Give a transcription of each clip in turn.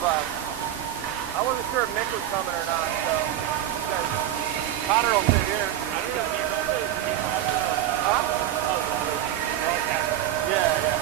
move. I wasn't sure if Nick was coming or not, so Connor will sit here. Huh? Yeah, yeah.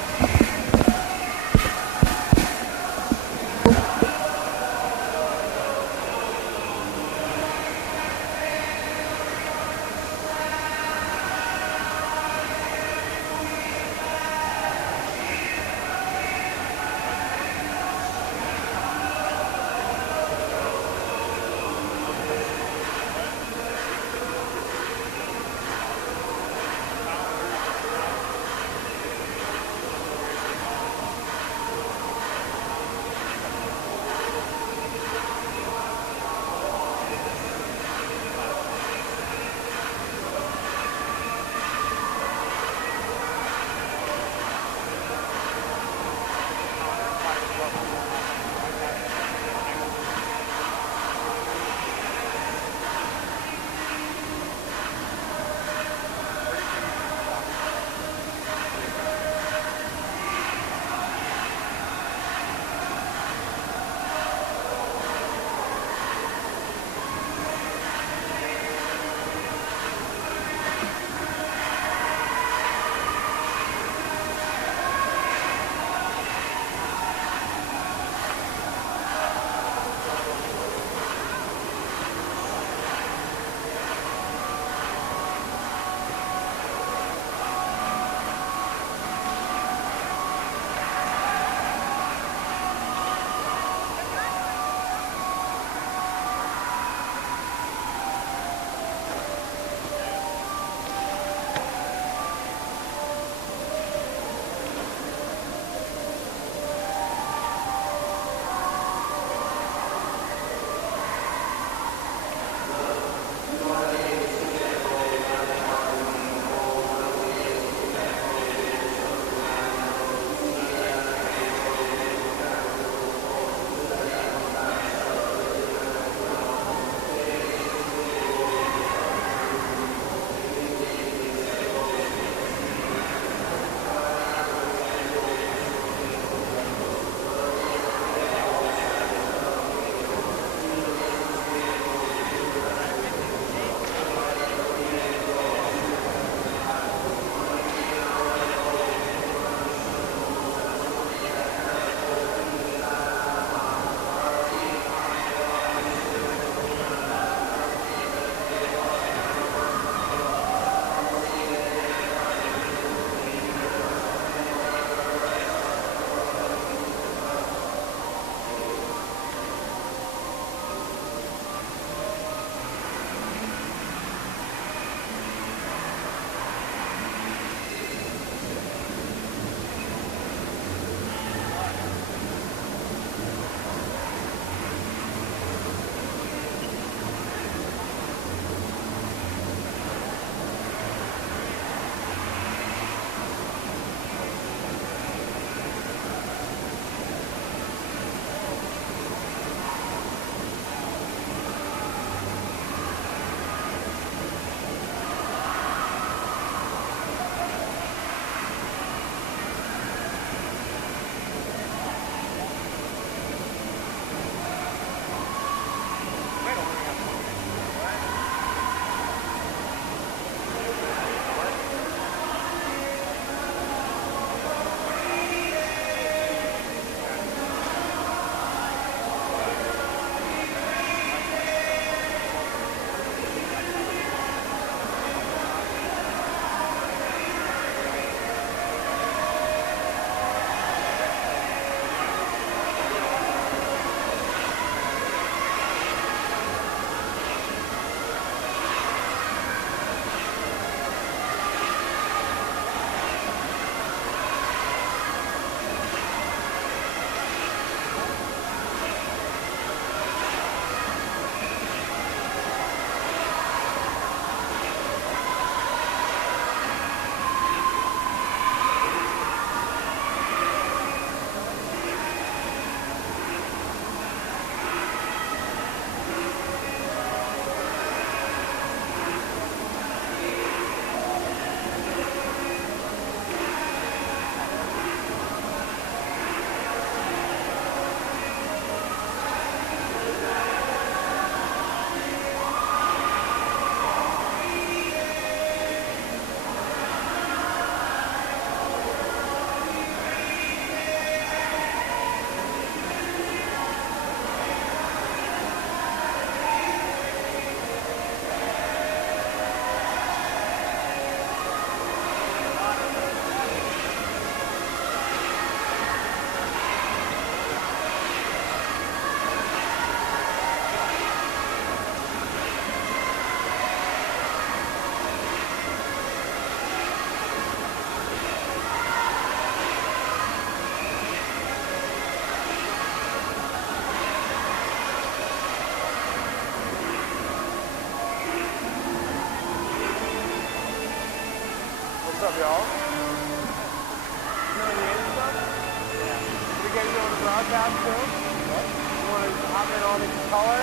broadcast too? What? You want to hop in on each color?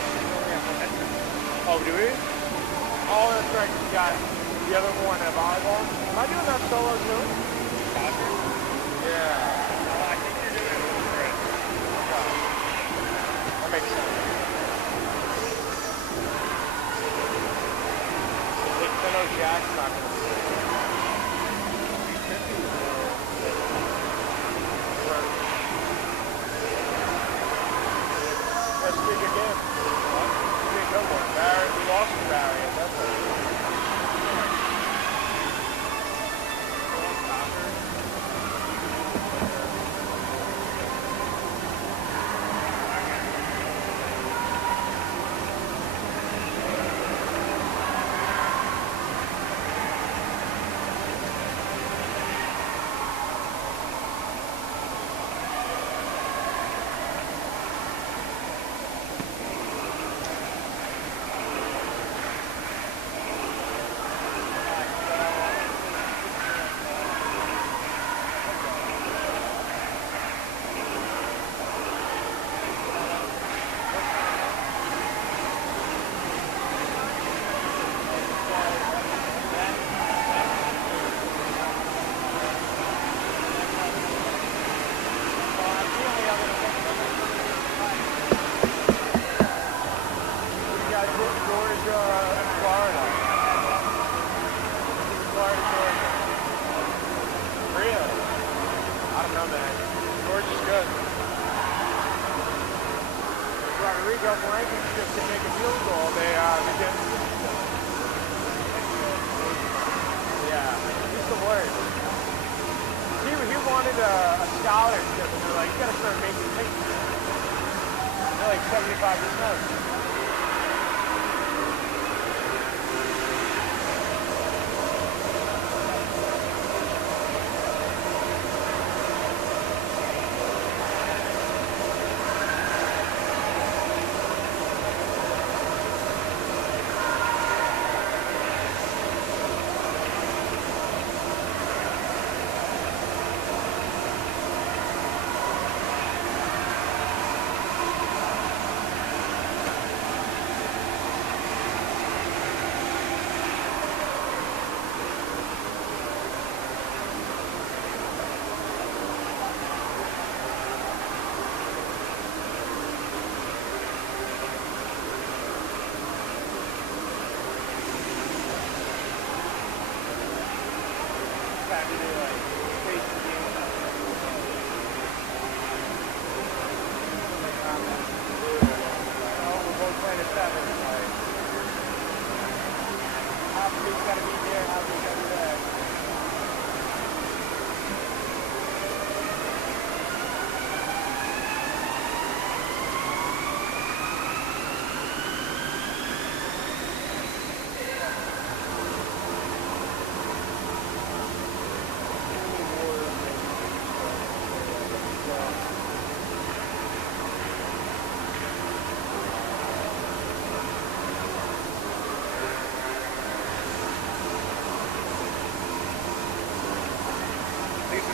Oh, do we? Oh, that's right. You got the other one at volleyball. Am I doing that solo too? Yeah. Well, I think you're doing it with Chris. Okay. That makes sense. I know Jack's not going to be there. That's a good game. What? It's a good one. Barry, we lost to Barry. That's it.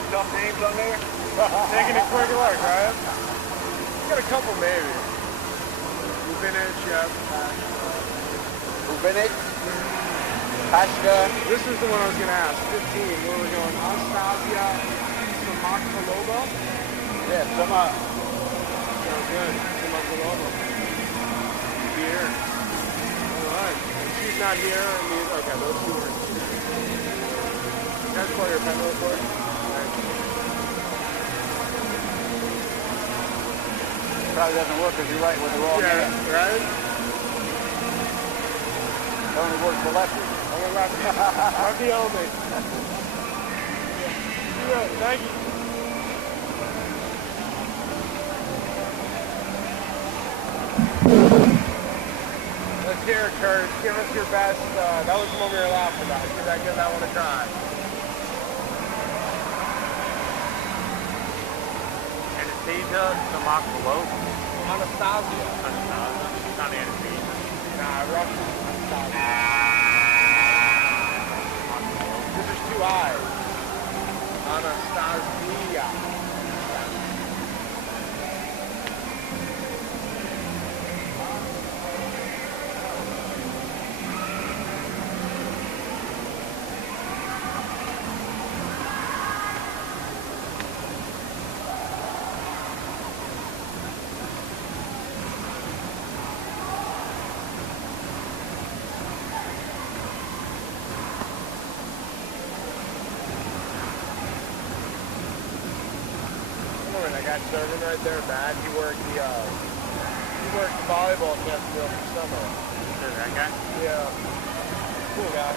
Tough names on there? Taking it quick work, right? Got a couple maybe. Rubinich, yeah. Rubinich? Pashka. This is the one I was going to ask. 15. Where are we going? Anastasia Samakhalova? Yeah, Sama. Sounds good. Samakhalova. Here. Alright. She's not here. Okay, those two are here. You guys call your pen real quick? Probably doesn't work if you write with the wrong hand. Right? It only works for lefty. Only lefty. I'm the only. Yeah, thank you. Let's hear it, Kurt. Give us your best. That was the one we were laughing about. Give that one a try. Anastasia Samakhalova. Anastasia. Not Anastasia. Nah, Russian Anastasia. Because there's two I's. Anastasia. That guy serving right there, Matt. He worked the volleyball camp field for summer. Is that guy? Yeah. Cool guy.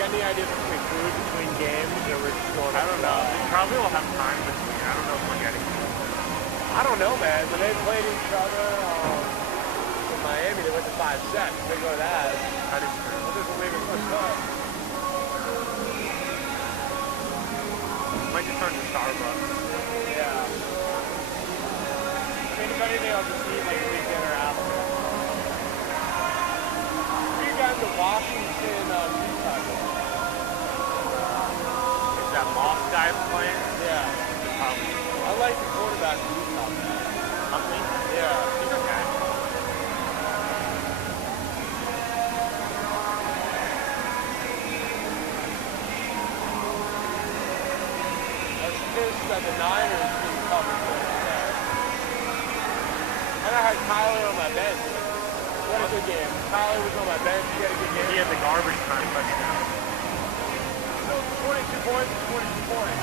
Any idea if we food between games or we're just going I don't know. We probably will have time between. I don't know if we're getting it. I don't know, man. When they played each other in Miami, they went to 5 sets. They go to that. That is true. It doesn't leave it much time. Might just turn to Starbucks. Yeah. I mean, if anything, I'll just eat like weekend or after. You guys to Washington Utah. Is that Moss guy playing? Yeah. Probably. I like the quarterback from Utah, man. Huntley? Yeah. He's okay. I was pissed that the Niners didn't cover there. And I had Kyler on my bench. What a good game. Kyler was on my bench. He had a good game. He had the garbage time touchdown. So 22 points, 22 points.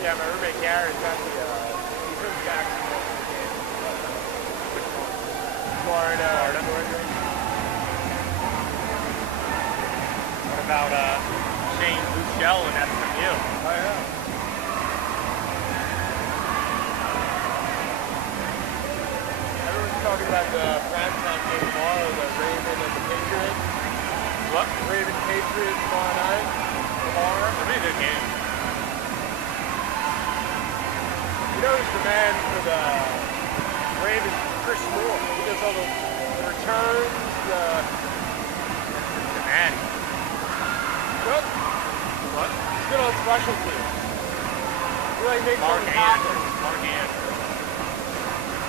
Yeah, my roommate Garrett's got the, he's in Jacksonville for the game. Florida. What about Shane Buechele and SMU? Oh, yeah. Everyone's talking about the primetime game tomorrow, the Raven and the Patriots. What? Raven Patriots tomorrow night. That'll be a good game. You know who's the man for the Ravens? Chris Moore. He does all the returns, The man. Good. What? He's good on special teams. He like makes all Mark the Anderson. tackles. Mark Anderson.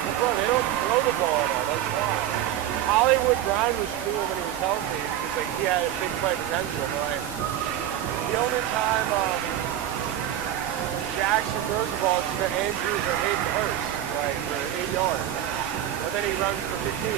Well, bro, they don't throw the ball at all. That's why. Hollywood Brown was cool when he was healthy because like he had a big play potential. But like the only time Jackson throws the ball to Andrews or Hayden Hurst, like for 8 yards, and then he runs for 15.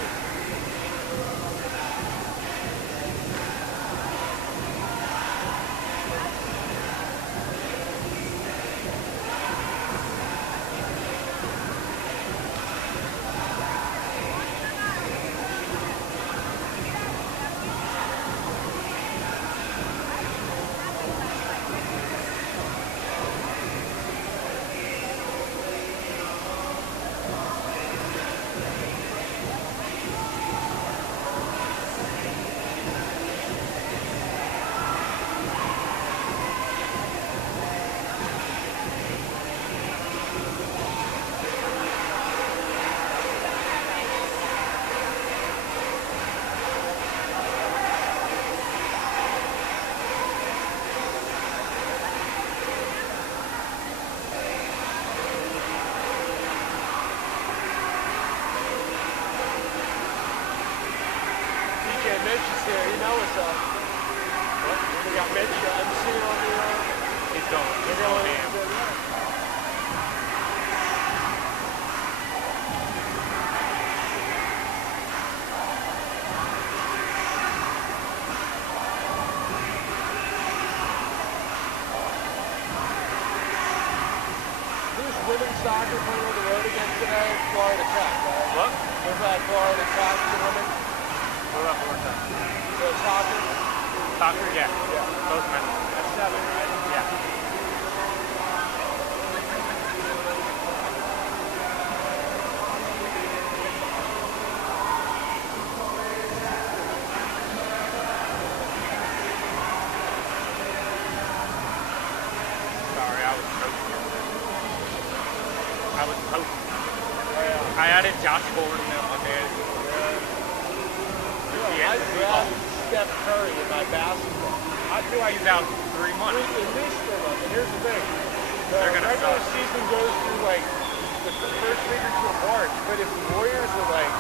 Mitch, I'm seeing on the. He's going. He's going ham. Women's soccer playing on the road again today. Florida Tech, right? What? Was that Florida Tech, the women? What about Florida? The soccer? Soccer, yeah. Yeah. Both men. That's 7, right? Yeah. Sorry, I was coaching. I was coaching. I added Josh Gordon in my bed. I draft Steph Curry in my basketball. I feel like he's out 3 months. At least for them. And here's the thing. The They're gonna regular suck. season goes through like the first week or 2 of March. But if the Warriors are like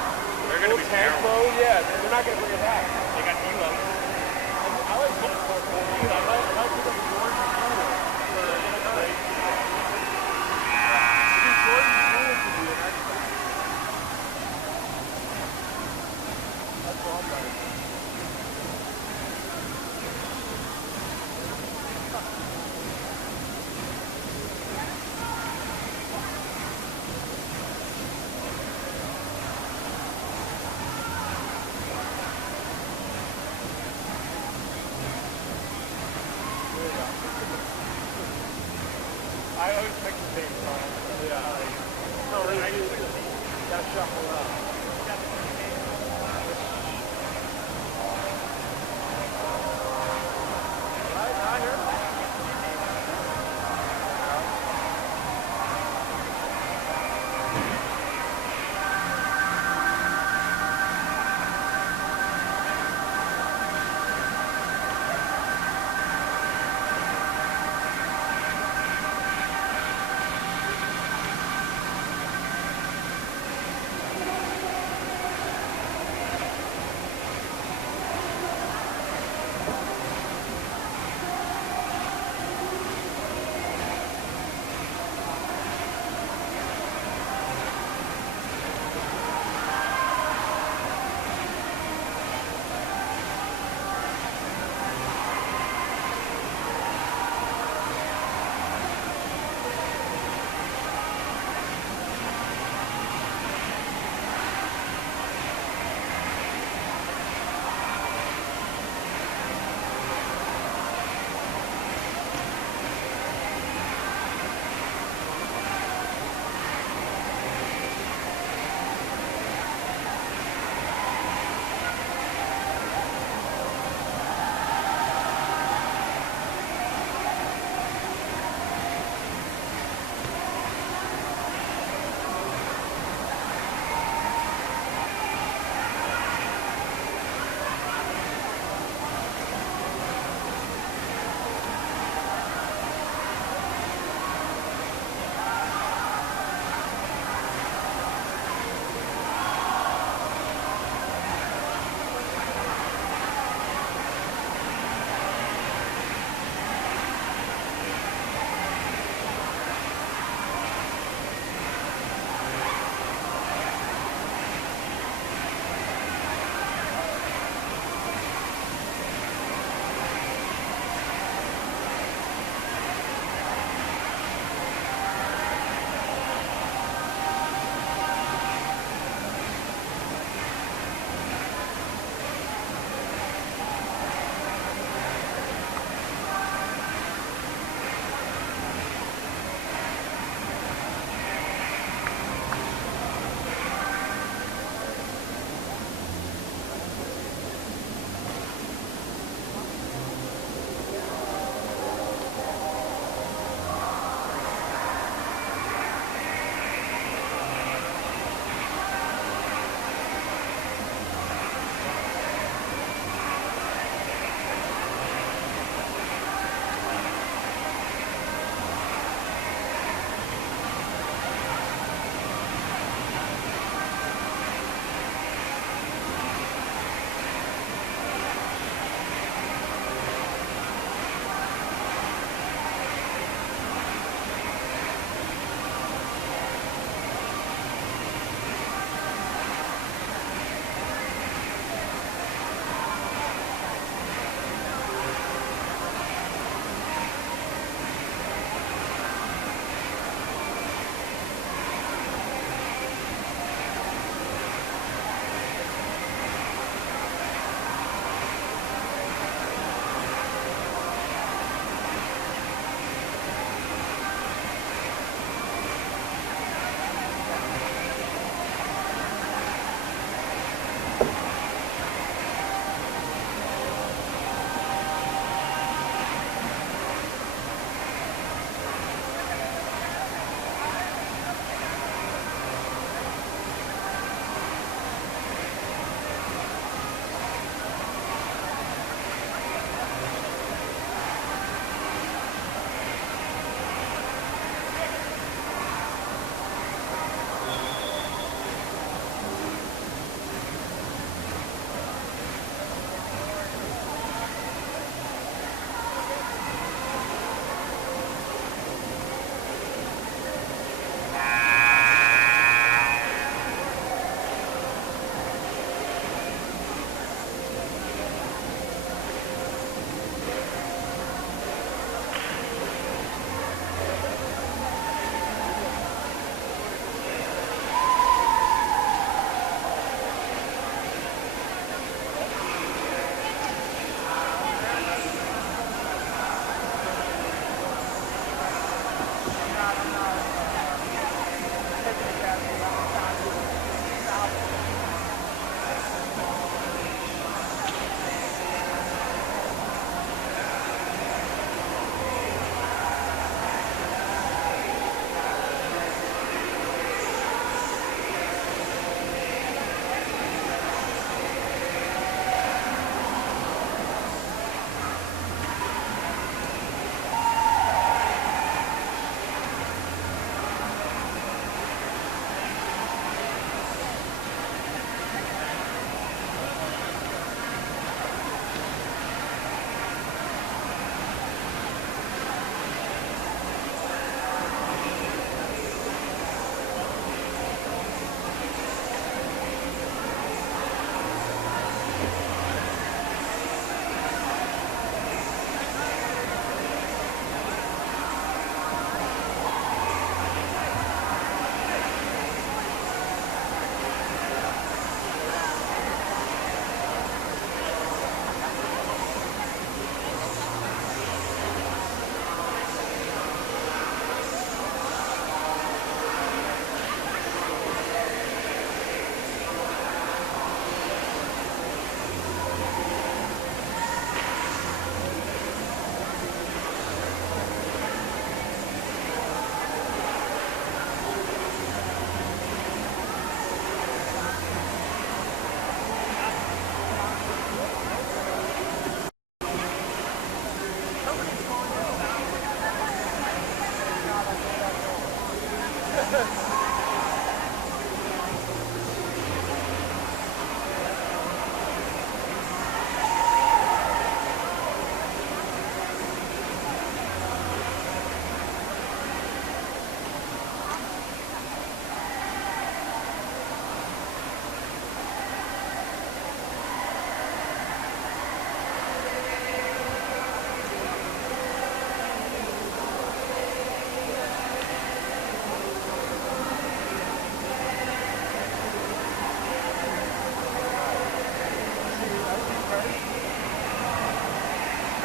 They're gonna be tank terrible. mode, yeah, they're not gonna bring it back. They got D'Lo. I like him for I might pick up Jordan Poole for Curry. Jordan Poole could be an expert. That's all I'm saying. I always pick the same song. Yeah. No, really, gotta shuffle up. I hear it.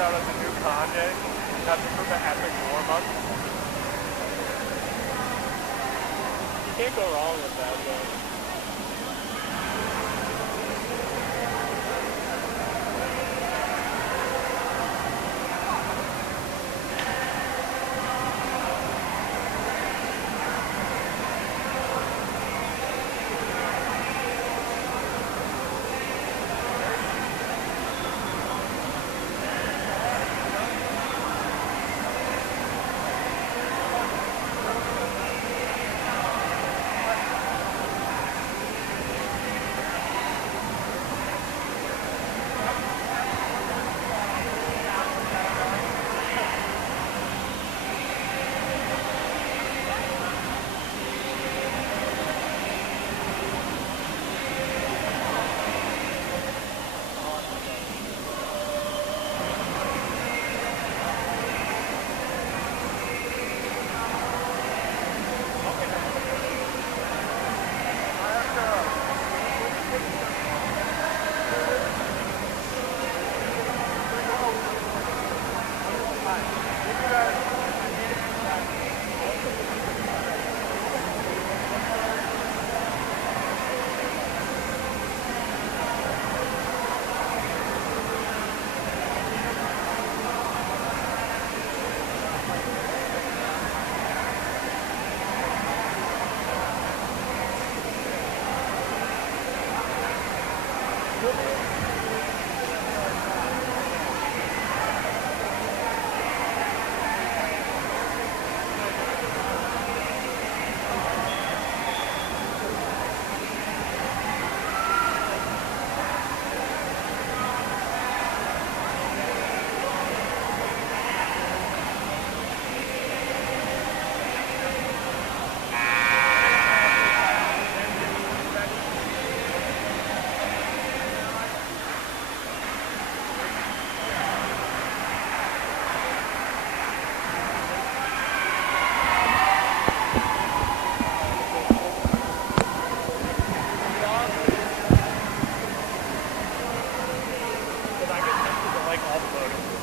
Out of the new Kanye, nothing but the epic warm-up. You can't go wrong with that, though.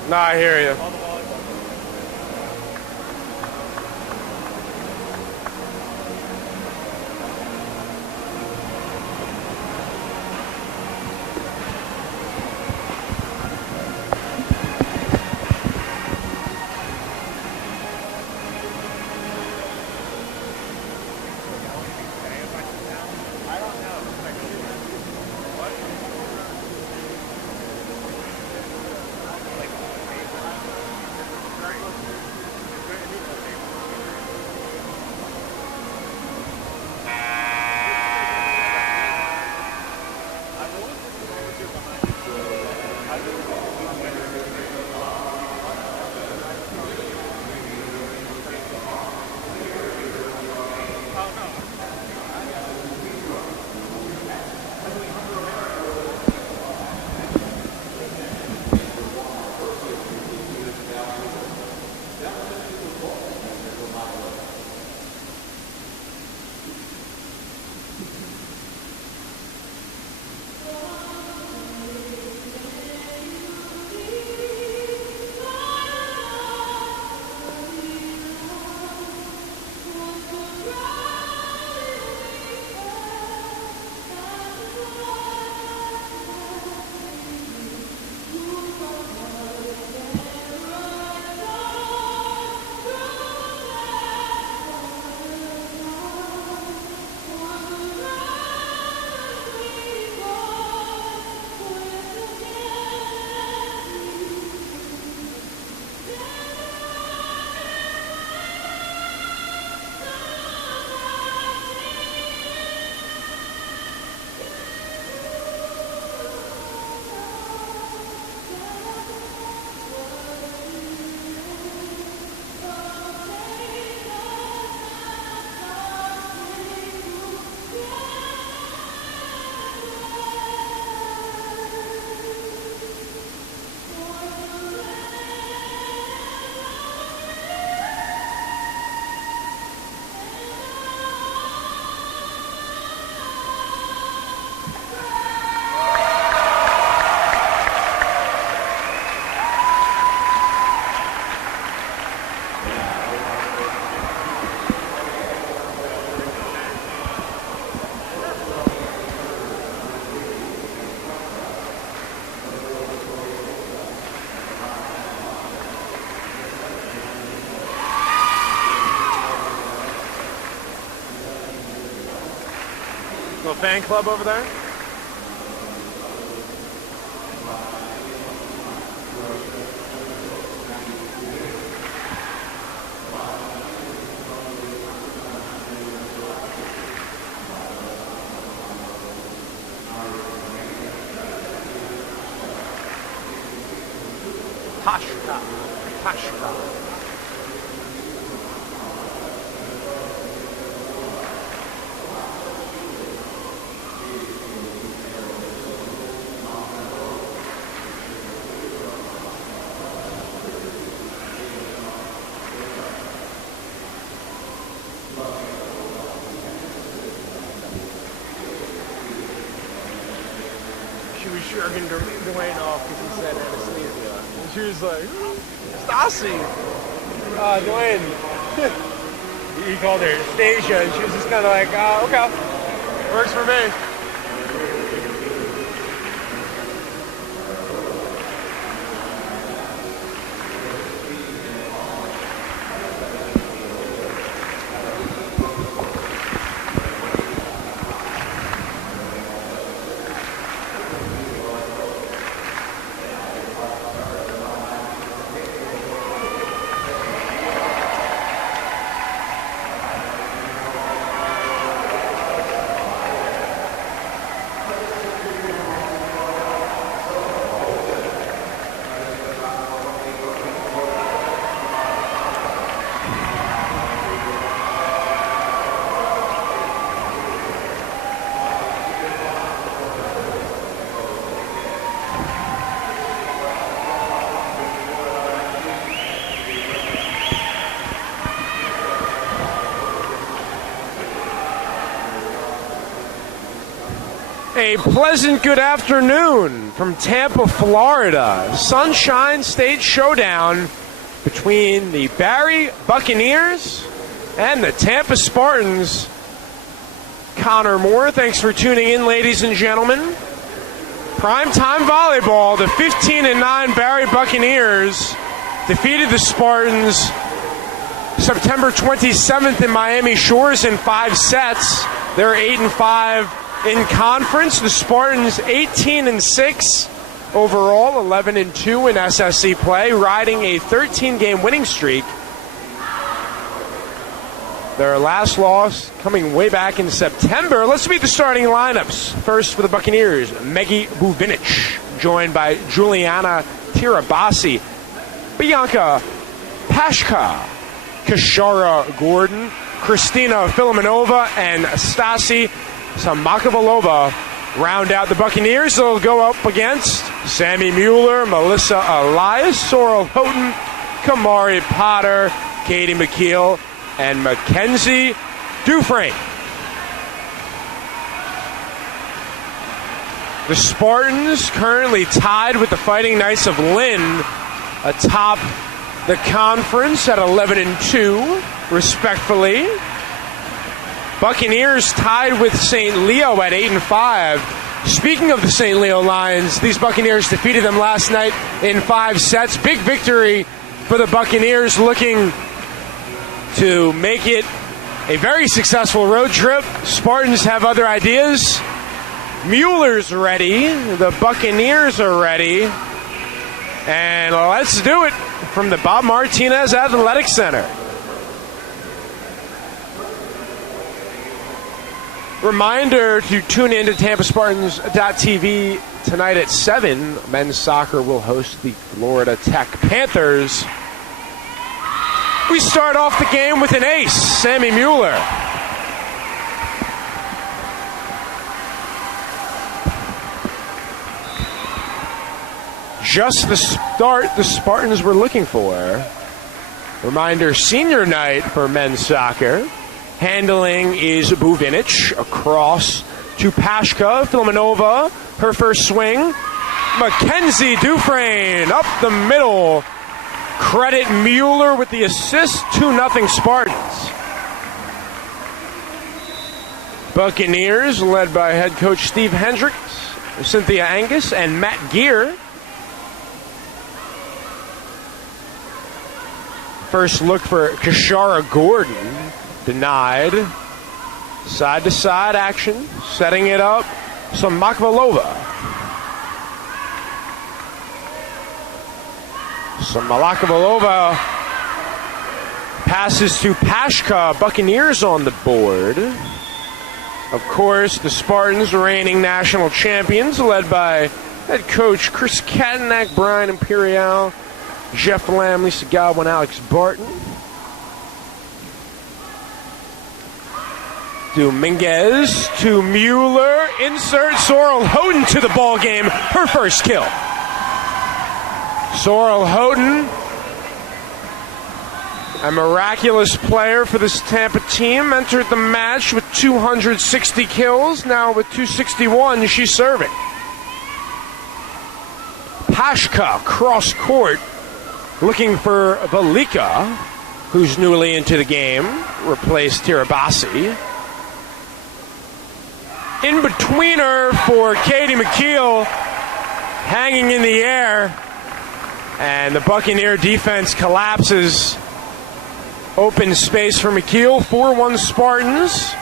No, I hear you. Little fan club over there. Pashka. She was jerking Dwayne off because he said anesthesia. And she was like, Stassi. Dwayne. He called her Stasia, and she was just kind of like, okay. Works for me. A pleasant good afternoon from Tampa, Florida. Sunshine State Showdown between the Barry Buccaneers and the Tampa Spartans. Connor Moore, thanks for tuning in, ladies and gentlemen. Primetime volleyball, the 15-9 Barry Buccaneers defeated the Spartans September 27th in Miami Shores in 5 sets. They're 8-5 in conference. The Spartans 18-6 overall, 11-2 in SSC play, riding a 13-game winning streak. Their last loss coming way back in September. Let's meet the starting lineups. First for the Buccaneers, Megi Buvinic, joined by Juliana Tirabassi, Bianca Pashka, Kashara Gordon, Kristina Filimonova, and Stasi Samakovalova round out the Buccaneers. They'll go up against Sammy Mueller, Melissa Elias, Sorrel Houghton, Kamari Potter, Katie McKeel, and Mackenzie Dufresne. The Spartans currently tied with the Fighting Knights of Lynn atop the conference at 11-2, respectfully. Buccaneers tied with St. Leo at 8-5. Speaking of the St. Leo Lions, these Buccaneers defeated them last night in 5 sets. Big victory for the Buccaneers, looking to make it a very successful road trip. Spartans have other ideas. Mueller's ready. The Buccaneers are ready. And let's do it from the Bob Martinez Athletic Center. Reminder to tune in to TampaSpartans.tv tonight at 7. Men's soccer will host the Florida Tech Panthers. We start off the game with an ace, Sammy Mueller. Just the start the Spartans were looking for. Reminder, senior night for men's soccer. Handling is Buvinic, across to Pashka, Filimonova, her first swing. Mackenzie Dufresne up the middle. Credit Mueller with the assist, 2-0 Spartans. Buccaneers, led by head coach Steve Hendricks, Cynthia Angus, and Matt Gear. First look for Kashara Gordon. Denied. Side-to-side action, setting it up. Samakvalova. Samakvalova passes to Pashka. Buccaneers on the board. Of course, the Spartans, reigning national champions, led by head coach Chris Kattenack, Brian Imperial, Jeff Lamb, Lisa Godwin, Alex Barton. Dominguez to Mueller. Insert Sorrel Houghton to the ball game. Her first kill. Sorrel Houghton, a miraculous player for this Tampa team, entered the match with 260 kills. Now with 261, she's serving. Pashka, cross court, looking for Velika, who's newly into the game, replaced Tirabassi. In between her for Katie McKeel, hanging in the air, and the Buccaneer defense collapses. Open space for McKeel, 4-1 Spartans.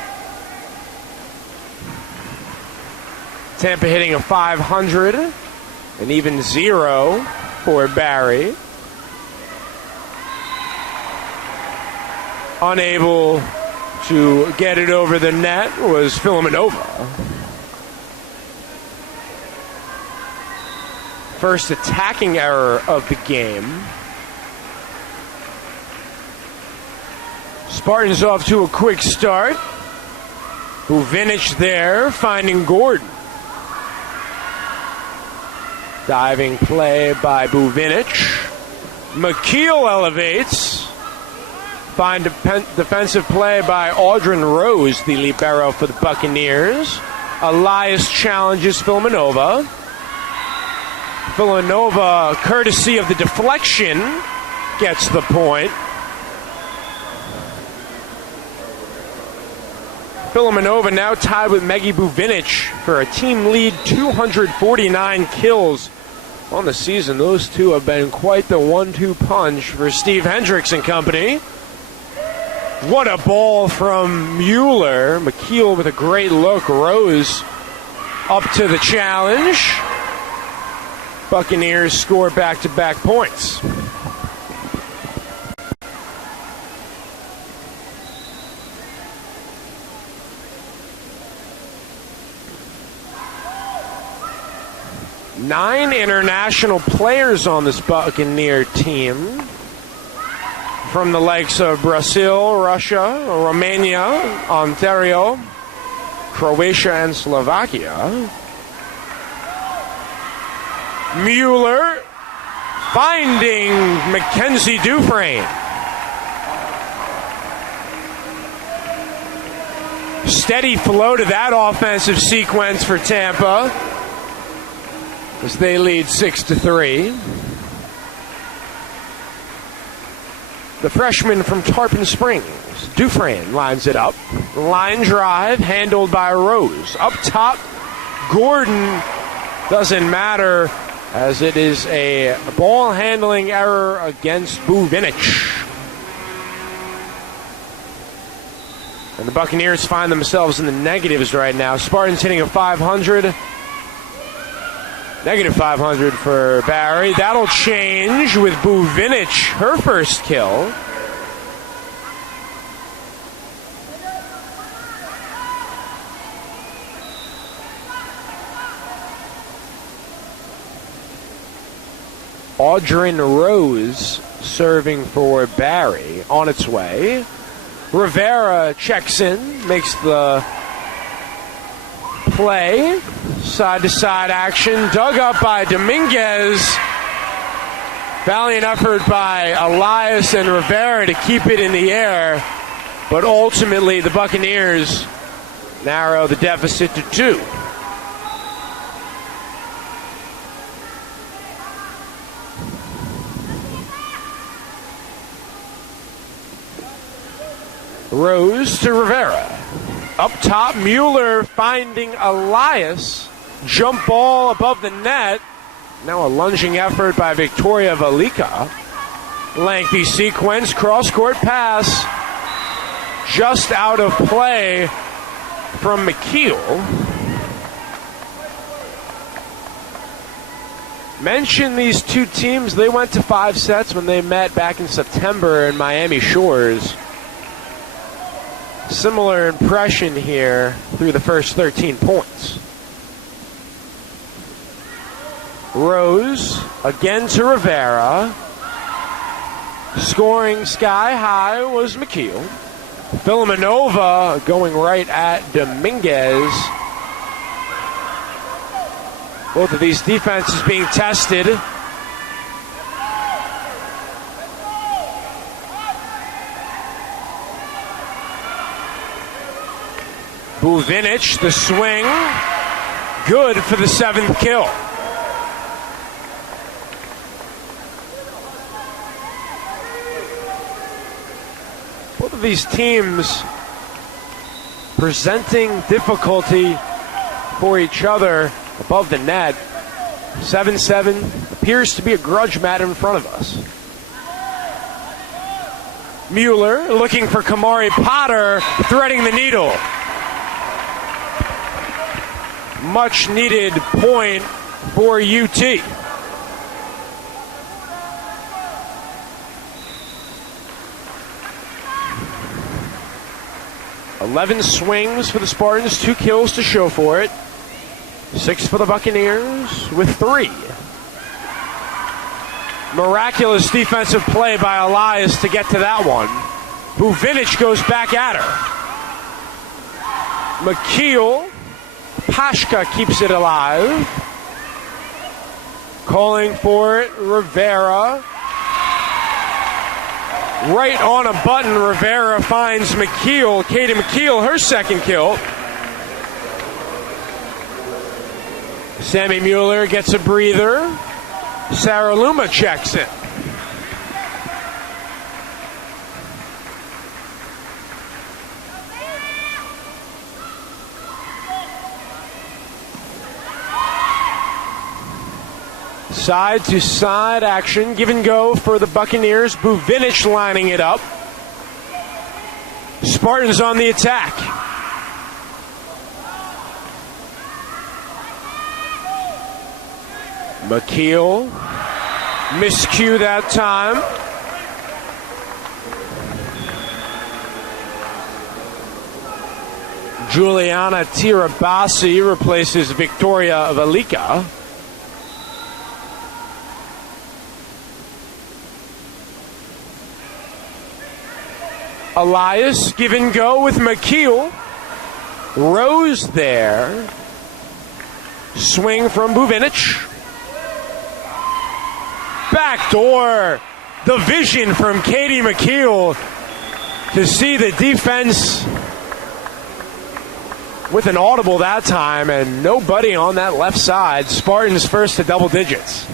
Tampa hitting a .500, an even 0 for Barry. Unable to get it over the net was Filimonova. First attacking error of the game. Spartans off to a quick start. Buvinic there, finding Gordon. Diving play by Buvinic. McKeel elevates. Fine defensive play by Audrin Rose, the libero for the Buccaneers. Elias challenges Filimonova. Filimonova, courtesy of the deflection, gets the point. Filimonova now tied with Maggie Buvinic for a team lead, 249 kills on the season. Those two have been quite the 1-2 punch for Steve Hendricks and company. What a ball from Mueller. McKeel with a great look. Rose up to the challenge. Buccaneers score back-to-back points. Nine international players on this Buccaneer team, from the likes of Brazil, Russia, Romania, Ontario, Croatia, and Slovakia. Mueller finding Mackenzie Dufresne. Steady flow to that offensive sequence for Tampa as they lead 6-3. The freshman from Tarpon Springs, Dufresne, lines it up. Line drive handled by Rose. Up top, Gordon, doesn't matter as it is a ball handling error against Buvinic. And the Buccaneers find themselves in the negatives right now. Spartans hitting a .500. Negative .500 for Barry. That'll change with Buvinic, her first kill. Audrin Rose serving for Barry on its way. Rivera checks in, makes the play. Side-to-side action, dug up by Dominguez. Valiant effort by Elias and Rivera to keep it in the air, but ultimately the Buccaneers narrow the deficit to 2. Rose to Rivera. Up top, Mueller finding Elias. Jump ball above the net. Now a lunging effort by Victoria Velika. Lengthy sequence, cross-court pass. Just out of play from McKeel. Mention these two teams, they went to 5 sets when they met back in September in Miami Shores. Similar impression here through the first 13 points. Rose again to Rivera. Scoring sky high was McKeel. Filimonova going right at Dominguez. Both of these defenses being tested. Buvinic, the swing. Good for the 7th kill. Both of these teams presenting difficulty for each other above the net. 7-7 appears to be a grudge match in front of us. Mueller looking for Kamari Potter, threading the needle. Much needed point for UT. $11 swings for the Spartans, 2 kills to show for it. 6 for the Buccaneers with 3. Miraculous defensive play by Elias to get to that one. Buvinic goes back at her. McKeel, Pashka keeps it alive. Calling for it, Rivera. Right on a button, Rivera finds McKeel. Katie McKeel, her 2nd kill. Sammy Mueller gets a breather. Sarah Luma checks in. Side to side action, give and go for the Buccaneers. Buvinic lining it up. Spartans on the attack. McKeel, miscue that time. Juliana Tirabassi replaces Victoria Velika. Elias, give and go with McKeel. Rose there. Swing from Buvinic. Backdoor. The vision from Katie McKeel to see the defense with an audible that time and nobody on that left side. Spartans first to double digits.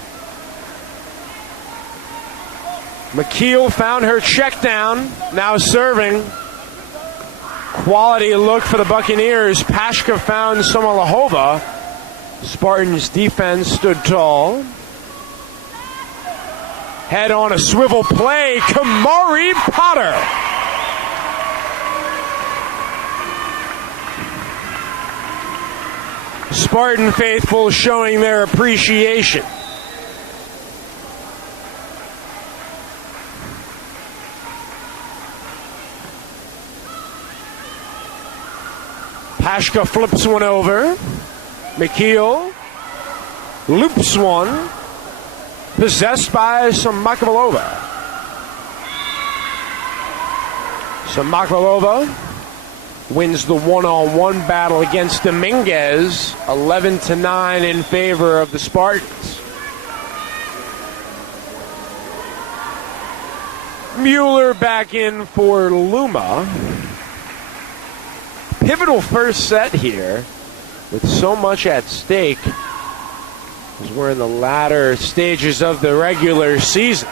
McKeel found her check down, now serving. Quality look for the Buccaneers. Pashka found Somalahova. Spartans defense stood tall. Head on a swivel play, Kamari Potter. Spartan faithful showing their appreciation. Pashka flips one over. McKeel loops one. Possessed by Samakvalova. Samakvalova wins the one-on-one battle against Dominguez. 11-9 in favor of the Spartans. Mueller back in for Luma. Pivotal first set here with so much at stake as we're in the latter stages of the regular season.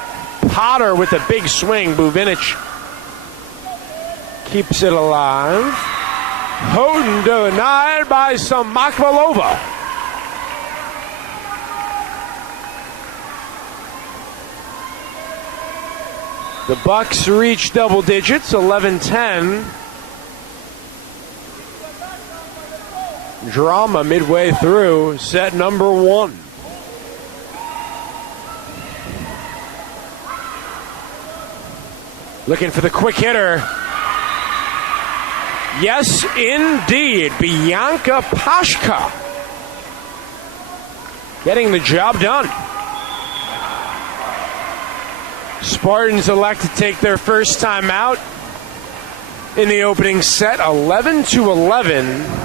Potter with a big swing. Buvinic keeps it alive. Houghton denied by Samakvalova. The Bucks reach double digits, 11-10. drama midway through set number 1. Looking for the quick hitter. Yes, indeed. Bianca Pashka getting the job done. Spartans elect to take their first time out in the opening set, 11-11.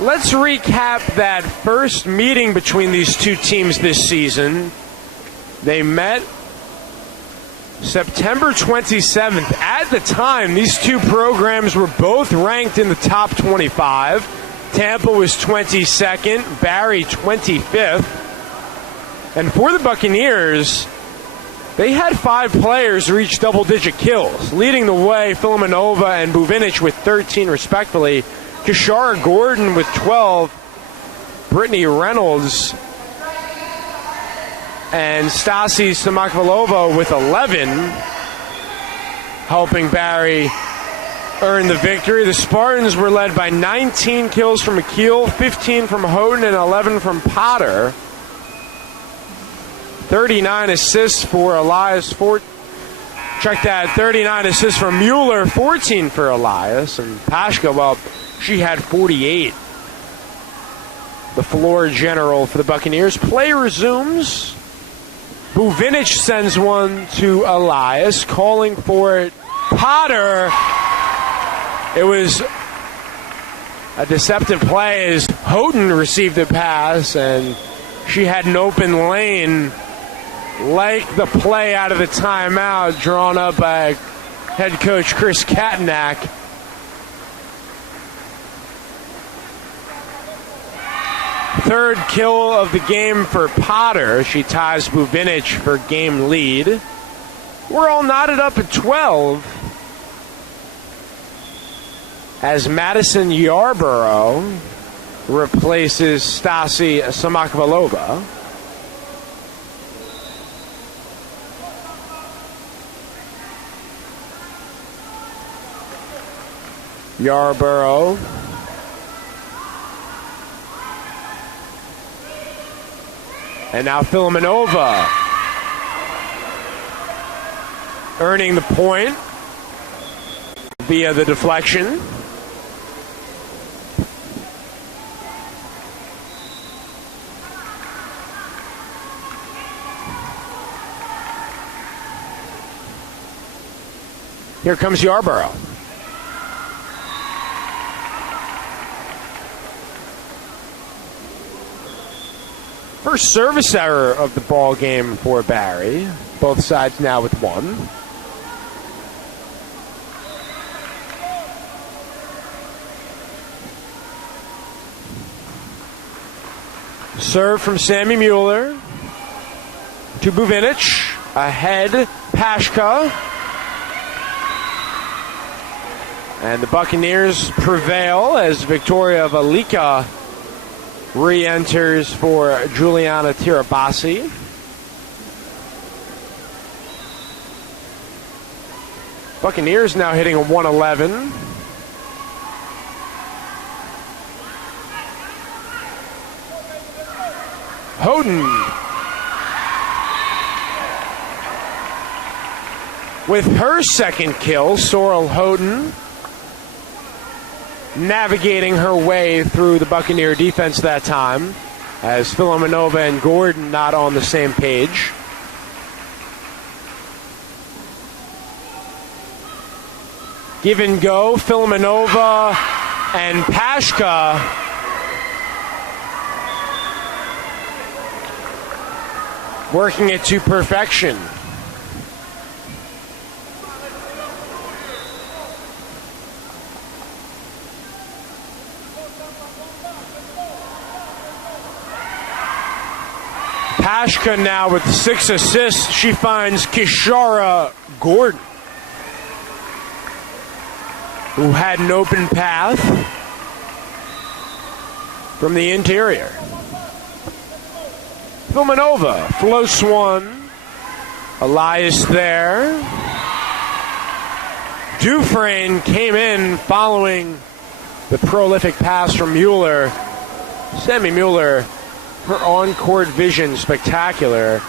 Let's recap that first meeting between these two teams this season. They met September 27th. At the time, these two programs were both ranked in the top 25. Tampa was 22nd, Barry 25th. And for the Buccaneers, they had 5 players reach double-digit kills, leading the way Filimonova and Buvinic with 13 respectively. Kishara Gordon with 12, Brittany Reynolds and Stasi Samakvalova with 11, helping Barry earn the victory. The Spartans were led by 19 kills from McKeel, 15 from Houghton, and 11 from Potter. 39 assists for Elias. Check that, 39 assists for Mueller, 14 for Elias. And Pashka, well, she had 48. The floor general for the Buccaneers. Play resumes. Buvinic sends one to Elias, calling for it. Potter. It was a deceptive play as Houghton received a pass, and she had an open lane, like the play out of the timeout drawn up by head coach Chris Katnack. Third kill of the game for Potter. She ties Buvinic for game lead. We're all knotted up at 12 as Madison Yarborough replaces Stasi Samakvalova. Yarborough and now Filimonova earning the point via the deflection. Here comes Yarborough. First service error of the ball game for Barry. Both sides now with one. Serve from Sammy Mueller to Buvinic. Ahead, Pashka. And the Buccaneers prevail as Victoria Velika re-enters for Juliana Tirabassi. Buccaneers now hitting a 111. Houghton with her second kill. Sorrel Houghton navigating her way through the Buccaneer defense that time, as Filimonova and Gordon not on the same page. Give and go, Filimonova and Pashka. Working it to perfection. Pashka now with 6 assists. She finds Kishara Gordon, who had an open path from the interior. Villanova floats one. Elias there. Dufresne came in following the prolific pass from Mueller. Sammy Mueller, her on-court vision spectacular.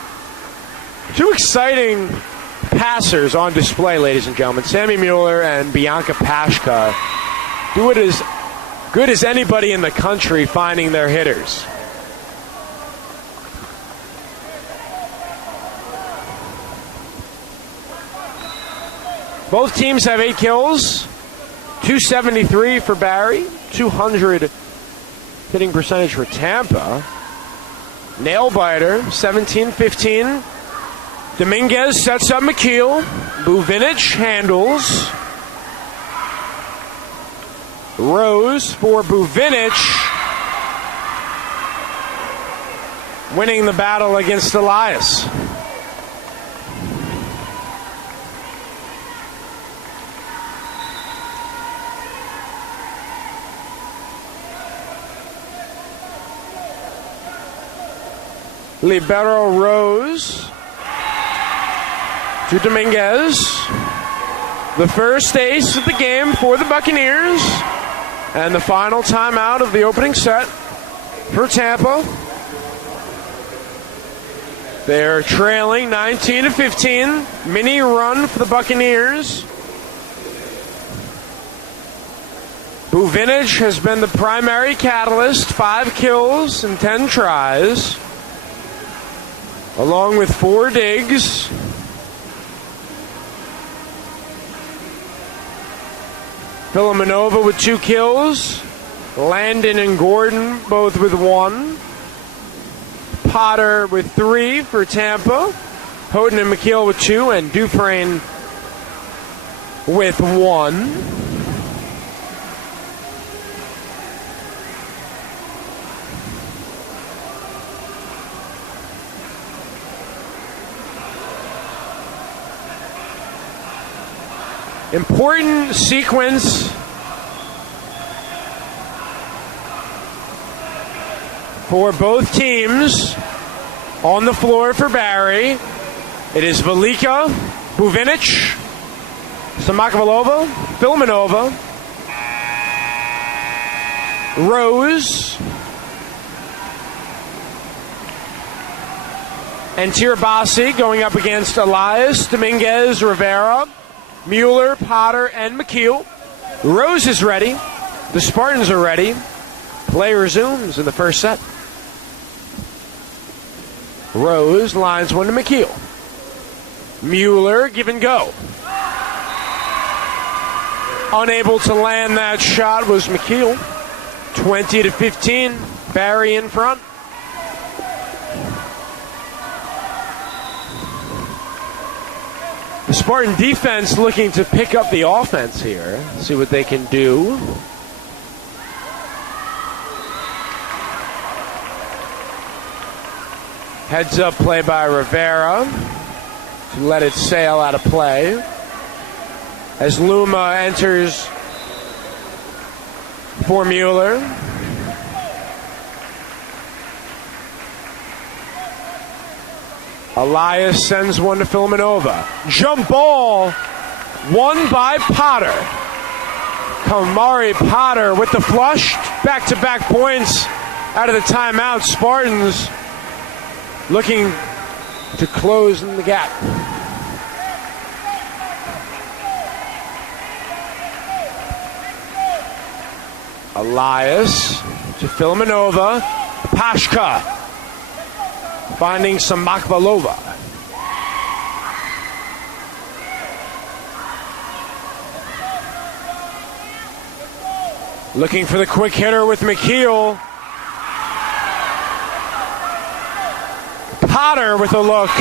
Two exciting passers on display, ladies and gentlemen. Sammy Mueller and Bianca Pashka do it as good as anybody in the country finding their hitters. Both teams have 8 kills. 273 for Barry, 200 hitting percentage for Tampa. Nail biter, 17-15. Dominguez sets up McKeel. Buvinic handles. Rose for Buvinic. Winning the battle against Elias. Libero Rose to Dominguez. The first ace of the game for the Buccaneers. And the final timeout of the opening set for Tampa. They're trailing 19-15. Mini run for the Buccaneers. Buvinic has been the primary catalyst. 5 kills and 10 tries. Along with 4 digs. Villanova with 2 kills. Landon and Gordon both with 1. Potter with 3 for Tampa. Houghton and McKeel with 2. And Dufresne with 1. Important sequence for both teams on the floor for Barry. It is Velika, Buvinic, Samakvalova, Filmanova, Rose, and Tirabassi going up against Elias, Dominguez, Rivera, Mueller, Potter, and McKeel. Rose is ready. The Spartans are ready. Play resumes in the first set. Rose lines one to McKeel. Mueller, give and go. Unable to land that shot was McKeel. 20-15. Barry in front. The Spartan defense looking to pick up the offense here. See what they can do. Heads up play by Rivera to let it sail out of play. As Luma enters for Mueller. Elias sends one to Filmanova. Jump ball, won by Potter. Kamari Potter with the flush. Back-to-back points out of the timeout. Spartans looking to close in the gap. Elias to Filmanova. Pashka finding Samakvalova. Looking for the quick hitter with McKeel. Potter with a look.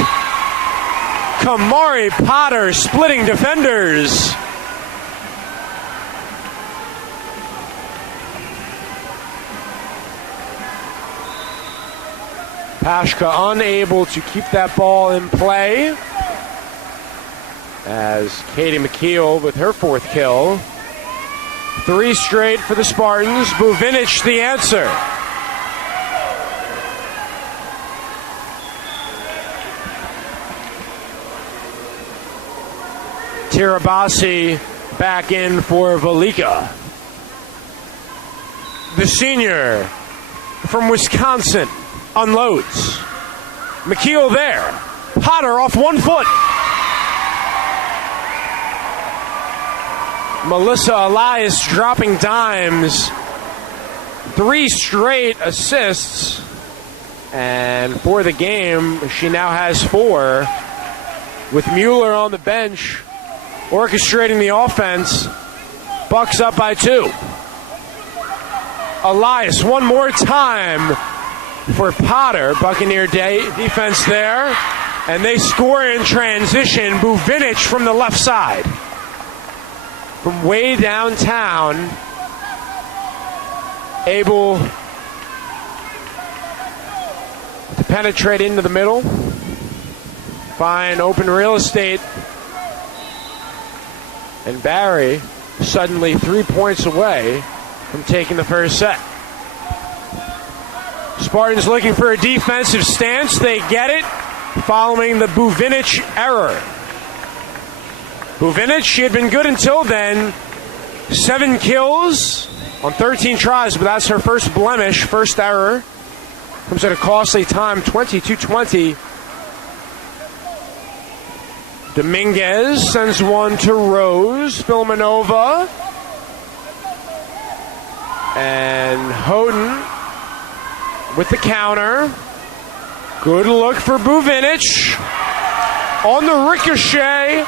Kamari Potter splitting defenders. Pashka unable to keep that ball in play. As Katie McKeel with her 4th kill. 3 straight for the Spartans. Buvinic the answer. Tirabassi back in for Velika. The senior from Wisconsin unloads. McKeel there. Potter off 1 foot. Melissa Elias dropping dimes. 3 straight assists. And for the game, she now has 4. With Mueller on the bench, orchestrating the offense. Bucks up by 2. Elias one more time for Potter. Buccaneer defense there. And they score in transition. Buvinic from the left side. From way downtown. Able to penetrate into the middle. Find open real estate. And Barry suddenly 3 points away from taking the first set. Spartans looking for a defensive stance. They get it following the Buvinic error. Buvinic, she had been good until then. 7 kills on 13 tries, but that's her first blemish, first error. Comes at a costly time, 22-20. Dominguez sends one to Rose. Filmanova. And Houghton with the counter. Good look for Buvinic. On the ricochet,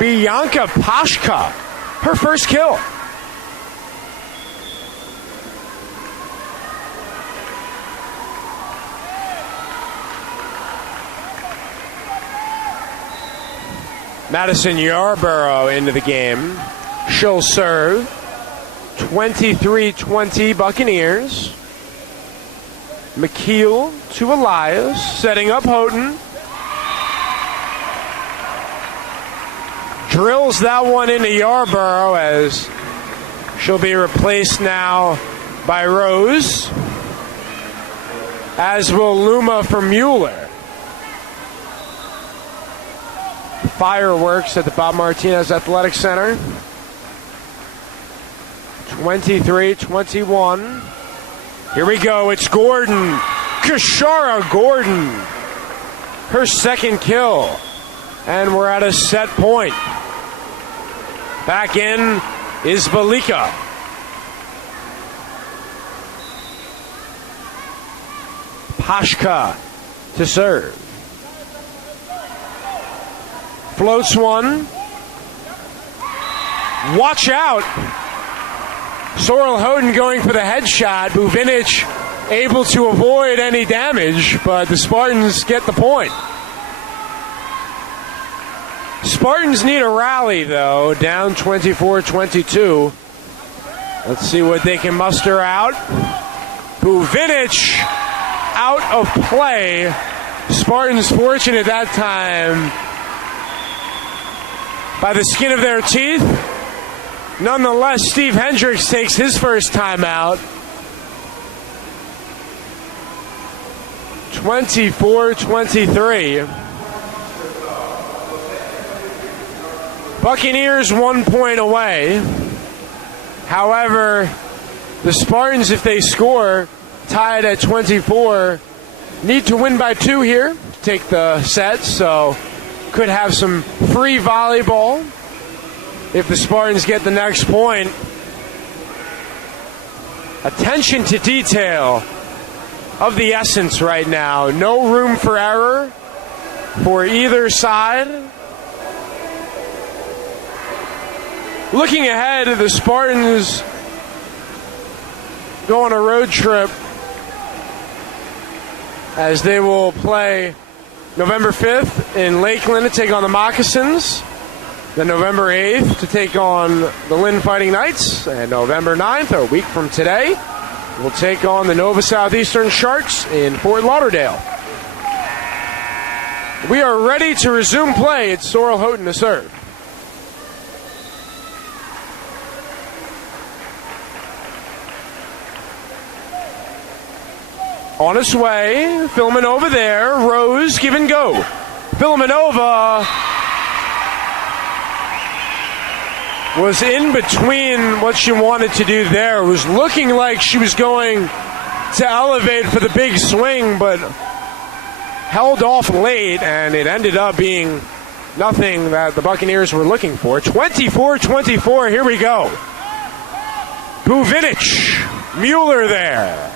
Bianca Pashka. Her first kill. Madison Yarborough into the game. She'll serve. 23-20 Buccaneers. McKeel to Elias, setting up Houghton. Drills that one into Yarborough as she'll be replaced now by Rose. As will Luma for Mueller. Fireworks at the Bob Martinez Athletic Center. 23-21. Here we go. It's Gordon. Kashara Gordon. Her second kill. And we're at a set point. Back in is Velika. Pashka to serve. Floats one. Watch out. Sorrel Houghton going for the headshot. Buvinic able to avoid any damage, but the Spartans get the point. Spartans need a rally, though. Down 24-22. Let's see what they can muster out. Buvinic out of play. Spartans fortunate that time by the skin of their teeth. Nonetheless, Steve Hendricks takes his first timeout. 24-23. Buccaneers 1 point away. However, the Spartans, if they score, tied at 24, need to win by 2 here to take the set, so could have some free volleyball if the Spartans get the next point. Attention to detail of the essence right now. No room for error for either side. Looking ahead, the Spartans go on a road trip as they will play November 5th in Lakeland to take on the Moccasins. Then November 8th to take on the Lynn Fighting Knights. And November 9th, a week from today, we'll take on the Nova Southeastern Sharks in Fort Lauderdale. We are ready to resume play. It's Sorrel Houghton to serve. On its way, Filmanova there. Rose, give and go. Filmanova was in between what she wanted to do there. It was looking like she was going to elevate for the big swing, but held off late, and it ended up being nothing that the Buccaneers were looking for. 24-24, here we go. Buvinic, Mueller there.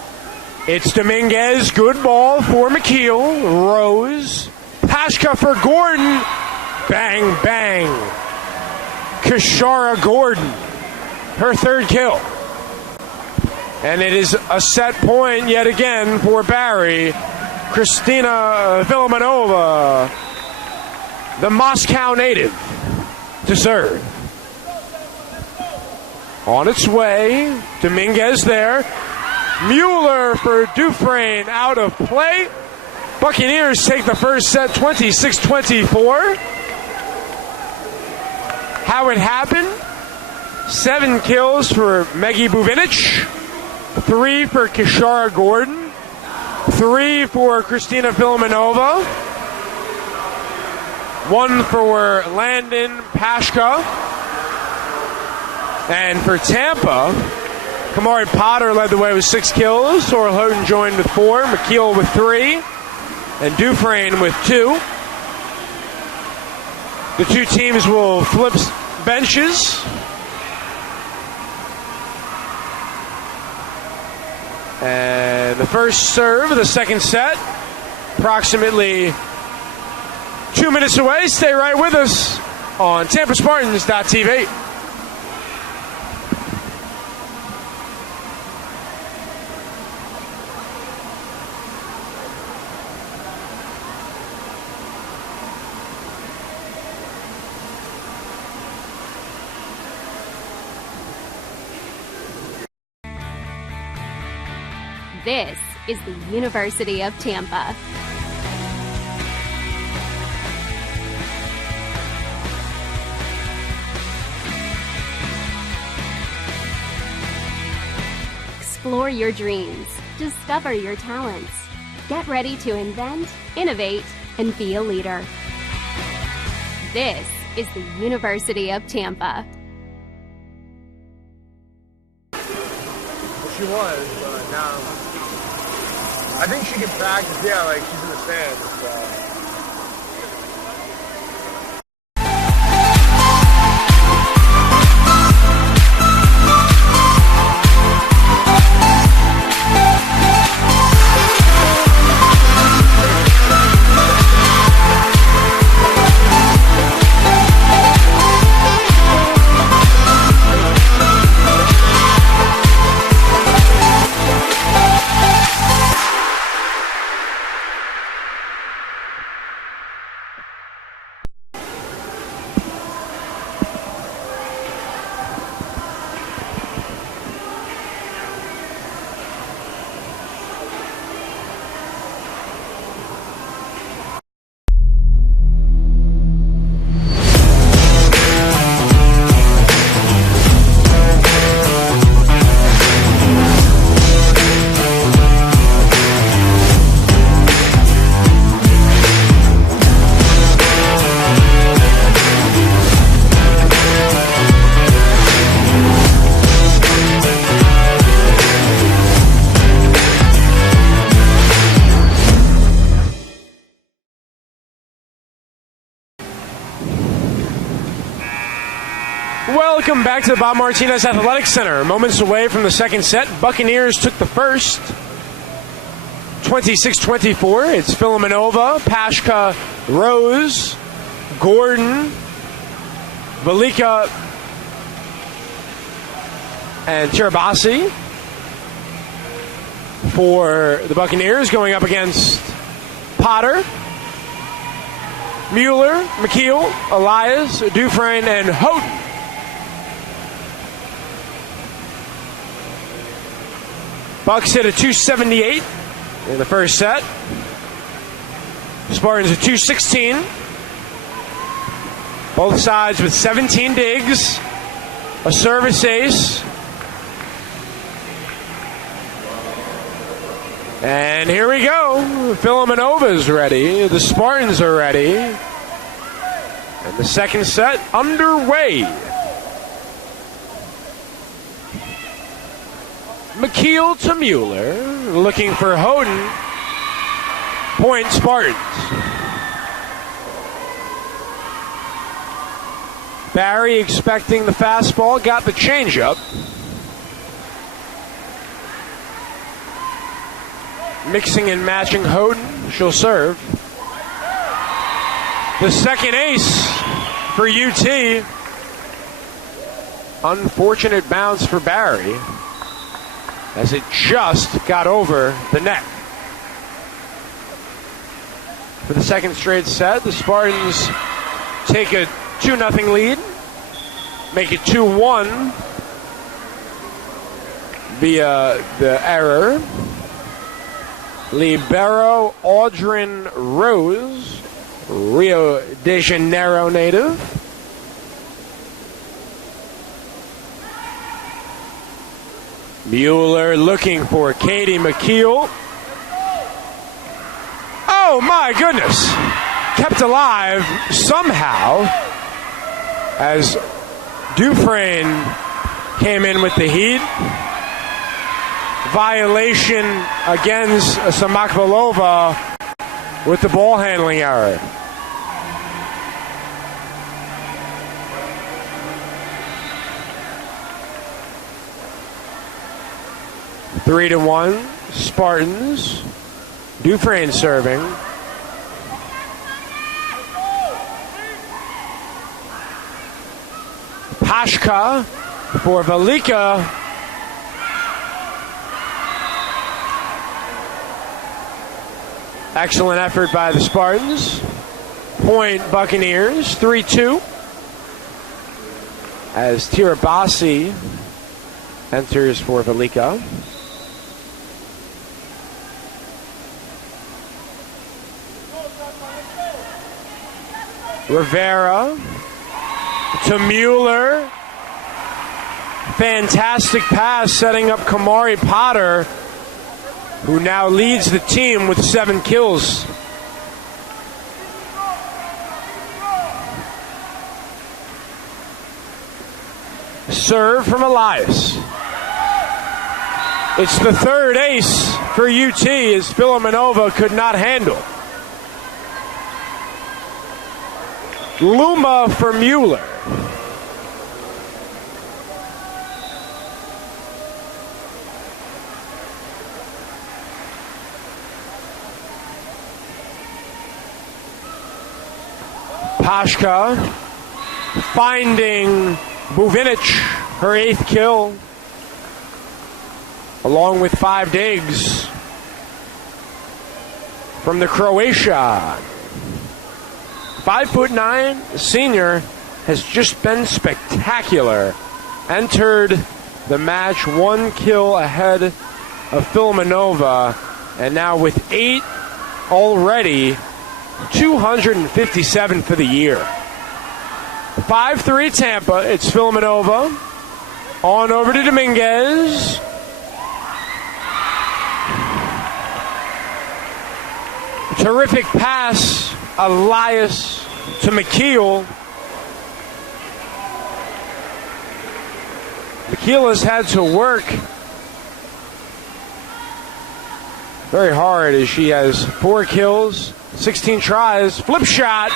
It's Dominguez, good ball for McKeel, Rose, Pashka for Gordon, bang, bang. Kashara Gordon, her third kill. And it is a set point yet again for Barry. Kristina Filimonova, the Moscow native, to serve. On its way, Dominguez there. Mueller for Dufresne out of play. Buccaneers take the first set 26-24. How it happened? 7 kills for Meggie Buvinic, 3 for Kashara Gordon, 3 for Kristina Filimonova, 1 for Landon Pashka. And for Tampa, Kamari Potter led the way with 6 kills. Sorrel Houghton joined with 4, McKeel with 3, and Dufresne with 2. The two teams will flip benches. And the first serve of the second set, approximately 2 minutes away. Stay right with us on TampaSpartans.tv. This is the University of Tampa. Explore your dreams. Discover your talents. Get ready to invent, innovate, and be a leader. This is the University of Tampa. She was, but now I think she can practice. Yeah, like she's in the stands. Welcome back to the Bob Martinez Athletic Center. Moments away from the second set. Buccaneers took the first. 26-24. It's Filimonova, Pashka, Rose, Gordon, Velika, and Tirabassi for the Buccaneers, going up against Potter, Mueller, McKeel, Elias, Dufresne, and Houghton. Bucks hit a 278 in the first set. Spartans at 216. Both sides with 17 digs, a service ace. And here we go. Filimenova's ready. The Spartans are ready. And the second set underway. McKeel to Mueller, looking for Houghton. Point Spartans. Barry expecting the fastball, got the changeup. Mixing and matching Houghton, she'll serve. The second ace for UT. Unfortunate bounce for Barry, as it just got over the net. For the second straight set, the Spartans take a 2-0 lead, make it 2-1 via the error. Libero Audrin Rose, Rio de Janeiro native. Mueller looking for Katie McKeel. Oh my goodness! Kept alive somehow as Dufresne came in with the heat. Violation against Samakvalova with the ball handling error. Three to 1, Spartans. Dufresne serving. Pashka for Velika. Excellent effort by the Spartans. Point Buccaneers, 3-2. As Tirabassi enters for Velika. Rivera to Mueller. Fantastic pass setting up Kamari Potter, who now leads the team with 7 kills. Serve from Elias. It's the third ace for UT as Filomenova could not handle. Luma for Mueller. Pashka finding Buvinic, her 8th kill, along with 5 digs from the Croatia. 5'9" senior has just been spectacular. Entered the match 1 kill ahead of Filomenova, and now with 8 already, 257 for the year. 5-3 Tampa. It's Filomenova. On over to Dominguez. Terrific pass. Elias to McKeel. McKeel has had to work very hard as she has 4 kills, 16 tries. Flip shot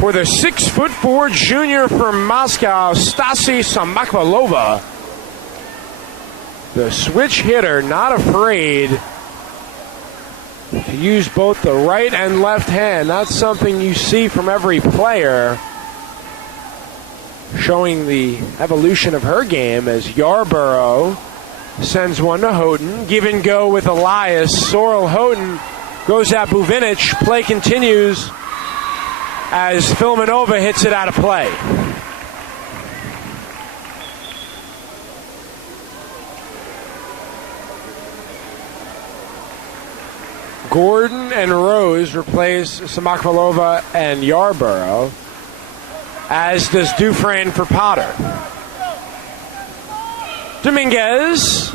for the 6'4" junior from Moscow, Stasi Samakvalova. The switch hitter, not afraid to use both the right and left hand. Not something you see from every player. Showing the evolution of her game as Yarborough sends one to Houghton. Give and go with Elias. Sorrel Houghton goes at Buvinic. Play continues as Filomenova hits it out of play. Gordon and Rose replace Samakvalova and Yarborough, as does Dufresne for Potter. Dominguez.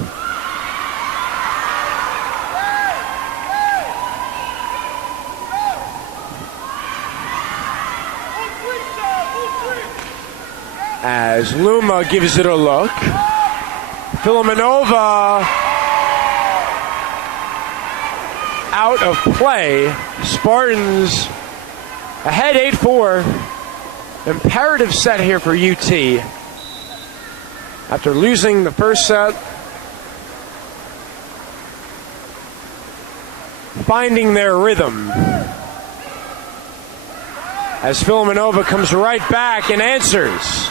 As Luma gives it a look. Filimonova out of play. Spartans ahead 8-4. Imperative set here for UT. After losing the first set, finding their rhythm. As Filimonova comes right back and answers.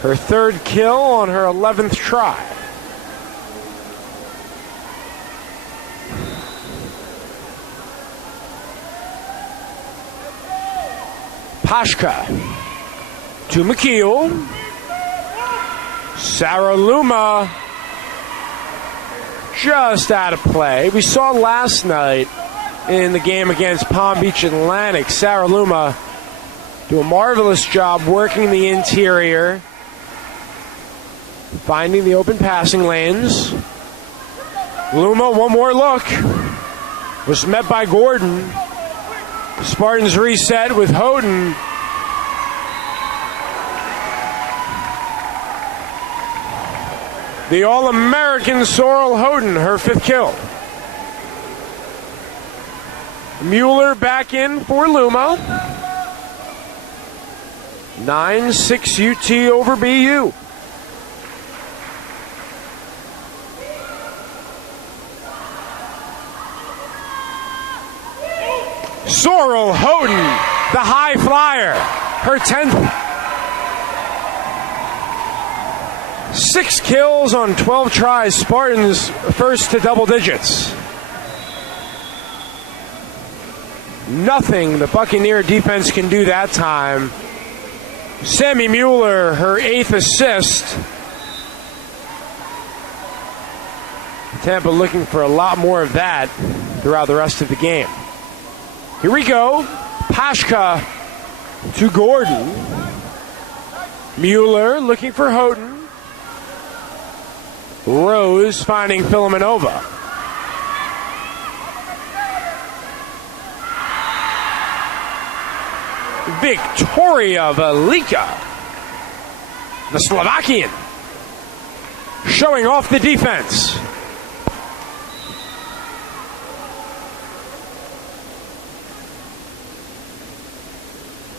Her third kill on her 11th try. Pashka to McKeel. Sarah Luma just out of play. We saw last night in the game against Palm Beach Atlantic, Sarah Luma do a marvelous job working the interior, finding the open passing lanes. Luma, one more look, was met by Gordon. Spartans reset with Houghton. The All-American Sorrel Houghton, her 5th kill. Mueller back in for Luma. 9-6 UT over BU. Sorrel Houghton, the high flyer, her 10th. 6 kills on 12 tries. Spartans first to double digits. Nothing the Buccaneer defense can do that time. Sammy Mueller, her 8th assist. Tampa looking for a lot more of that throughout the rest of the game. Here we go. Pashka to Gordon. Mueller looking for Houghton. Rose finding Filimonova. Victoria Velika, the Slovakian, showing off the defense.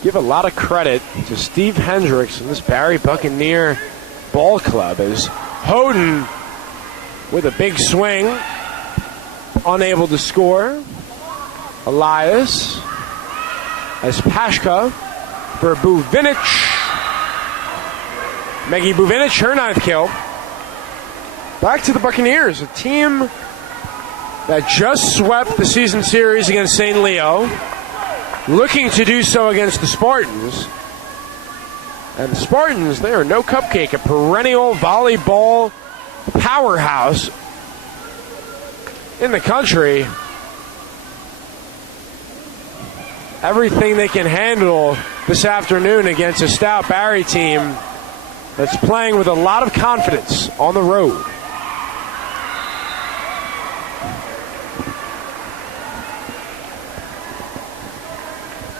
Give a lot of credit to Steve Hendricks and this Barry Buccaneer ball club as Houghton with a big swing, unable to score. Elias as Pashka for Buvinic. Maggie Buvinic, her 9th kill. Back to the Buccaneers, a team that just swept the season series against St. Leo, looking to do so against the Spartans. And the Spartans, they are no cupcake, a perennial volleyball powerhouse in the country. Everything they can handle this afternoon against a stout Barry team that's playing with a lot of confidence on the road.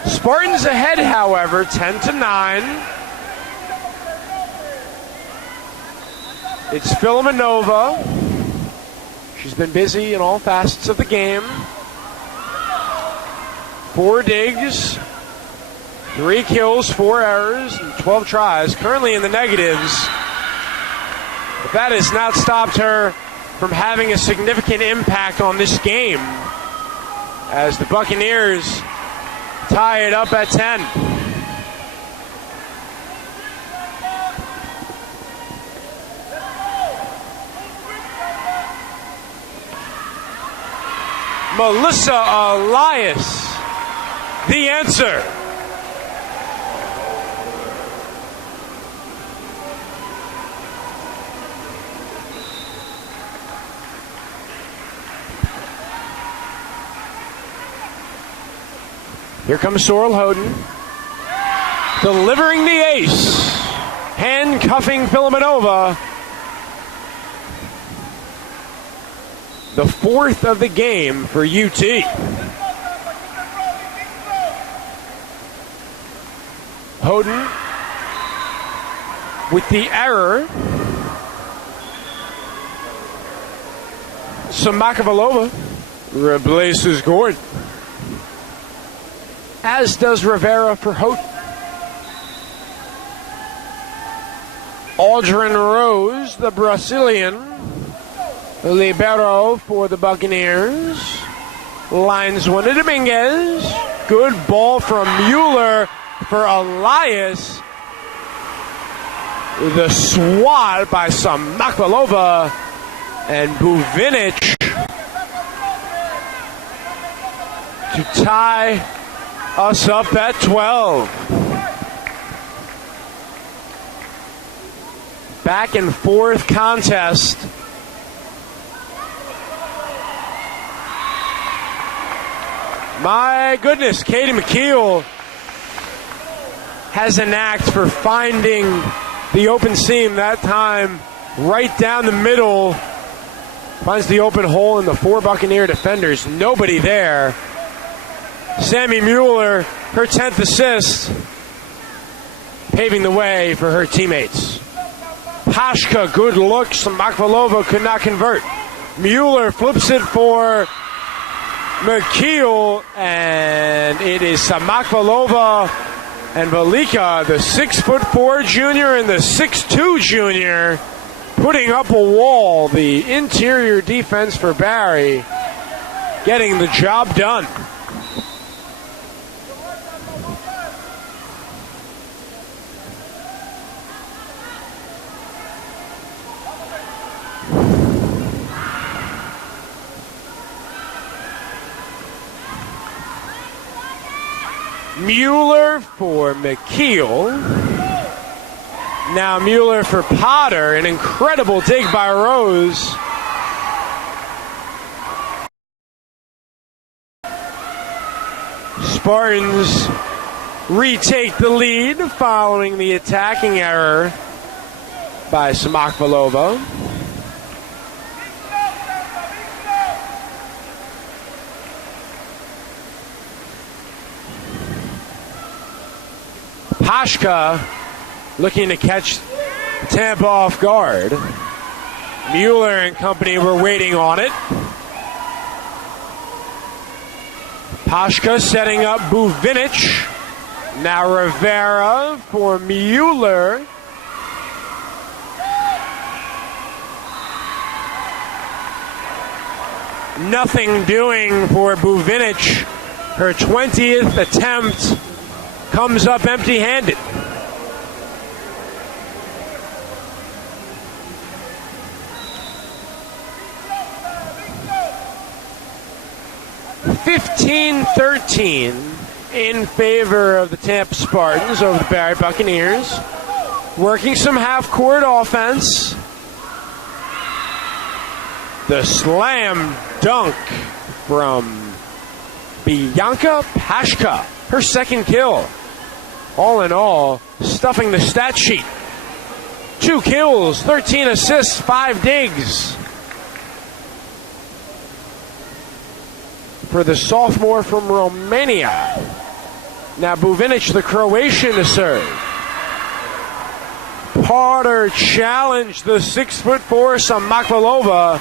Spartans ahead, however, 10-9. It's Filimonova. She's been busy in all facets of the game. 4 digs, 3 kills, 4 errors, and 12 tries. Currently in the negatives. But that has not stopped her from having a significant impact on this game as the Buccaneers tie it up at 10. Melissa Elias, the answer. Here comes Sorrel Houghton, delivering the ace, handcuffing Filimonova. The 4th of the game for UT. Houghton with the error. Samakovalova replaces Gord. As does Rivera for Hote. Aldrin Rose, the Brazilian libero for the Buccaneers. Lines one to Dominguez. Good ball from Mueller for Elias. The swat by Samakovalova and Buvinic to tie us up at 12. Back and forth contest. My goodness, Katie McKeel has a knack for finding the open seam that time right down the middle. Finds the open hole in the four Buccaneer defenders. Nobody there. Sammy Mueller, her 10th assist, paving the way for her teammates. Pashka, good look. Samakovalova could not convert. Mueller flips it for McKeel, and it is Samakovalova and Velika, the 6'4" junior and the 6'2" junior, putting up a wall. The interior defense for Barry getting the job done. Mueller for McKeel. Now Mueller for Potter. An incredible dig by Rose. Spartans retake the lead following the attacking error by Samakovalova. Pashka looking to catch Tampa off guard. Mueller and company were waiting on it. Pashka setting up Buvinic. Now Rivera for Mueller. Nothing doing for Buvinic. Her 20th attempt comes up empty-handed. (15-13) in favor of the Tampa Spartans over the Barry Buccaneers. Working some half-court offense. The slam dunk from Bianca Pashka. Her second kill. All in all, stuffing the stat sheet. 2 kills, 13 assists, 5 digs. For the sophomore from Romania. Now Buvinic, the Croatian, to serve. Potter challenged the 6'4" Samakovalova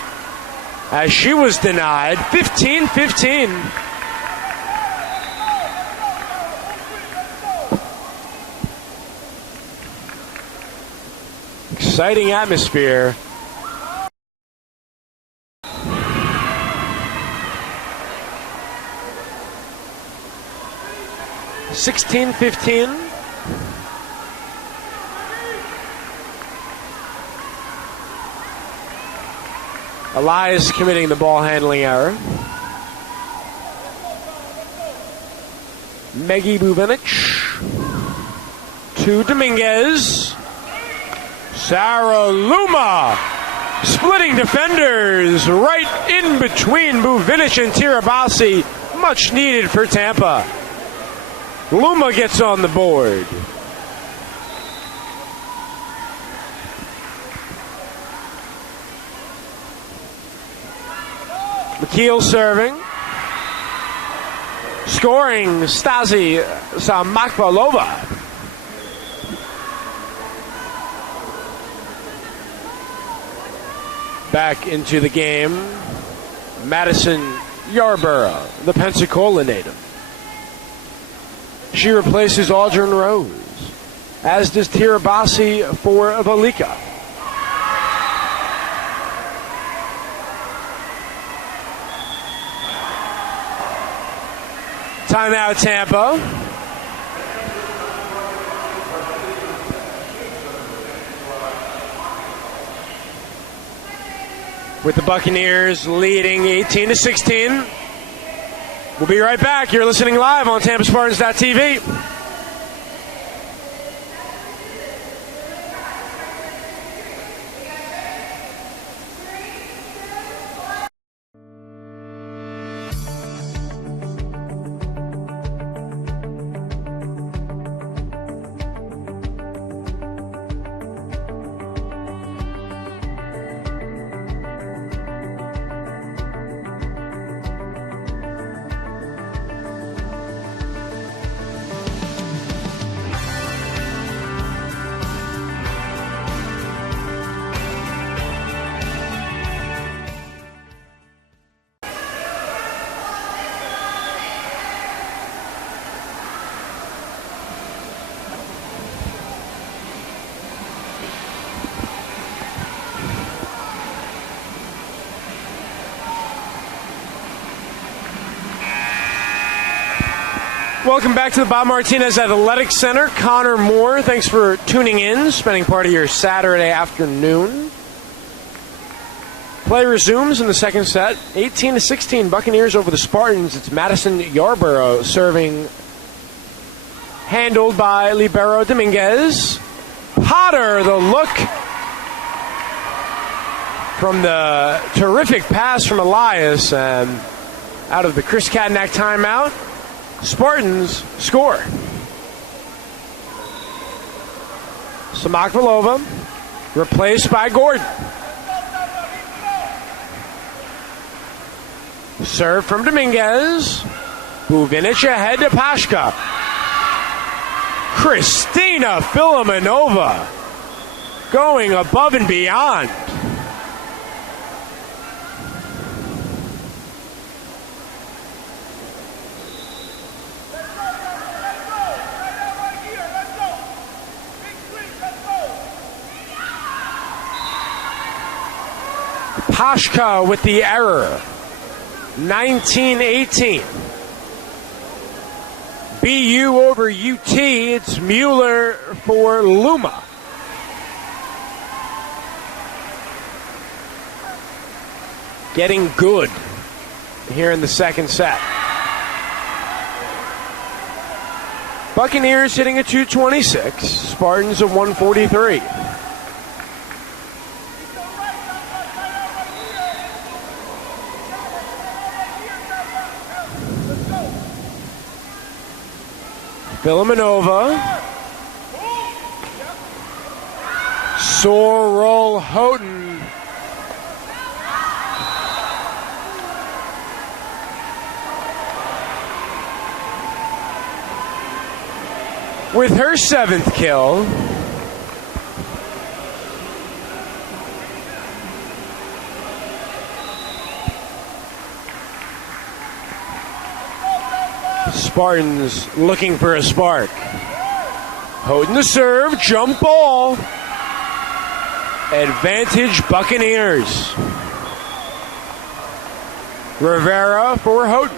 as she was denied. 15-15. Exciting atmosphere. (16-15). Elias committing the ball handling error. Meggie Buvinic to Dominguez. Sarah Luma splitting defenders right in between Buvinic and Tirabassi. Much needed for Tampa. Luma gets on the board. McKeel serving. Scoring, Stasi Samakovalova. Back into the game, Madison Yarborough, the Pensacola native. She replaces Audryn Rose, as does Tirabassi for Valika. Timeout, Tampa. With the Buccaneers leading 18-16. We'll be right back. You're listening live on TampaSpartans.tv. Welcome back to the Bob Martinez Athletic Center. Connor Moore, thanks for tuning in, spending part of your Saturday afternoon. Play resumes in the second set. 18-16, Buccaneers over the Spartans. It's Madison Yarborough serving, handled by libero Dominguez. Potter, the look from the terrific pass from Elias, and out of the Chris Kadnack timeout, Spartans score. Samakvalova replaced by Gordon. Serve from Dominguez. Buvinic ahead to Pashka. Kristina Filimonova going above and beyond. Pashka with the error. 19-18. BU over UT. It's Mueller for Luma. Getting good here in the second set. Buccaneers hitting a 226. Spartans a 143. Filimonova. Sorrel Houghton. With her 7th kill. Spartans looking for a spark. Houghton the serve, jump ball. Advantage Buccaneers. Rivera for Houghton.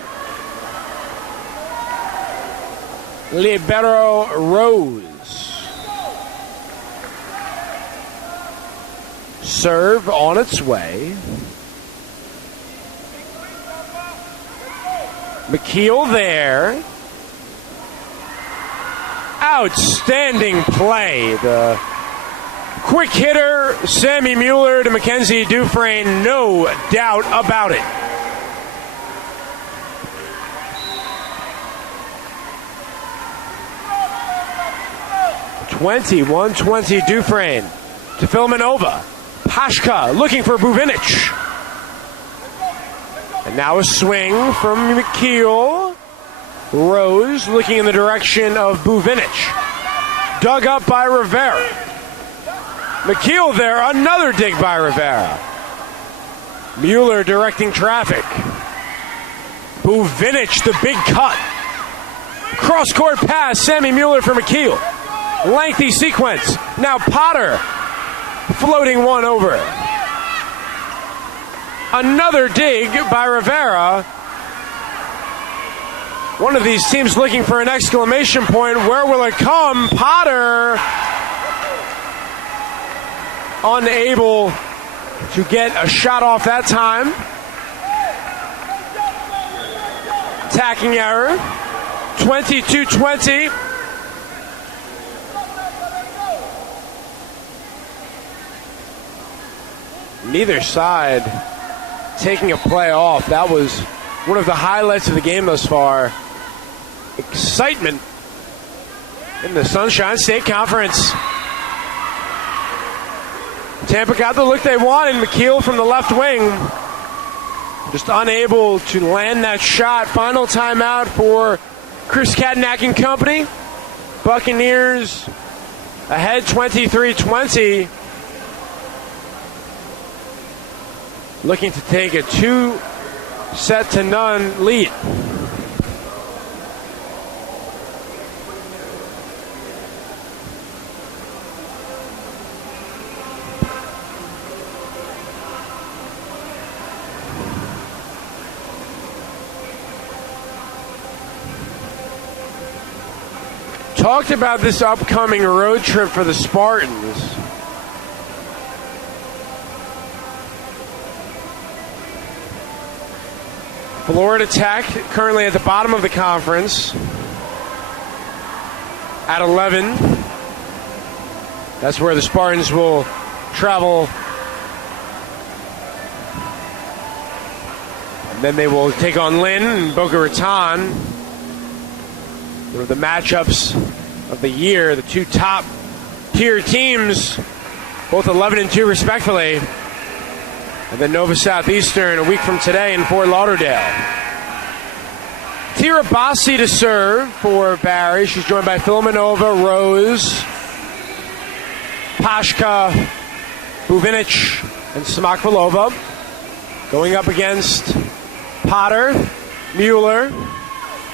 Libero Rose. Serve on its way. McKeel there. Outstanding play. The quick hitter, Sammy Mueller to Mackenzie Dufresne, no doubt about it. (21-20) Dufresne to Filimonova. Pashka looking for Buvinic. And now a swing from McKeel. Rose looking in the direction of Buvinic. Dug up by Rivera. McKeel there, another dig by Rivera. Mueller directing traffic. Buvinic, the big cut. Cross-court pass, Sammy Mueller for McKeel. Lengthy sequence. Now Potter floating one over. Another dig by Rivera. One of these teams looking for an exclamation point. Where will it come? Potter unable to get a shot off that time. Attacking error. 22-20. Neither side taking a play off. That was one of the highlights of the game thus far. Excitement in the Sunshine State Conference. Tampa got the look they wanted. McKeel from the left wing just unable to land that shot. Final timeout for Chris Katnack and company. Buccaneers ahead 23-20. Looking to take a 2-0 lead. Talked about this upcoming road trip for the Spartans. Florida Tech currently at the bottom of the conference at 11. That's where the Spartans will travel. And then they will take on Lynn and Boca Raton. One of the matchups of the year, the two top tier teams, both 11-2 respectively. And then Nova Southeastern a week from today in Fort Lauderdale. Tira Bassi to serve for Barry. She's joined by Filmanova, Rose, Pashka, Buvinic, and Smakvalova. Going up against Potter, Mueller,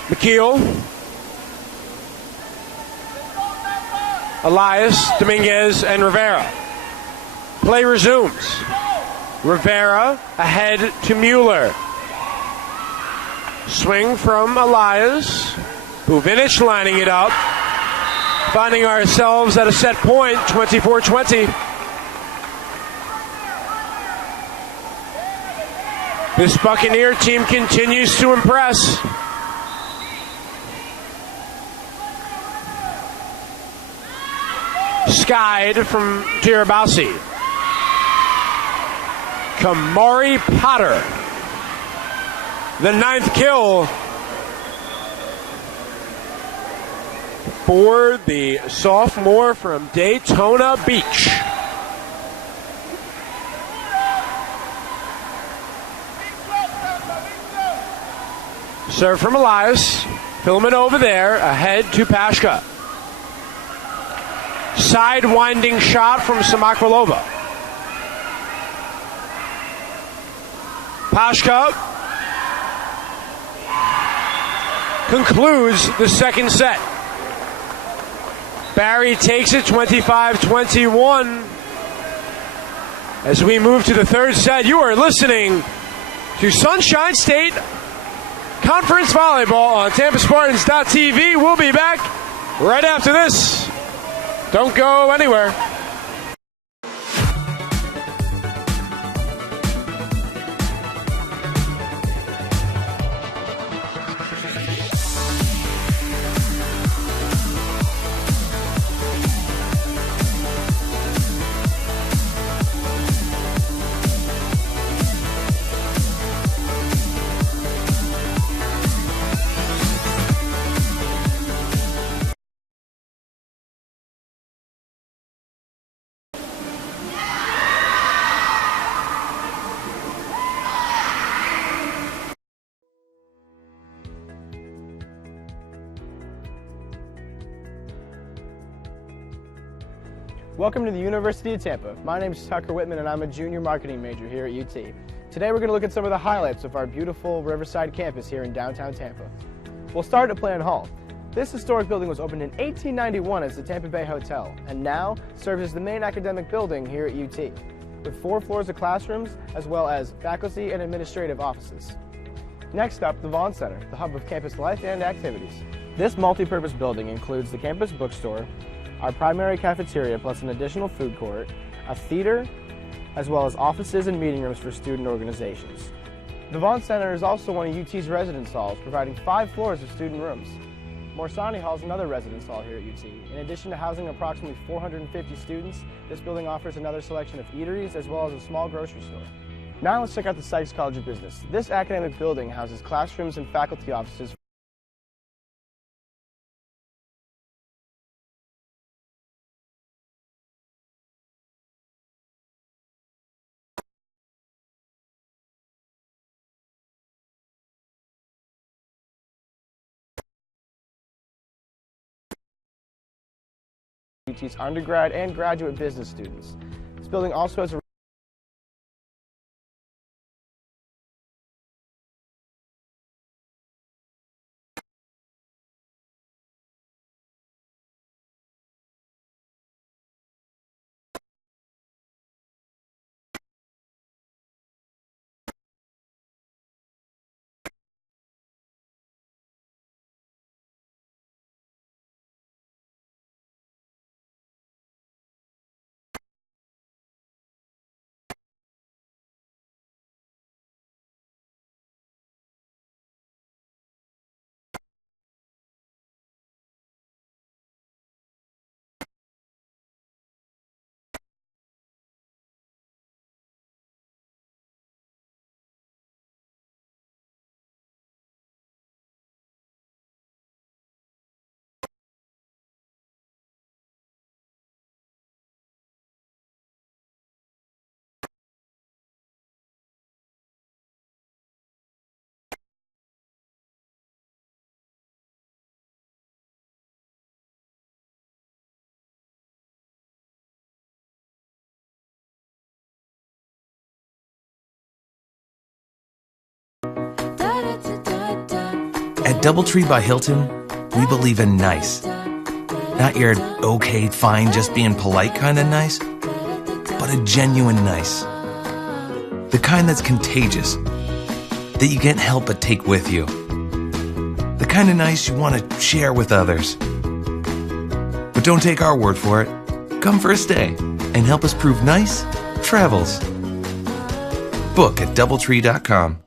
McKeel, Elias, Dominguez, and Rivera. Play resumes. Rivera ahead to Mueller. Swing from Elias. Buvinic lining it up. Finding ourselves at a set point, 24-20. This Buccaneer team continues to impress. Skied from Tirabassi. Kamari Potter. The 9th kill for the sophomore from Daytona Beach. Serve from Elias. Filman over there. Ahead to Pashka. Side winding shot from Smakvalova. Pashka concludes the second set. Barry takes it 25-21. As we move to the third set, you are listening to Sunshine State Conference Volleyball on TampaSpartans.tv. We'll be back right after this. Don't go anywhere. Welcome to the University of Tampa. My name is Tucker Whitman and I'm a junior marketing major here at UT. Today we're going to look at some of the highlights of our beautiful Riverside campus here in downtown Tampa. We'll start at Plan Hall. This historic building was opened in 1891 as the Tampa Bay Hotel and now serves as the main academic building here at UT, with 4 floors of classrooms as well as faculty and administrative offices. Next up, the Vaughn Center, the hub of campus life and activities. This multi-purpose building includes the campus bookstore, our primary cafeteria plus an additional food court, a theater, as well as offices and meeting rooms for student organizations. The Vaughn Center is also one of UT's residence halls, providing 5 floors of student rooms. Morsani Hall is another residence hall here at UT. In addition to housing approximately 450 students, this building offers another selection of eateries as well as a small grocery store. Now let's check out the Sykes College of Business. This academic building houses classrooms and faculty offices UT's undergrad and graduate business students. This building also has a At DoubleTree by Hilton, we believe in nice. Not your okay, fine, just being polite kind of nice, but a genuine nice. The kind that's contagious, that you can't help but take with you. The kind of nice you want to share with others. But don't take our word for it. Come for a stay and help us prove nice travels. Book at DoubleTree.com.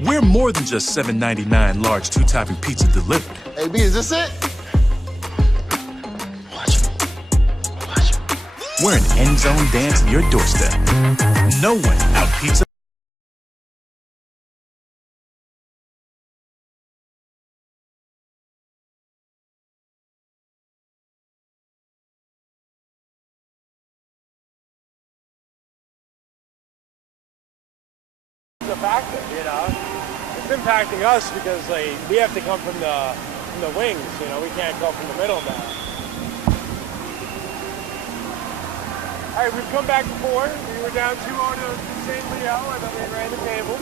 We're more than just $7.99 large 2-topping pizza delivered. Hey, B, is this it? Watch me. We're an end zone dance at your doorstep. No one out pizza. The factor, you know, it's impacting us because like we have to come from the wings, you know, we can't go from the middle now. All right, we've come back before. We were down 2-0 to St. Leo, and then we ran the table.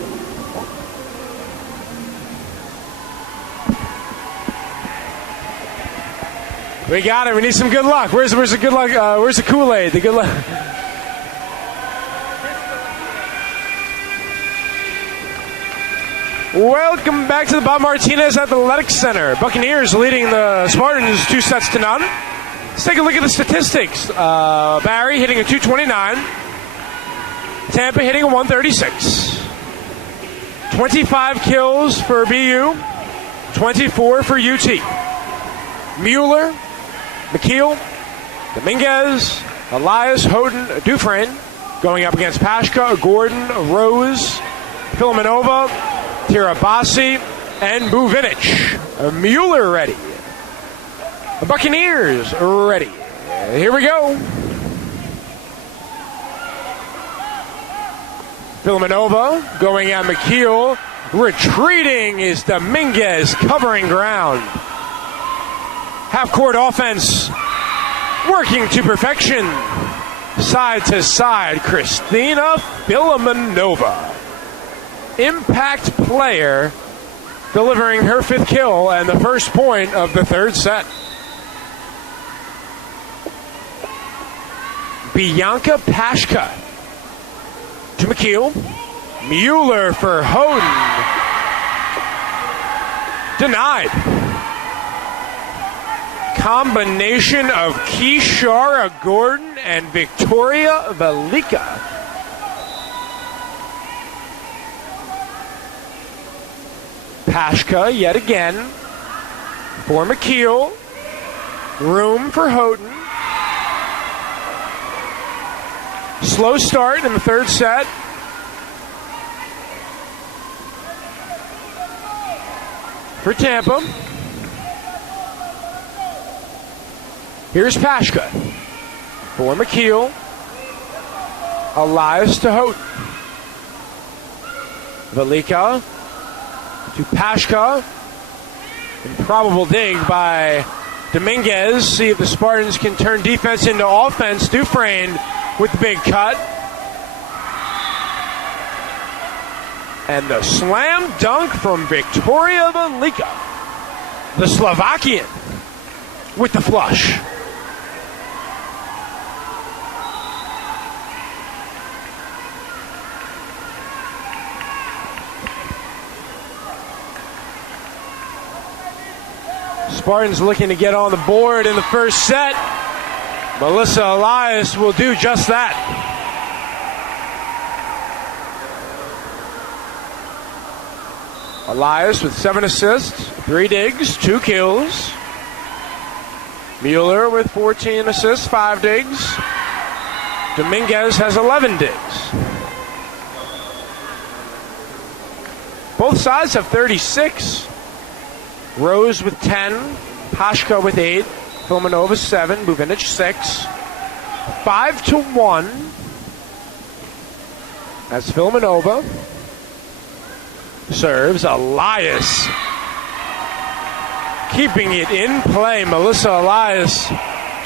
We got it. We need some good luck. Where's the good luck? Where's the Kool-Aid? The good luck. Welcome back to the Bob Martinez Athletic Center. Buccaneers leading the Spartans 2-0. Let's take a look at the statistics. Barry hitting a 229. Tampa hitting a 136. 25 kills for BU. 24 for UT. Mueller, McKeel, Dominguez, Elias, Houghton, Dufresne going up against Pashka, Gordon, Rose, Filimonova, Tirabassi, and Buvinic. Mueller ready. The Buccaneers ready. Here we go. Filimonova going at McKeel. Retreating is Dominguez covering ground. Half-court offense working to perfection. Side to side, Kristina Filimonova. Impact player, delivering her 5th kill and the first point of the 3rd set. Bianca Pashka to McKeel. Mueller for Houghton. Denied. Combination of Kishara Gordon and Victoria Velika. Pashka yet again for McKeel. Room for Houghton. Slow start in the 3rd set. For Tampa. Here's Pashka for McKeel. Elias to Houghton. Velika to Pashka. Improbable dig by Dominguez. See if the Spartans can turn defense into offense. Dufresne with the big cut. And the slam dunk from Victoria Velika. The Slovakian with the flush. Spartans looking to get on the board in the first set. Melissa Elias will do just that. Elias with 7 assists, 3 digs, 2 kills. Mueller with 14 assists, 5 digs. Dominguez has 11 digs. Both sides have 36. Rose with 10, Pashka with 8, Filmanova 7, Buvinic 6. 5-1. That's Filmanova. Serves Elias. Keeping it in play. Melissa Elias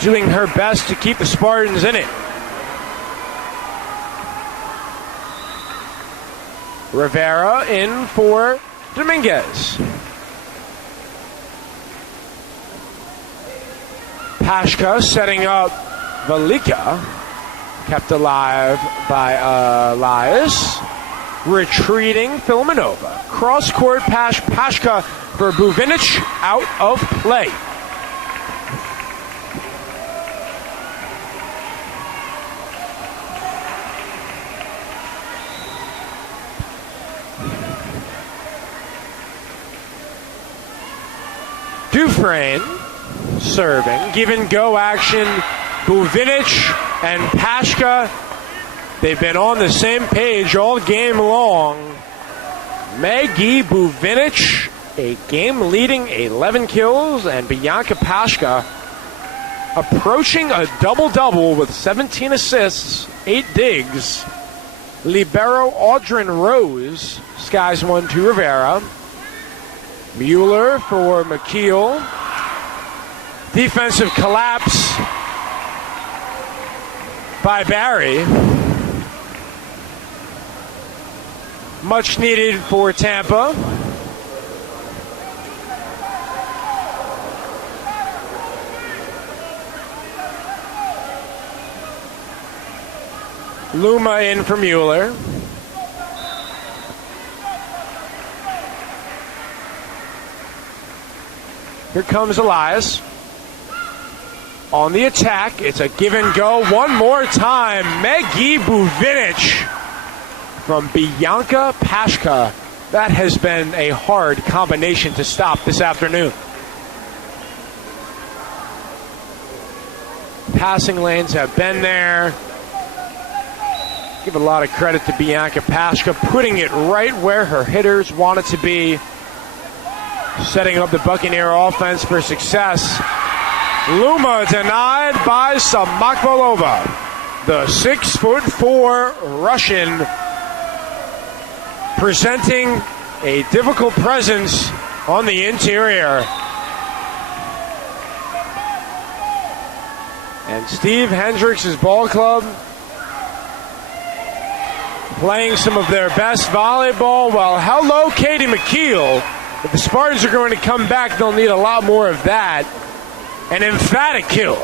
doing her best to keep the Spartans in it. Rivera in for Dominguez. Pashka setting up Velika. Kept alive by Elias. Retreating Filmanova. Cross-court pass Pashka for Buvinic out of play. Dufresne serving. Give and go action. Buvinic and Pashka. They've been on the same page all game long. Maggie Buvinic, a game-leading 11 kills, and Bianca Pashka approaching a double-double with 17 assists, 8 digs. Libero Audrin Rose skies one to Rivera. Mueller for McKeel. Defensive collapse by Barry. Much needed for Tampa. Luma in for Mueller. Here comes Elias. On the attack, it's a give and go one more time. Maggie Buvinic from Bianca Pashka. That has been a hard combination to stop this afternoon. Passing lanes have been there. Give a lot of credit to Bianca Pashka, putting it right where her hitters want it to be. Setting up the Buccaneer offense for success. Luma denied by Samakvalova. The 6'4" Russian presenting a difficult presence on the interior. And Steve Hendricks' ball club playing some of their best volleyball. Well, hello, Katie McKeel. If the Spartans are going to come back, they'll need a lot more of that. An emphatic kill.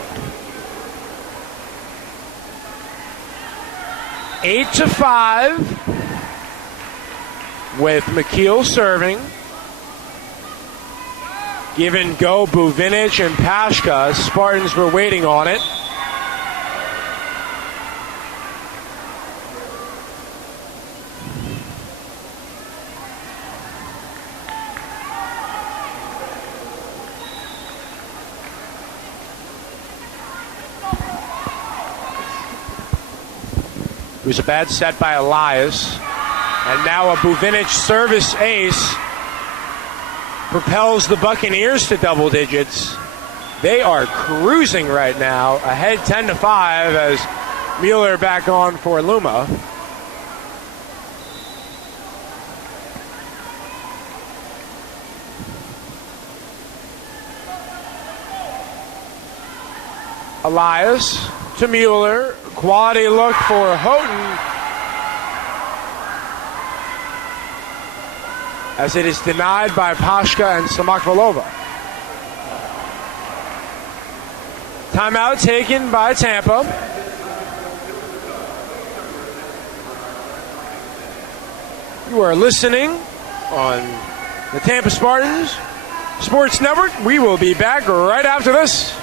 8-5 with McKeel serving. Give and go Buvinic and Pashka. Spartans were waiting on it. It was a bad set by Elias. And now a Buvinic service ace propels the Buccaneers to double digits. They are cruising right now, ahead 10-5 as Mueller back on for Luma. Elias to Mueller. Quality look for Houghton, as it is denied by Pashka and Samakvalova. Timeout taken by Tampa. You are listening on the Tampa Spartans Sports Network. We will be back right after this.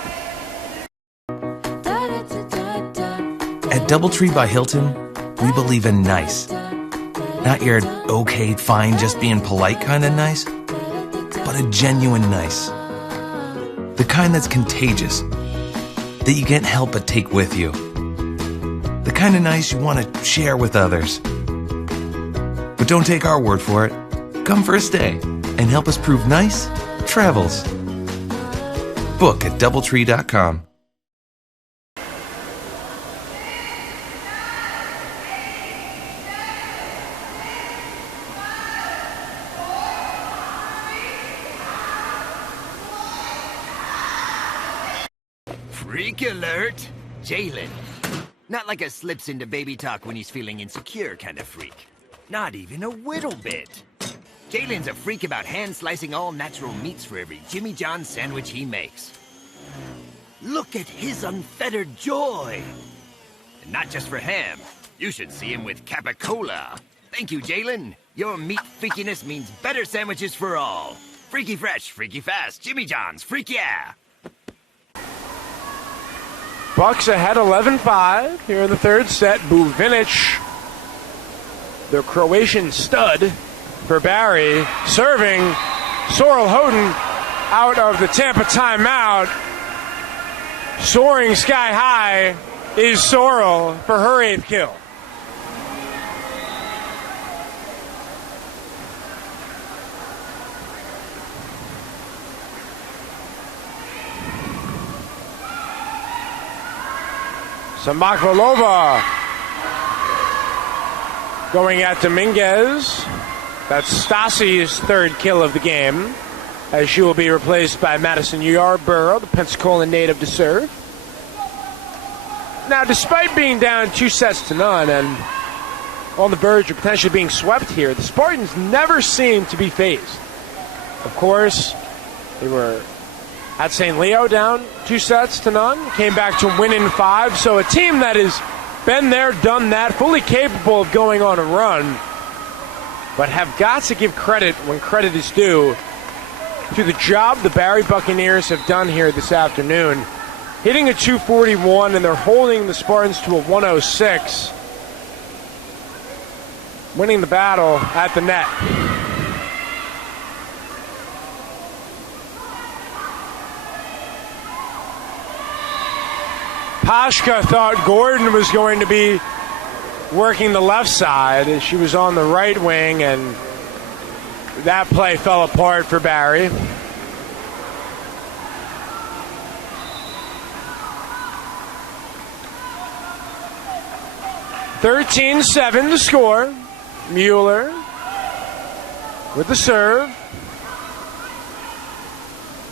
At DoubleTree by Hilton, we believe in nice. Not your okay, fine, just being polite kind of nice, but a genuine nice. The kind that's contagious, that you can't help but take with you. The kind of nice you want to share with others. But don't take our word for it. Come for a stay and help us prove nice travels. Book at DoubleTree.com. Freak alert! Jalen. Not like a slips into baby talk when he's feeling insecure kind of freak. Not even a whittle bit. Jalen's a freak about hand-slicing all natural meats for every Jimmy John sandwich he makes. Look at his unfettered joy! And not just for ham. You should see him with Capicola. Thank you, Jalen. Your meat freakiness means better sandwiches for all. Freaky fresh, freaky fast, Jimmy John's, freak yeah! Bucks ahead 11-5 here in the third set. Buvinic, the Croatian stud for Barry, serving. Sorrel Houghton out of the Tampa timeout. Soaring sky high is Sorrel for her 8th kill. Samakvalova going at Dominguez. That's Stasi's 3rd kill of the game, as she will be replaced by Madison Yarborough, the Pensacola native, to serve. Now, despite being down 2-0 and on the verge of potentially being swept here, the Spartans never seem to be phased. Of course, they were at St. Leo down 2-0, came back to win in 5. So a team that has been there, done that, fully capable of going on a run, but have got to give credit when credit is due to the job the Barry Buccaneers have done here this afternoon. Hitting a 241, and they're holding the Spartans to a 106. Winning the battle at the net. Pashka thought Gordon was going to be working the left side. She was on the right wing, and that play fell apart for Barry. (13-7) to score. Mueller with the serve.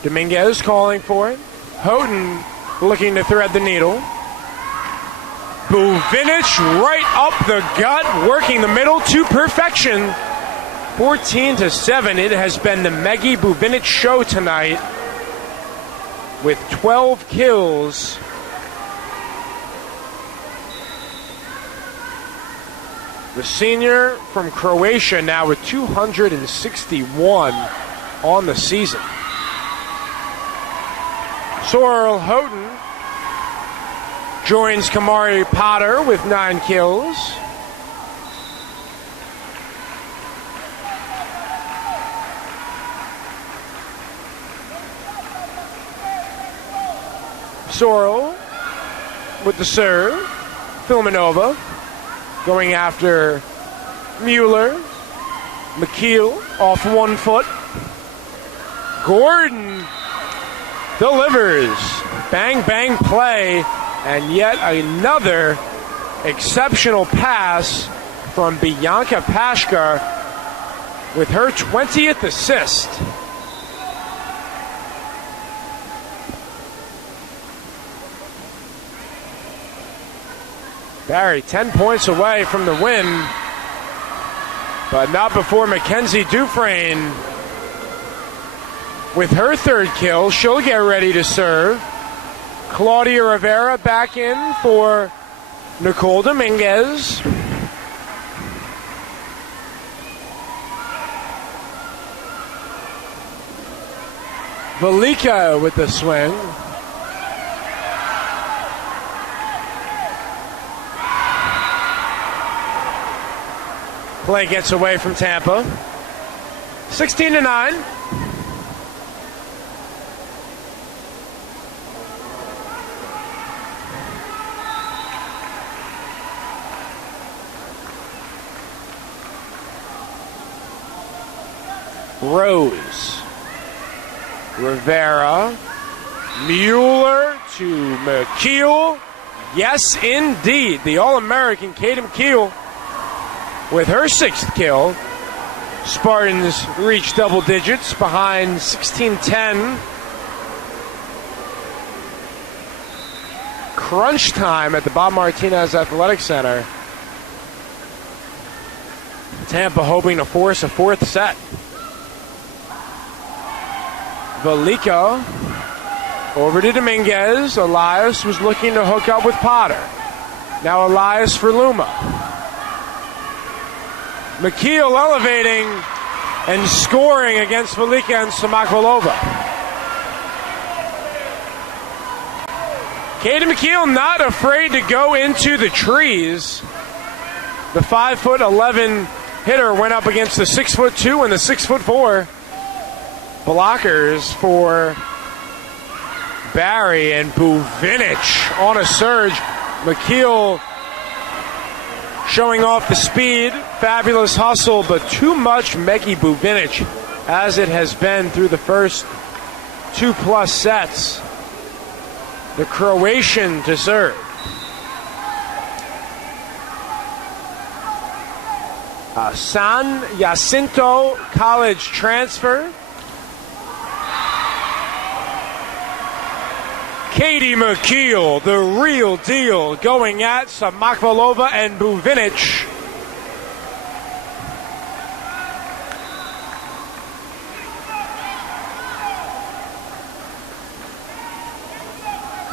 Dominguez calling for it. Houghton looking to thread the needle. Buvinic right up the gut, working the middle to perfection. 14-7. It has been the Meggie Buvinic show tonight with 12 kills. The senior from Croatia now with 261 on the season. Sorrel Houghton joins Kamari Potter with 9 kills. Sorrel with the serve. Filmanova going after Mueller. McKeel off 1 foot. Gordon delivers. Bang, bang play. And yet another exceptional pass from Bianca Pashkar with her 20th assist. Barry 10 points away from the win, but not before Mackenzie Dufresne with her 3rd kill. She'll get ready to serve. Claudia Rivera back in for Nicole Dominguez. Velika with the swing. Play gets away from Tampa. 16-9. Rose. Rivera. Mueller to McKeel. Yes, indeed. The All-American Kate McKeel with her 6th kill. Spartans reach double digits behind 16-10. Crunch time at the Bob Martinez Athletic Center. Tampa hoping to force a 4th set. Velika over to Dominguez. Elias was looking to hook up with Potter. Now Elias for Luma. McKeel elevating and scoring against Velika and Samakvalova. Katie McKeel not afraid to go into the trees. The 5'11" hitter went up against the 6'2" and the 6'4" blockers for Barry, and Buvinic on a surge. McKeel showing off the speed, fabulous hustle, but too much Meggie Buvinic, as it has been through the first 2+ sets. The Croatian to serve. San Jacinto college transfer. Katie McKeel, the real deal, going at Samakvalova and Buvinic.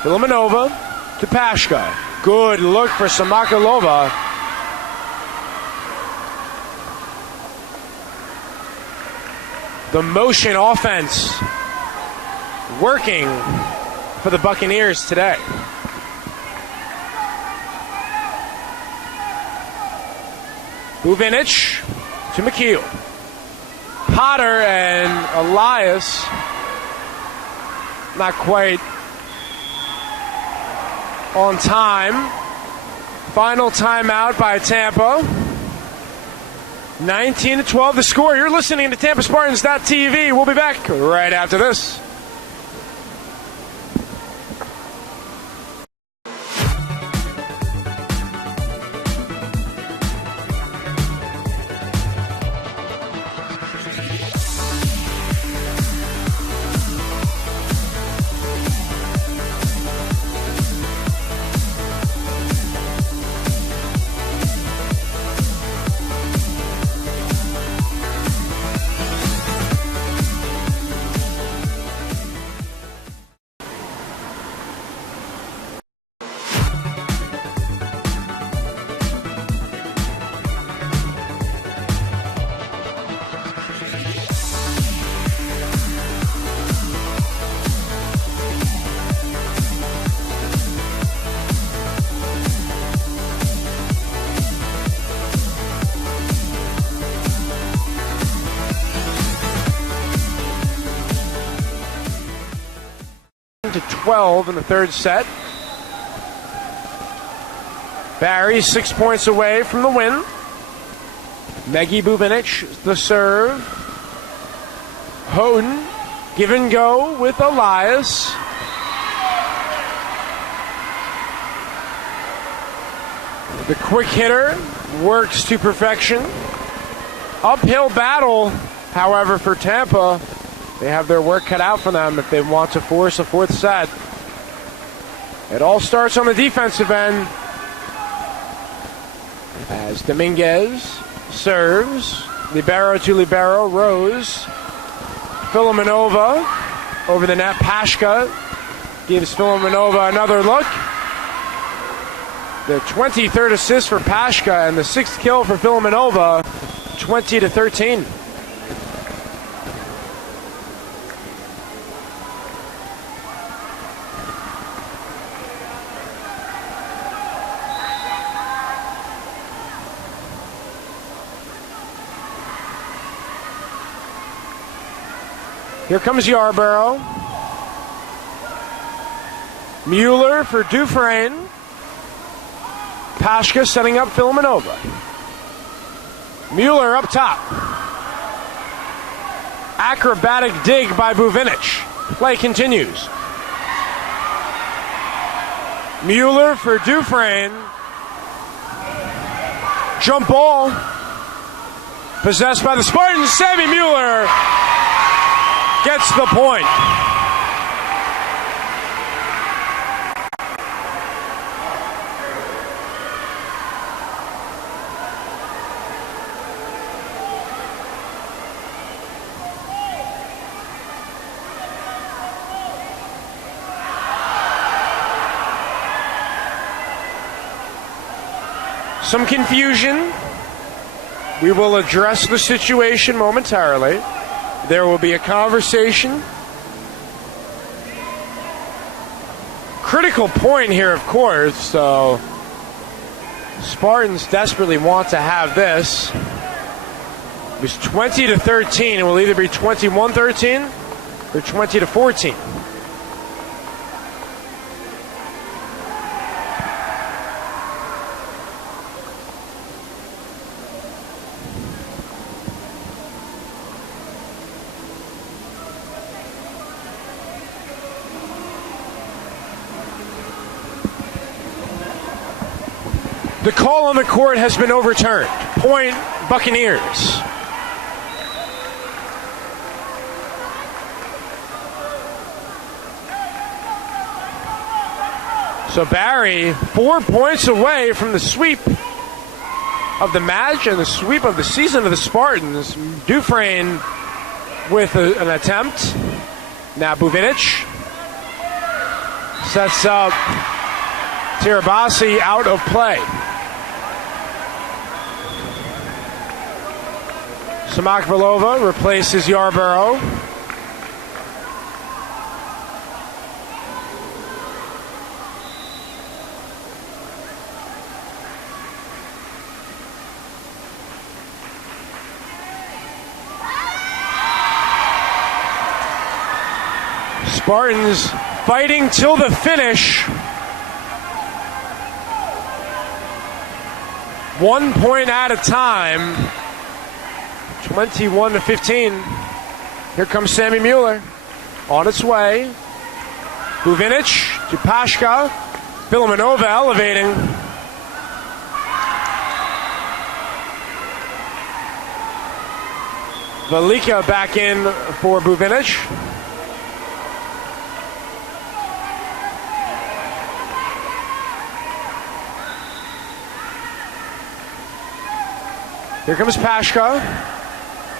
Filmanova to Pashka. Good look for Samakvalova. The motion offense working for the Buccaneers today. Buvinic to McKeel. Potter and Elias not quite on time. Final timeout by Tampa. 19-12 the score. You're listening to TampaSpartans.tv. We'll be back right after this. 12 in the third set. Barry 6 points away from the win. Megi Bubinic, the serve. Houghton, give and go with Elias. The quick hitter works to perfection. Uphill battle, however, for Tampa. They have their work cut out for them if they want to force a fourth set. It all starts on the defensive end as Dominguez serves. Libero to libero. Rose. Filomenova over the net. Pashka gives Filomenova another look. The 23rd assist for Pashka and the 6th kill for Filomenova, 20-13. Here comes Yarborough. Mueller for Dufresne. Pashka setting up Filomenova. Mueller up top. Acrobatic dig by Buvinic. Play continues. Mueller for Dufresne. Jump ball. Possessed by the Spartans. Sammy Mueller gets the point. Some confusion. We will address the situation momentarily. There will be a conversation. Critical point here, of course, so Spartans desperately want to have this. It was 20-13. It will either be 21-13 or 20-14. The call on the court has been overturned. Point, Buccaneers. So Barry, 4 points away from the sweep of the match and the sweep of the season of the Spartans. Dufresne with an attempt. Now Buvinic sets up Tirabassi out of play. Samakvalova replaces Yarborough. Spartans fighting till the finish. 1 point at a time. 21-15. Here comes Sammy Mueller. On its way. Buvinic to Pashka. Filomenova elevating. Velika back in for Buvinic. Here comes Pashka.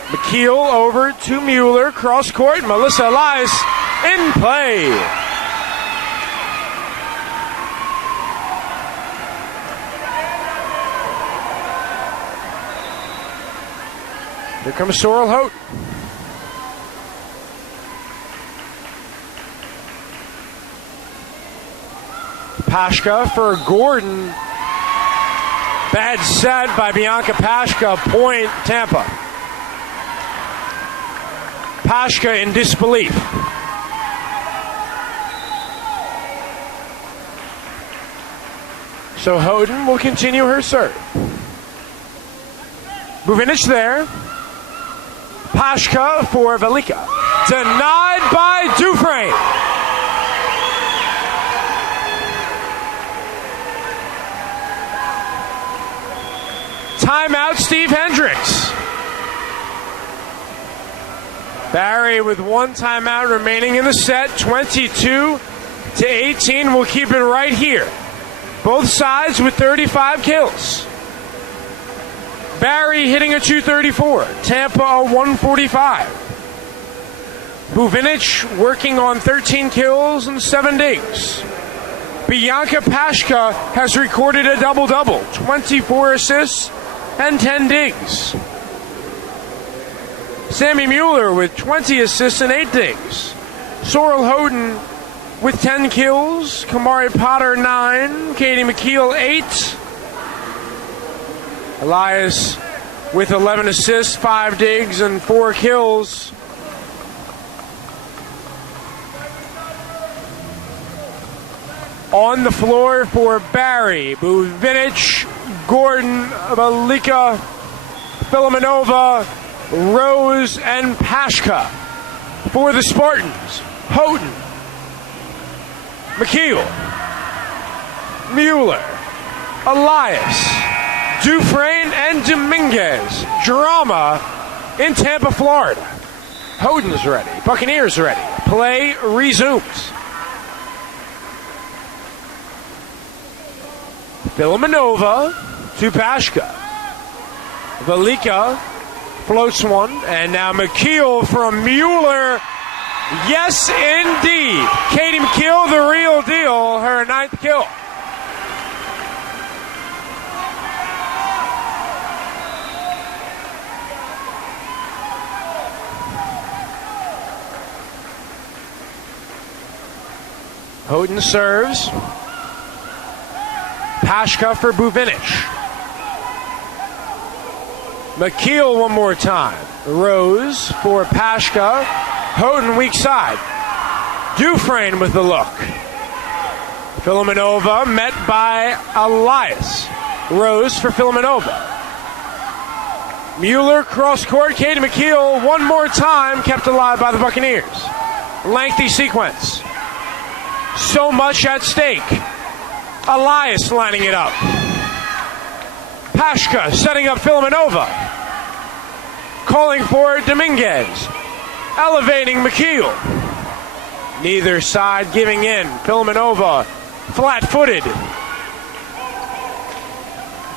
McKeel over to Mueller. Cross court. Melissa Elias in play. Here comes Sorrel Hote. Pashka for Gordon. Bad set by Bianca Pashka. Point Tampa. Pashka in disbelief. So Houghton will continue her serve. Buvinic there. Pashka for Velika. Denied by Dufresne. Timeout, Steve Hendricks. Barry with one timeout remaining in the set. 22-18. We'll keep it right here. Both sides with 35 kills. Barry hitting a 234. Tampa a 145. Buvinic working on 13 kills and 7 digs. Bianca Pashka has recorded a double-double. 24 assists and 10 digs. Sammy Mueller with 20 assists and 8 digs. Sorrel Houghton with 10 kills. Kamari Potter 9. Katie McKeel 8. Elias with 11 assists, 5 digs, and 4 kills. On the floor for Barry, Buvinic, Gordon, Velika, Filimonova, Rose, and Pashka. For the Spartans, Houghton, McKeel, Mueller, Elias, Dufresne, and Dominguez. Drama in Tampa, Florida. Houghton's ready. Buccaneers ready. Play resumes. Filimonova to Pashka. Velika floats one, and now McKeel from Mueller. Yes, indeed. Katie McKeel, the real deal, her 9th kill. Houghton serves. Pashka for Buvinic. McKeel one more time. Rose for Pashka. Houghton weak side. Dufresne with the look. Filimonova met by Elias. Rose for Filimonova. Mueller cross court. Katie McKeel one more time kept alive by the Buccaneers. Lengthy sequence. So much at stake. Elias lining it up. Pashka setting up Filimonova. Calling for Dominguez. Elevating McKeel. Neither side giving in. Filimonova flat-footed.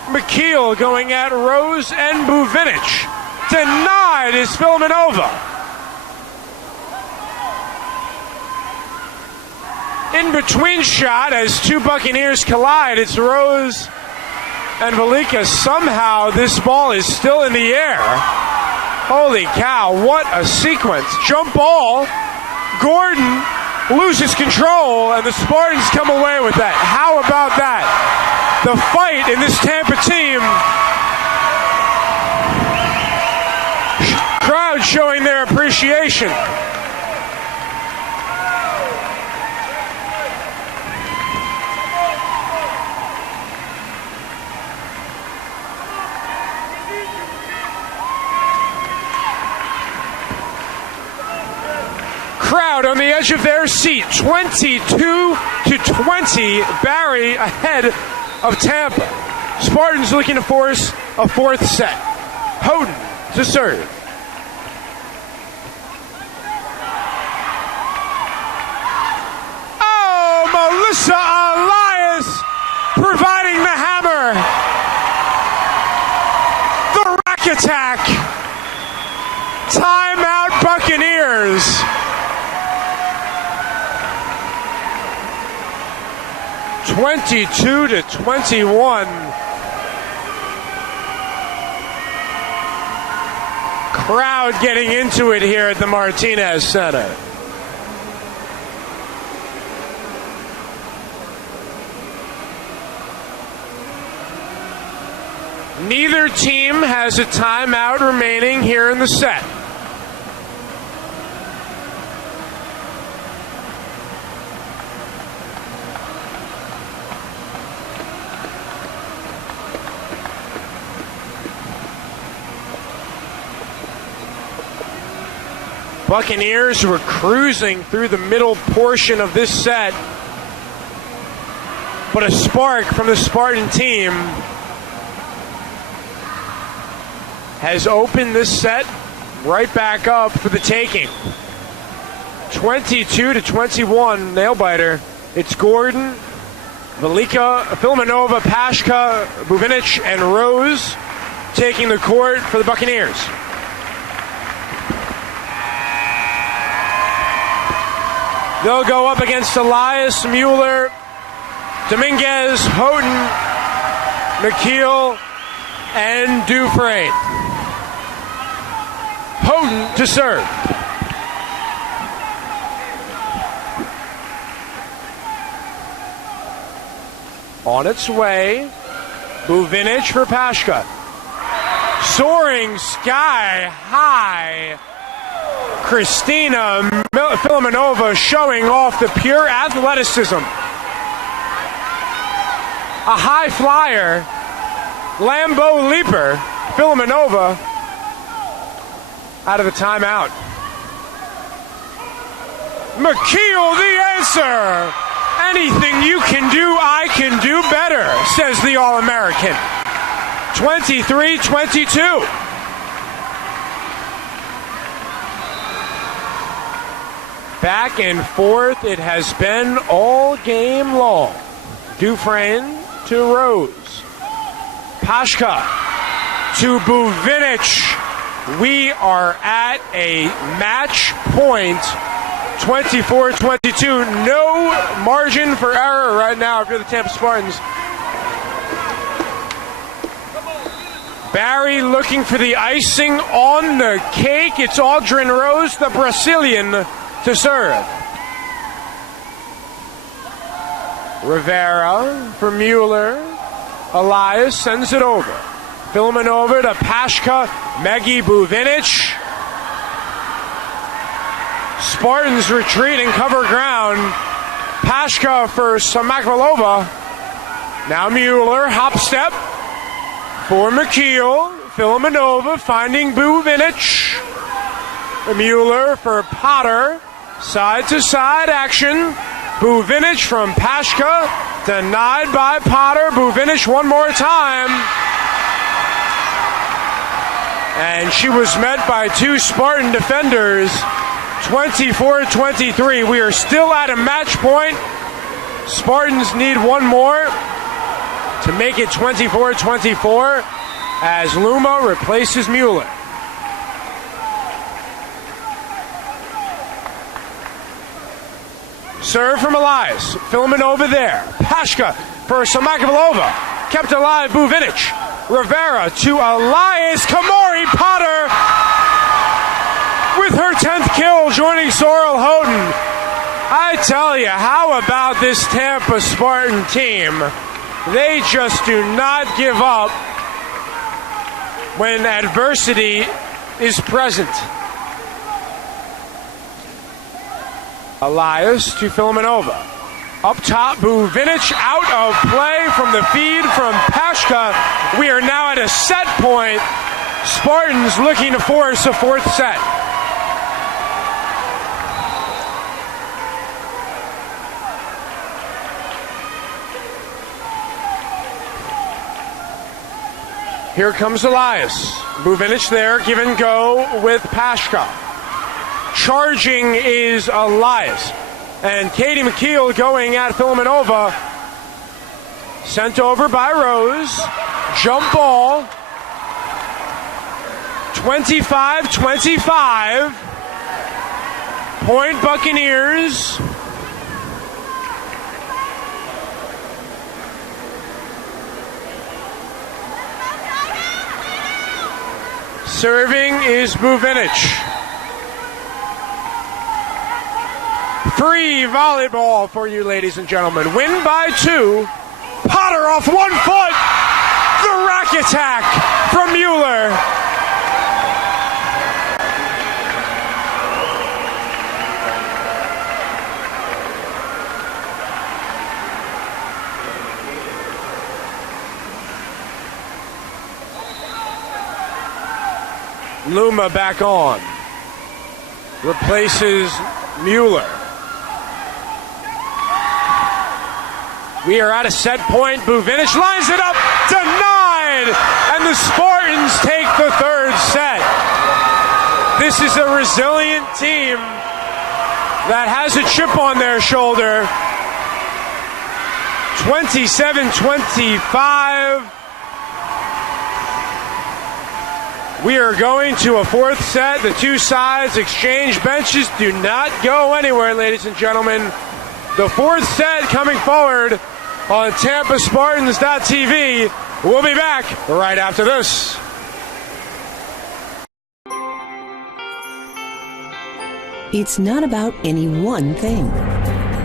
McKeel going at Rose and Buvinic. Denied is Filimonova. In between shot as two Buccaneers collide. It's Rose and Velika. Somehow this ball is still in the air. Holy cow, what a sequence. Jump ball. Gordon loses control and the Spartans come away with that. How about that? The fight in this Tampa team. Crowd showing their appreciation. Crowd on the edge of their seat. 22-20. Barry ahead of Tampa. Spartans looking to force a fourth set. Houghton to serve. Oh, Melissa Elias providing the hammer. The rack attack. Timeout Buccaneers. (22-21). Crowd getting into it here at the Martinez Center. Neither team has a timeout remaining here in the set. Buccaneers were cruising through the middle portion of this set, but a spark from the Spartan team has opened this set right back up for the taking. 22-21, nail biter. It's Gordon, Velika, Filmanova, Pashka, Buvinic, and Rose taking the court for the Buccaneers. They'll go up against Elias, Mueller, Dominguez, Houghton, McKeel, and Dufresne. Houghton to serve. On its way, Buvinic for Pashka. Soaring sky high, Kristina Filmanova showing off the pure athleticism. A high flyer, Lambeau leaper, Filmanova out of the timeout. McKeel the answer. Anything you can do, I can do better, says the All-American. 23-22. Back and forth it has been all game long. Dufresne to Rose. Pashka to Buvinic. We are at a match point. 24-22. No margin for error right now if you're the Tampa Spartans. Barry looking for the icing on the cake. It's Aldrin Rose, the Brazilian, to serve. Rivera for Mueller. Elias sends it over. Filmanova to Pashka. Megi Buvinic. Spartans retreat and cover ground. Pashka for Samakvalova. Now Mueller, hop step for McKeel. Filmanova finding Buvinic. Mueller for Potter. Side to side action. Buvinic from Pashka. Denied by Potter. Buvinic one more time. And she was met by two Spartan defenders. 24-23. We are still at a match point. Spartans need one more to make it 24-24 as Luma replaces Mueller. Serve from Elias. Filmanova there. Pashka for Samakvalova. Kept alive, Buvinic. Rivera to Elias. Kamari Potter with her 10th kill, joining Sorrel Houghton. I tell you, how about this Tampa Spartan team? They just do not give up when adversity is present. Elias to Filmanova. Up top, Buvinic out of play from the feed from Pashka. We are now at a set point. Spartans looking to force a fourth set. Here comes Elias. Buvinic there, give and go with Pashka. Charging is Elias. And Katie McKeel going at Filmanova. Sent over by Rose. Jump ball. 25-25. Point Buccaneers. Serving is Buvinic. Free volleyball for you, ladies and gentlemen. Win by 2. Potter off 1 foot. The rack attack from Mueller. Luma back on. replaces Mueller. We are at a set point. Buvinic lines it up, denied, and the Spartans take the third set. This is a resilient team that has a chip on their shoulder. 27-25. We are going to a fourth set. The two sides exchange benches. Do not go anywhere, ladies and gentlemen. The fourth set coming forward on TampaSpartans.tv. We'll be back right after this. It's not about any one thing.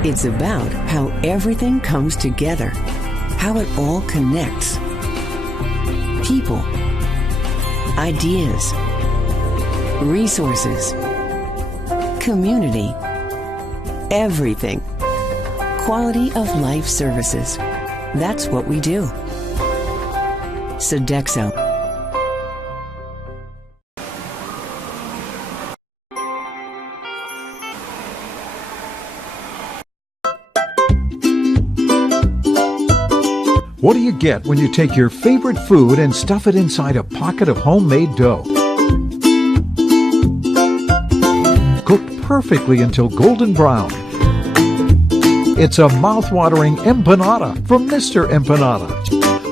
It's about how everything comes together, how it all connects. People, ideas, resources, community, everything. Quality of life services. That's what we do. Sodexo. What do you get when you take your favorite food and stuff it inside a pocket of homemade dough? Cooked perfectly until golden brown. It's a mouth-watering empanada from Mr. Empanada.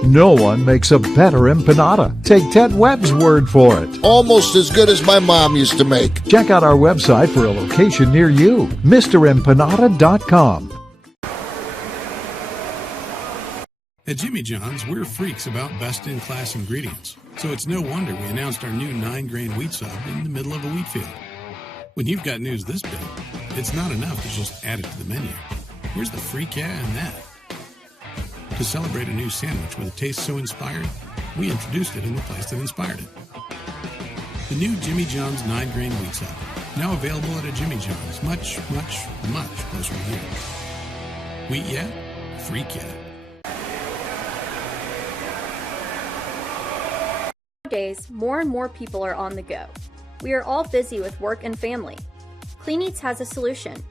No one makes a better empanada. Take Ted Webb's word for it. Almost as good as my mom used to make. Check out our website for a location near you, MrEmpanada.com. At Jimmy John's, we're freaks about best-in-class ingredients, so it's no wonder we announced our new 9-grain wheat sub in the middle of a wheat field. When you've got news this big, it's not enough to just add it to the menu. Where's the freak yeah in that? To celebrate a new sandwich with a taste so inspired, we introduced it in the place that inspired it. The new Jimmy John's 9-grain wheat sub, now available at a Jimmy John's much, much, much closer to you. Wheat yeah? Freak yeah. Nowadays, more and more people are on the go. We are all busy with work and family. Clean Eats has a solution.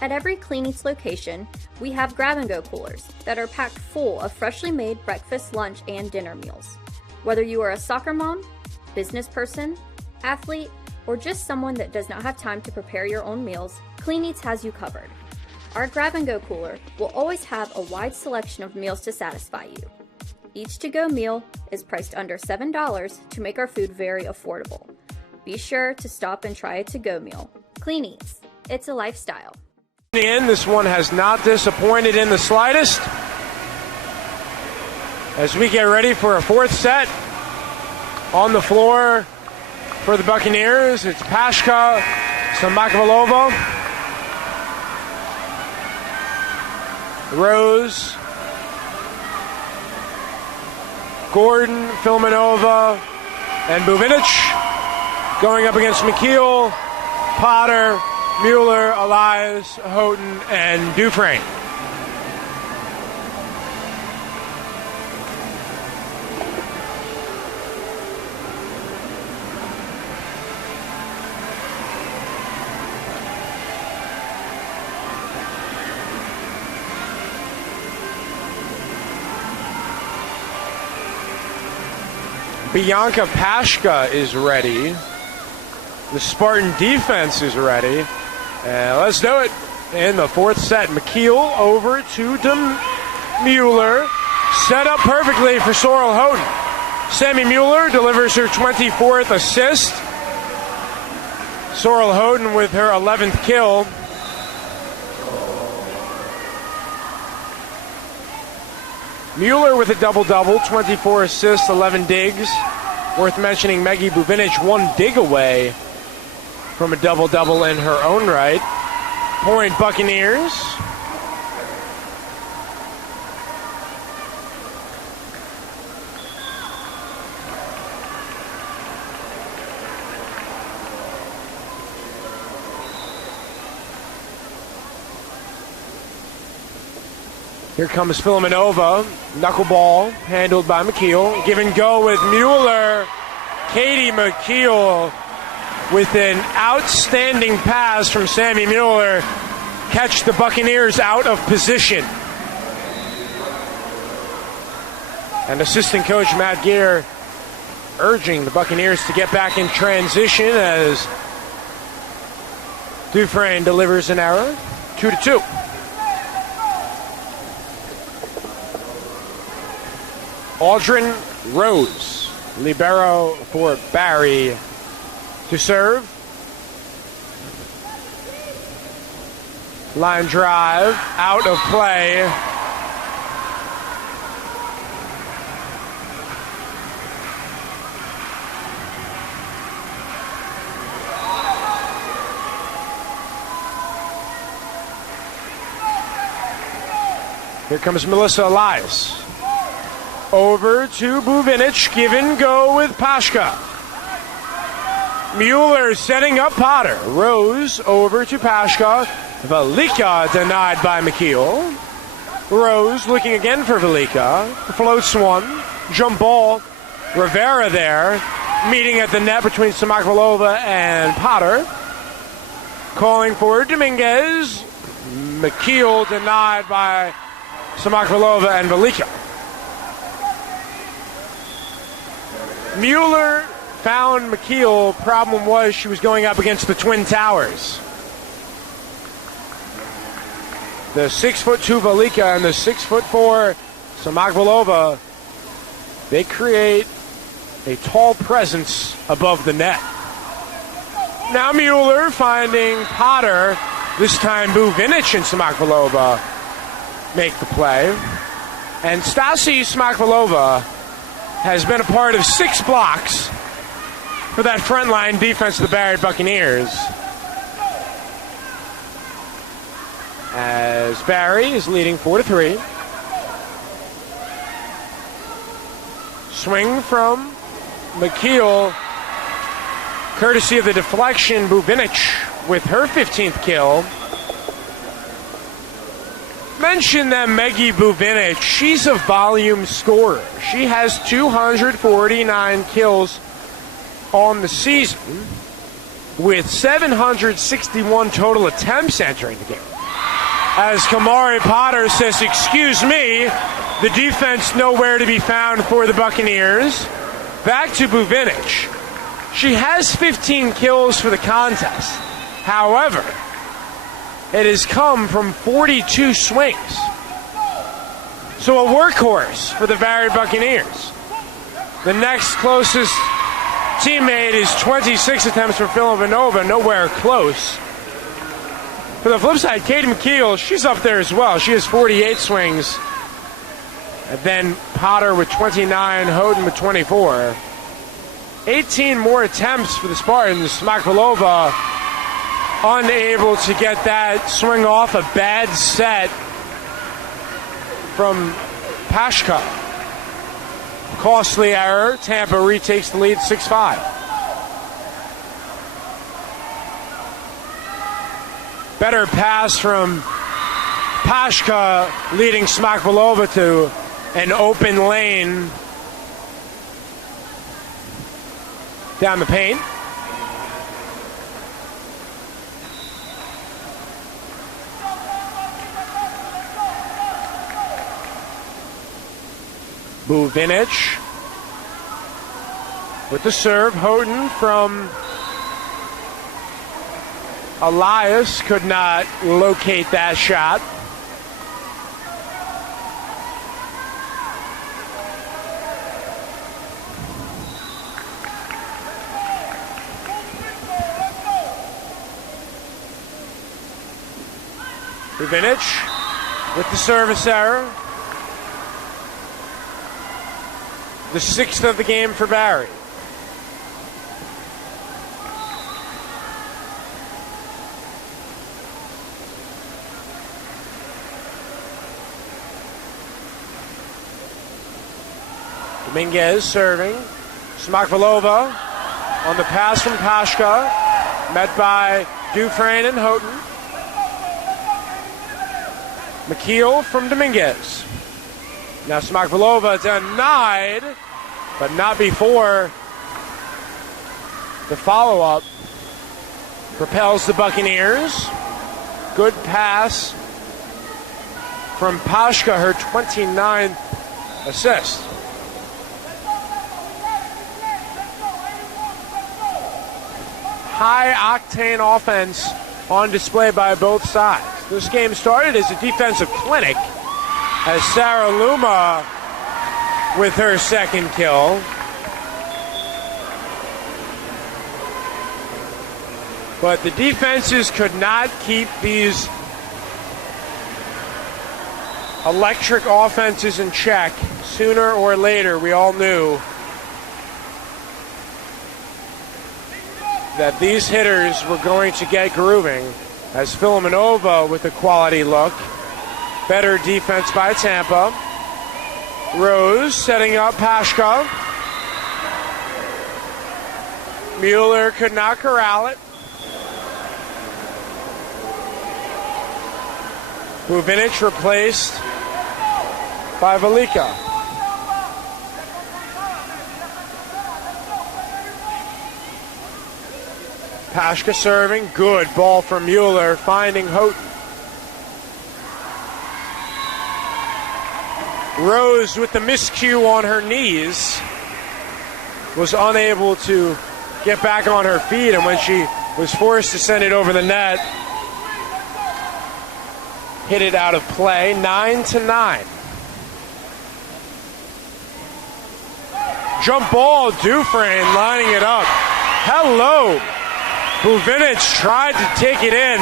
At every Clean Eats location, we have grab-and-go coolers that are packed full of freshly made breakfast, lunch, and dinner meals. Whether you are a soccer mom, business person, athlete, or just someone that does not have time to prepare your own meals, Clean Eats has you covered. Our grab-and-go cooler will always have a wide selection of meals to satisfy you. Each to-go meal is priced under $7 to make our food very affordable. Be sure to stop and try a to-go meal. Clean Eats. It's a lifestyle. This one has not disappointed in the slightest. As we get ready for a fourth set on the floor for the Buccaneers, it's Pashka, Samakovalovo, Rose, Gordon, Filmanova, and Buvinic going up against McKeel, Potter, Mueller, Elias, Houghton, and Dufresne. Bianca Pashka is ready. The Spartan defense is ready. And let's do it in the fourth set. McKeel over to Mueller. Set up perfectly for Sorrel Houghton. Sammy Mueller delivers her 24th assist. Sorrel Houghton with her 11th kill. Mueller with a double-double, 24 assists, 11 digs. Worth mentioning, Maggie Buvinic one dig away from a double-double in her own right. Point Buccaneers. Here comes Filmanova, knuckleball, handled by McKeel. Give and go with Mueller. Katie McKeel with an outstanding pass from Sammy Mueller, catch the Buccaneers out of position. And assistant coach Matt Gear urging the Buccaneers to get back in transition as Dufresne delivers an error. 2-2. Aldrin Rose, libero for Barry, to serve. Line drive, out of play. Here comes Melissa Elias. Over to Buvinic, give and go with Pashka. Mueller setting up Potter. Rose over to Pashka. Velika denied by McKeel. Rose looking again for Velika. Floats one. Jump ball. Rivera there. Meeting at the net between Samakvalova and Potter. Calling for Dominguez. McKeel denied by Samakvalova and Velika. Mueller found McKeel. Problem was she was going up against the Twin Towers. The 6'2" Velika and the 6'4" Samakvalova, they create a tall presence above the net. Now Mueller finding Potter. This time Buvinic and Samakvalova make the play. And Stasi Samakvalova has been a part of 6 blocks for that frontline defense of the Barry Buccaneers. As Barry is leading 4-3. Swing from McKeel, courtesy of the deflection. Buvinic with her 15th kill. Mention that Meggie Buvinic, she's a volume scorer. She has 249 kills on the season with 761 total attempts entering the game. As Kamari Potter says, excuse me, the defense nowhere to be found for the Buccaneers. Back to Buvinic. She has 15 kills for the contest. However, it has come from 42 swings. So a workhorse for the Barry Buccaneers. The next closest teammate is 26 attempts for Villanova, nowhere close. For the flip side, Katie McKeel, she's up there as well. She has 48 swings. And then Potter with 29, Houghton with 24. 18 more attempts for the Spartans. Smakvalova unable to get that swing off. A bad set from Pashka. Costly error. Tampa retakes the lead 6-5. Better pass from Pashka, leading Smakvalova to an open lane down the paint. Buvinic with the serve. Houghton from Elias could not locate that shot. Buvinic with the service error. The 6th of the game for Barry. Dominguez serving. Smakvalova on the pass from Pashka. Met by Dufresne and Houghton. McKeel from Dominguez. Now Smakvalova denied, but not before the follow-up propels the Buccaneers. Good pass from Pashka, her 29th assist. High-octane offense on display by both sides. This game started as a defensive clinic as Sarah Luma with her second kill. But the defenses could not keep these electric offenses in check. Sooner or later, we all knew that these hitters were going to get grooving, as Filimonova with a quality look. Better defense by Tampa. Rose setting up Pashka. Mueller could not corral it. Buvinic replaced by Velika. Pashka serving. Good ball from Mueller, finding Houghton. Rose with the miscue on her knees was unable to get back on her feet, and when she was forced to send it over the net, hit it out of play. 9-9. Jump ball, Dufresne lining it up. Hello. Buvinic tried to take it in,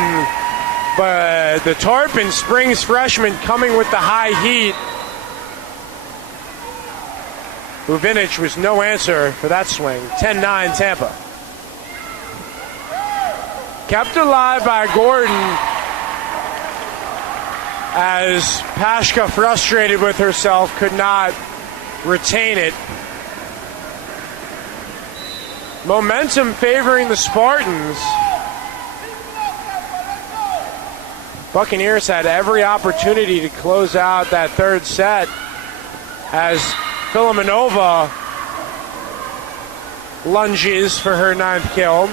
but the Tarpon Springs freshman coming with the high heat. Buvinic was no answer for that swing. 10-9 Tampa. Kept alive by Gordon as Pashka, frustrated with herself, could not retain it. Momentum favoring the Spartans. Buccaneers had every opportunity to close out that third set as Filimonova lunges for her 9th kill.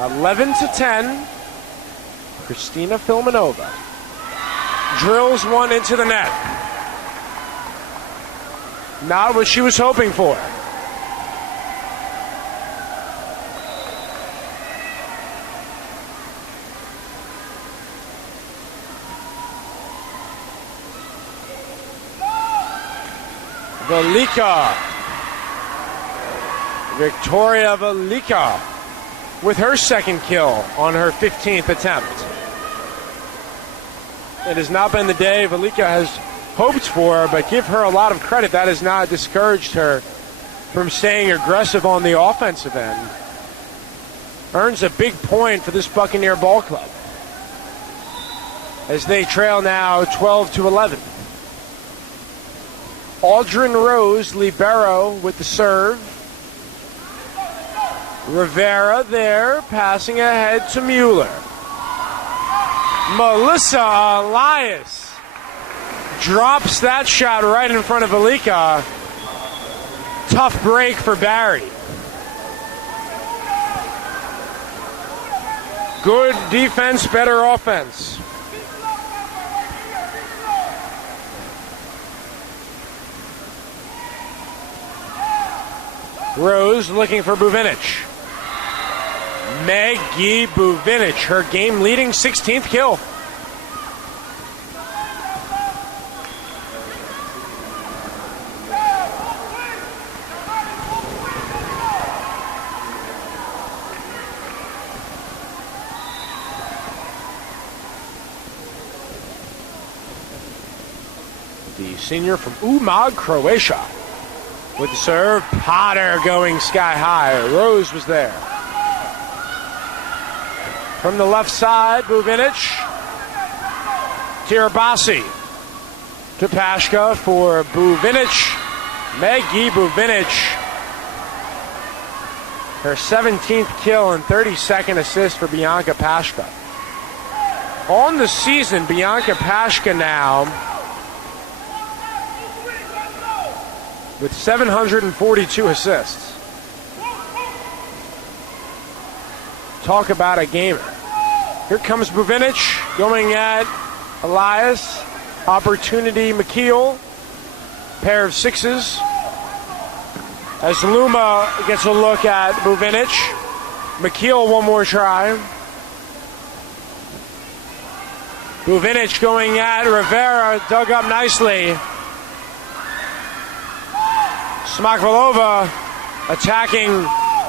(11 to 10). Christina Filimonova drills one into the net. Not what she was hoping for. Velika. Victoria Velika with her second kill on her 15th attempt. It has not been the day Velika has hoped for, but give her a lot of credit. That has not discouraged her from staying aggressive on the offensive end. Earns a big point for this Buccaneer ball club as they trail now 12-11. Aldrin Rose, libero, with the serve. Rivera there, passing ahead to Mueller. Melissa Elias drops that shot right in front of Velika. Tough break for Barry. Good defense, better offense. Rose looking for Buvinic. Maggie Buvinic, her game-leading 16th kill. The senior from Umag, Croatia. With the serve, Potter going sky high. Rose was there. From the left side, Buvinic. Tirabassi to Pashka for Buvinic. Maggie Buvinic. Her 17th kill and 32nd assist for Bianca Pashka. On the season, Bianca Pashka now with 742 assists. Talk about a gamer. Here comes Buvinic going at Elias. Opportunity McKeel. Pair of sixes. As Luma gets a look at Buvinic. McKeel one more try. Buvinic going at Rivera, dug up nicely. Smakvalova attacking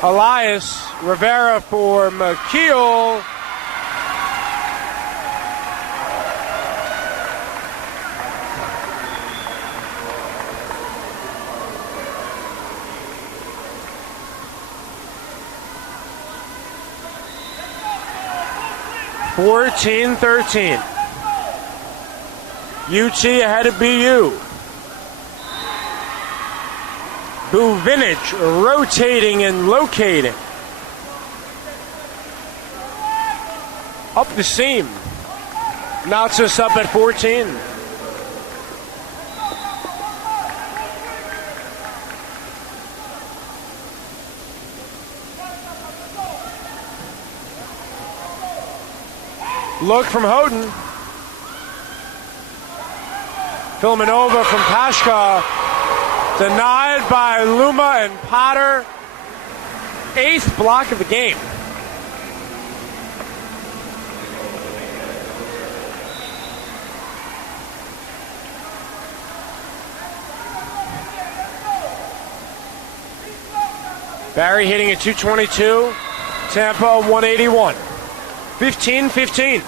Elias. Rivera for McKeel. (14-13). UT ahead of BU. Buvinic rotating and locating. Up the seam. Knocks us up at 14. Look from Houghton. Filmanova from Pashka. Denied by Luma and Potter. 8th block of the game. Barry hitting at 222. Tampa 181. 15-15.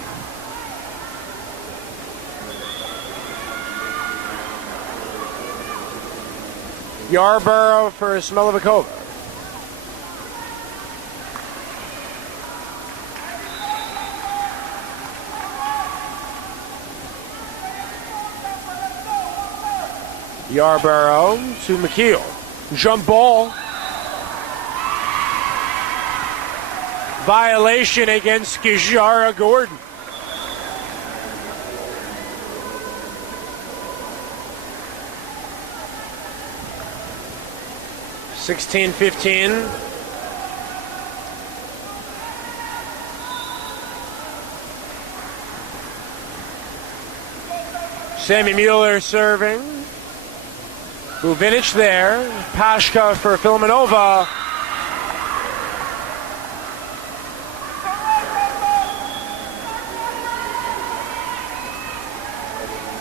Yarborough for Smelovikova. Yarborough to McKeel. Jump ball. Violation against Gijara Gordon. (16-15). Sammy Mueller serving. Buvinic there. Pashka for Filmanova.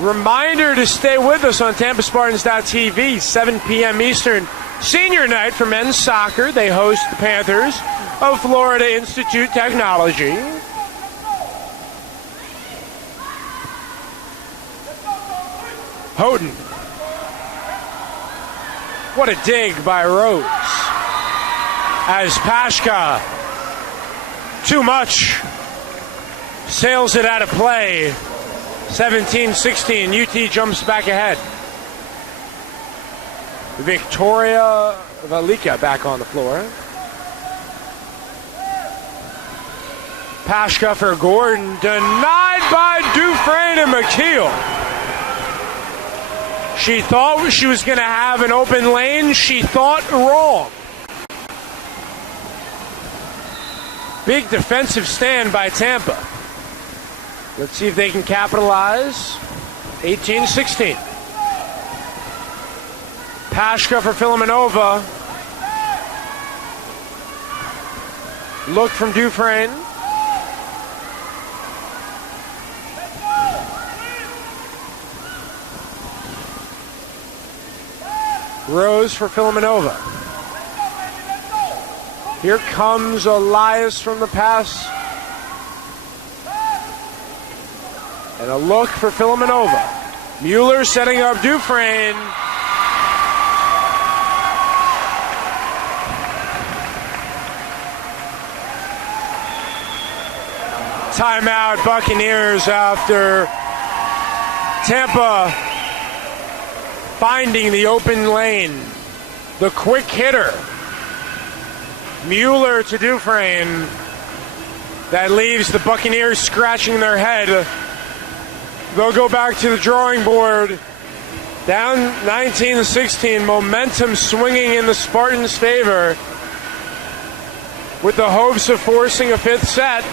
Reminder to stay with us on TampaSpartans.tv, 7 p.m. Eastern. Senior night for men's soccer. They host the Panthers of Florida Institute Technology. Houghton. What a dig by Rose. As Pashka, too much, sails it out of play. 17-16, UT jumps back ahead. Victoria Valika back on the floor. Pashka for Gordon, denied by Dufresne and McKeel. She thought she was going to have an open lane. She thought wrong. Big defensive stand by Tampa. Let's see if they can capitalize. 18-16. Pashka for Filmanova. Look from Dufresne. Rose for Filmanova. Here comes Elias from the pass. And a look for Filmanova. Mueller setting up Dufresne. Timeout, Buccaneers, after Tampa finding the open lane. The quick hitter. Mueller to Dufresne. That leaves the Buccaneers scratching their head. They'll go back to the drawing board Down 19-16, momentum swinging in the Spartans' favor with the hopes of forcing a fifth set.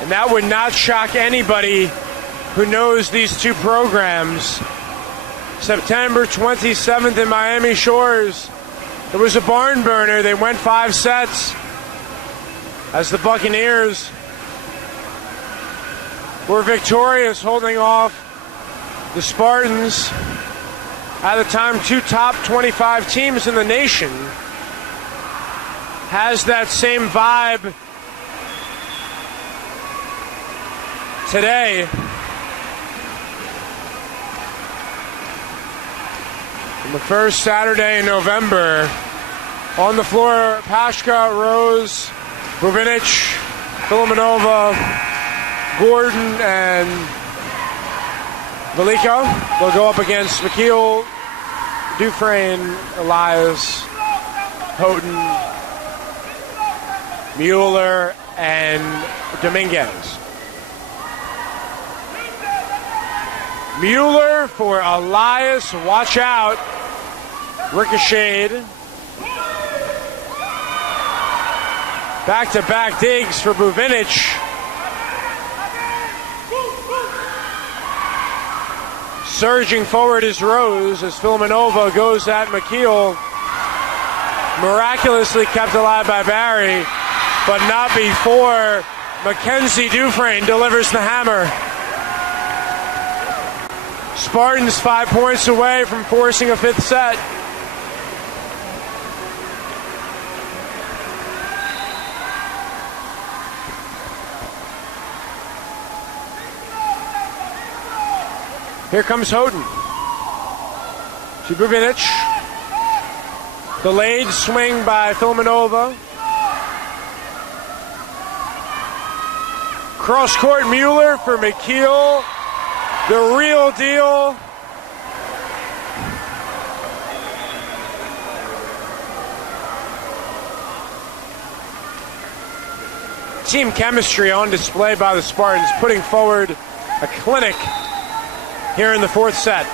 And that would not shock anybody who knows these two programs. September 27th in Miami Shores, it was a barn burner. They went 5 sets as the Buccaneers were victorious, holding off the Spartans, at the time 2 top 25 teams in the nation. Has that same vibe today. On the first Saturday in November, on the floor, Pashka, Rose, Buvinic, Filimonova, Gordon, and Velika. They'll go up against McKeel, Dufresne, Elias, Houghton, Mueller, and Dominguez. Mueller for Elias, watch out. Ricocheted. Back-to-back digs for Buvinic. Surging forward is Rose as Filimonova goes at McKeel. Miraculously kept alive by Barry, but not before Mackenzie Dufresne delivers the hammer. Spartans 5 points away from forcing a fifth set. Here comes Houghton. To Buvinic. Delayed swing by Filimonova. Cross court Mueller for McKeel. The real deal. Team chemistry on display by the Spartans, putting forward a clinic here in the fourth set.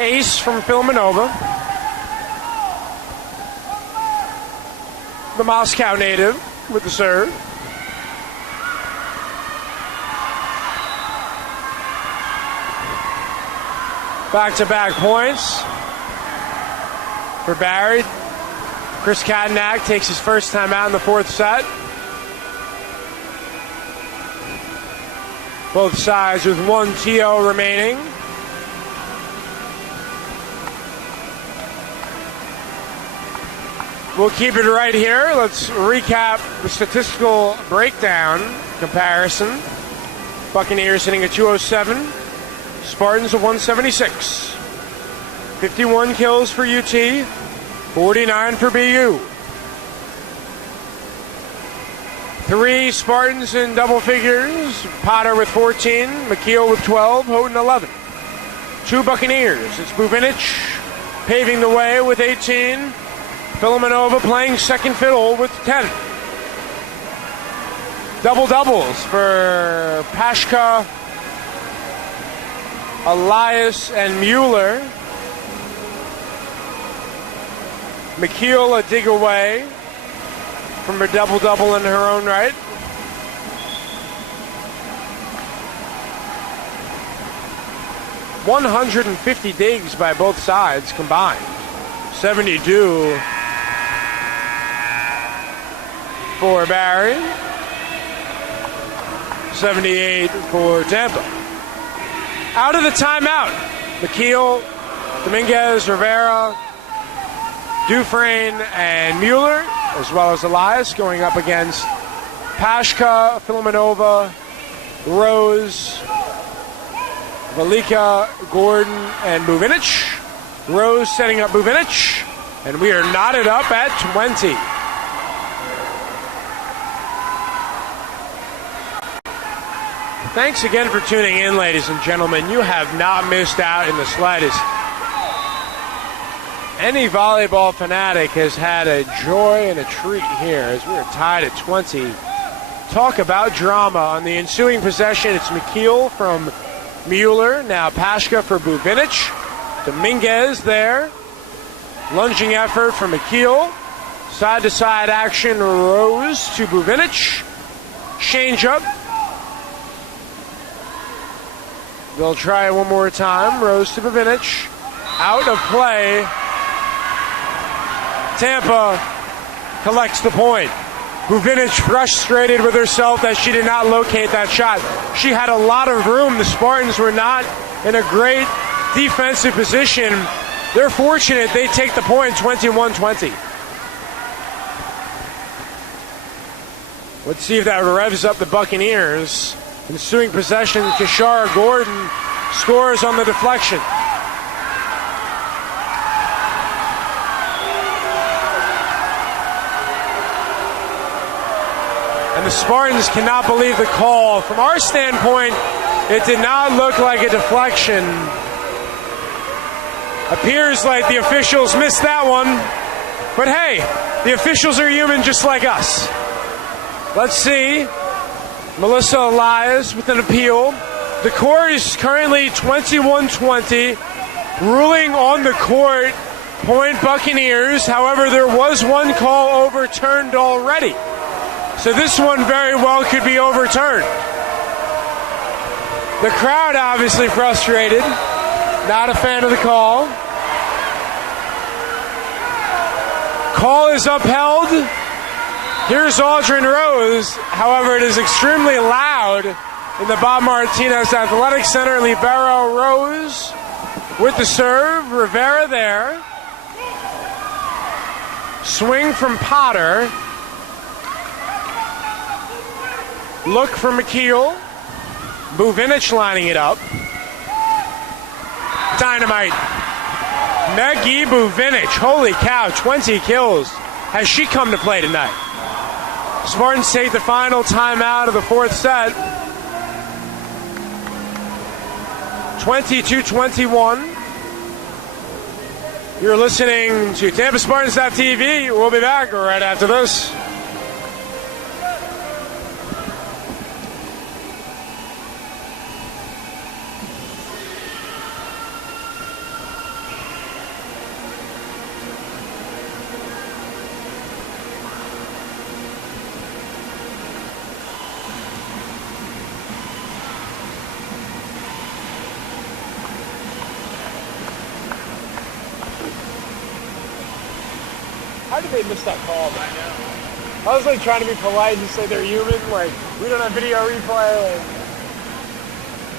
Ace from Filimonova. The Moscow native with the serve. Back-to-back points for Barry. Chris Katanak takes his first time out in the fourth set. Both sides with 1 TO remaining. We'll keep it right here. Let's recap the statistical breakdown comparison. Buccaneers hitting a 207. Spartans a 176. 51 kills for UT, 49 for BU. 3 Spartans in double figures. Potter with 14, McKeel with 12, Houghton 11. 2 Buccaneers. It's Buvinic paving the way with 18. Filimonova playing second fiddle with 10. Double-doubles for Pashka, Elias, and Mueller. McKeel a dig away from a double-double in her own right. $150 digs by both sides combined. 72 for Barry. 78 for Tampa. Out of the timeout, McKeel, Dominguez, Rivera, Dufresne, and Mueller, as well as Elias, going up against Pashka, Filimonova, Rose, Velika, Gordon, and Buvinic. Rose setting up Buvinic, and we are knotted up at 20. Thanks again for tuning in, ladies and gentlemen. You have not missed out in the slightest. Any volleyball fanatic has had a joy and a treat here as we're tied at 20. Talk about drama. On the ensuing possession, it's McKeel from Mueller. Now Pashka for Buvinic. Dominguez there. Lunging effort from McKeel. Side-to-side action, Rose to Buvinic. Change up. They'll try it one more time. Rose to Buvinic. Out of play. Tampa collects the point. Buvinic frustrated with herself that she did not locate that shot. She had a lot of room. The Spartans were not in a great defensive position. They're fortunate they take the point 21-20. Let's see if that revs up the Buccaneers. Ensuing possession, Kishara Gordon scores on the deflection. And the Spartans cannot believe the call. From our standpoint, it did not look like a deflection. Appears like the officials missed that one. But hey, the officials are human just like us. Let's see. Melissa Elias with an appeal. The score is currently 21-20. Ruling on the court, point Buccaneers. However, there was one call overturned already. So this one very well could be overturned. The crowd obviously frustrated. Not a fan of the call. Call is upheld. Here's Aldrin Rose. However, it is extremely loud in the Bob Martinez Athletic Center. Libero Rose with the serve. Rivera there. Swing from Potter. Look for McKeel. Buvinic lining it up. Dynamite. Maggie Buvinic. Holy cow, 20 kills. Has she come to play tonight? Spartans take the final timeout of the fourth set. 22-21. You're listening to Tampa Spartans.tv. We'll be back right after this. How did they miss that call? I was like trying to be polite and say they're human. Like, we don't have video replay. Like,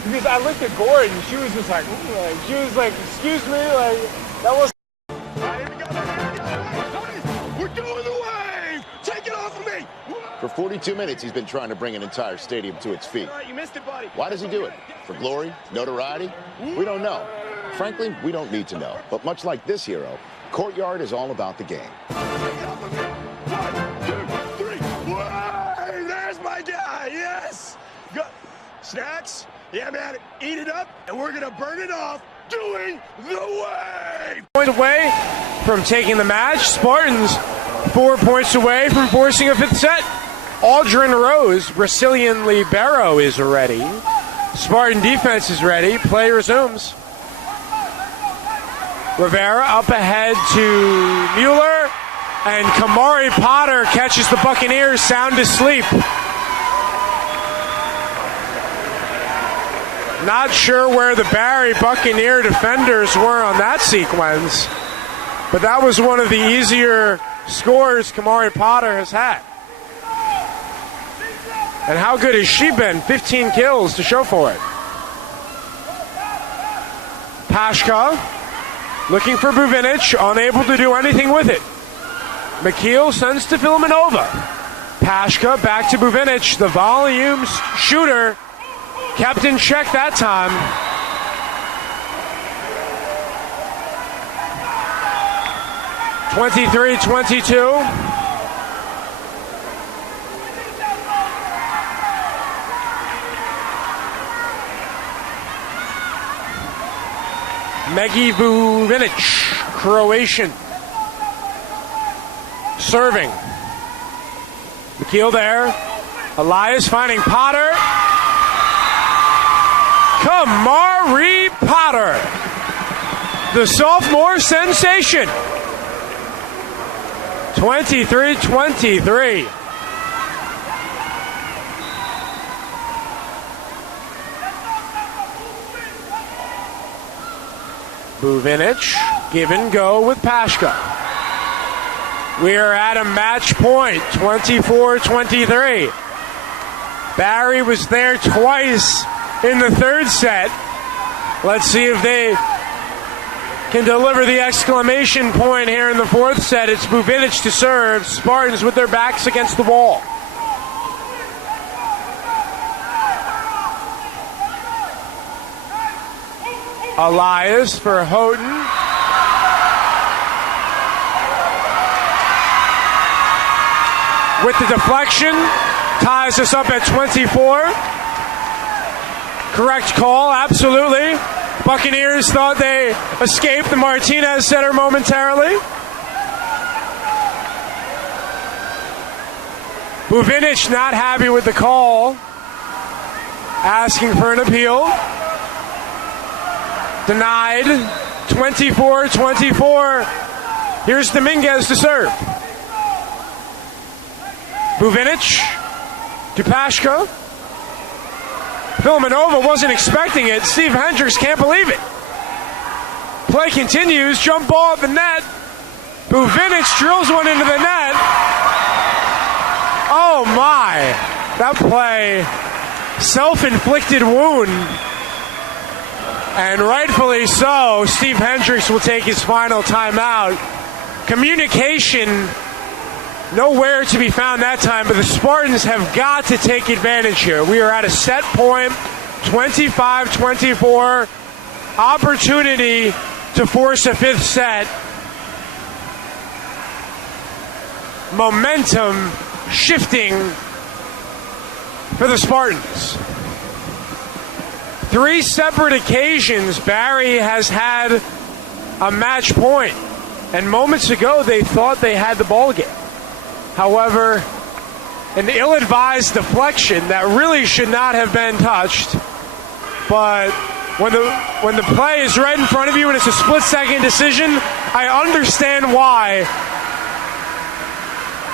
because I looked at Gordon, she was just like, ooh, like, she was like, excuse me, like, that was. We're going away! Take it off of me! For 42 minutes, he's been trying to bring an entire stadium to its feet. You missed it, buddy. Why does he do it? For glory? Notoriety? We don't know. Frankly, we don't need to know. But much like this hero, Courtyard is all about the game. 1, 2, 3. Whoa, there's my guy. Yes. Go. Snacks? Yeah, man. Eat it up, and we're gonna burn it off doing the wave. Point away from taking the match. Spartans 4 points away from forcing a fifth set. Aldrin Rose, Brazilian libero, is ready. Spartan defense is ready. Play resumes. Rivera up ahead to Mueller, and Kamari Potter catches the Buccaneers sound asleep. Not sure where the Barry Buccaneer defenders were on that sequence, but that was one of the easier scores Kamari Potter has had. And how good has she been? 15 kills to show for it. Pashka looking for Buvinic, unable to do anything with it. McKeel sends to Filamenova. Pashka back to Buvinic, the volume shooter, kept in check that time. (23-22). Megi Vuvinic, Croatian. Serving. McKeel there. Elias finding Potter. Kamari Potter, the sophomore sensation. 23-23. Vuvinic, give and go with Pashka. We are at a match point, 24-23. Barry was there twice in the third set. Let's see if they can deliver the exclamation point here in the fourth set. It's Vuvinic to serve. Spartans with their backs against the wall. Elias for Houghton. With the deflection, ties us up at 24. Correct call, absolutely. Buccaneers thought they escaped the Martinez setter momentarily. Vuvinic not happy with the call, asking for an appeal. Denied. 24-24. Here's Dominguez to serve. Vuvinic to Pashka. Filamenova wasn't expecting it. Steve Hendricks can't believe it. Play continues. Jump ball at the net. Vuvinic drills one into the net. Oh my. That play, self-inflicted wound. And rightfully so. Steve Hendricks will take his final timeout. Communication nowhere to be found that time, but the Spartans have got to take advantage here. We are at a set point, 25-24. Opportunity to force a fifth set. Momentum shifting for the Spartans. 3 separate occasions Barry has had a match point, and moments ago they thought they had the ball game. However, an ill-advised deflection that really should not have been touched. But when the play is right in front of you and it's a split-second decision, I understand why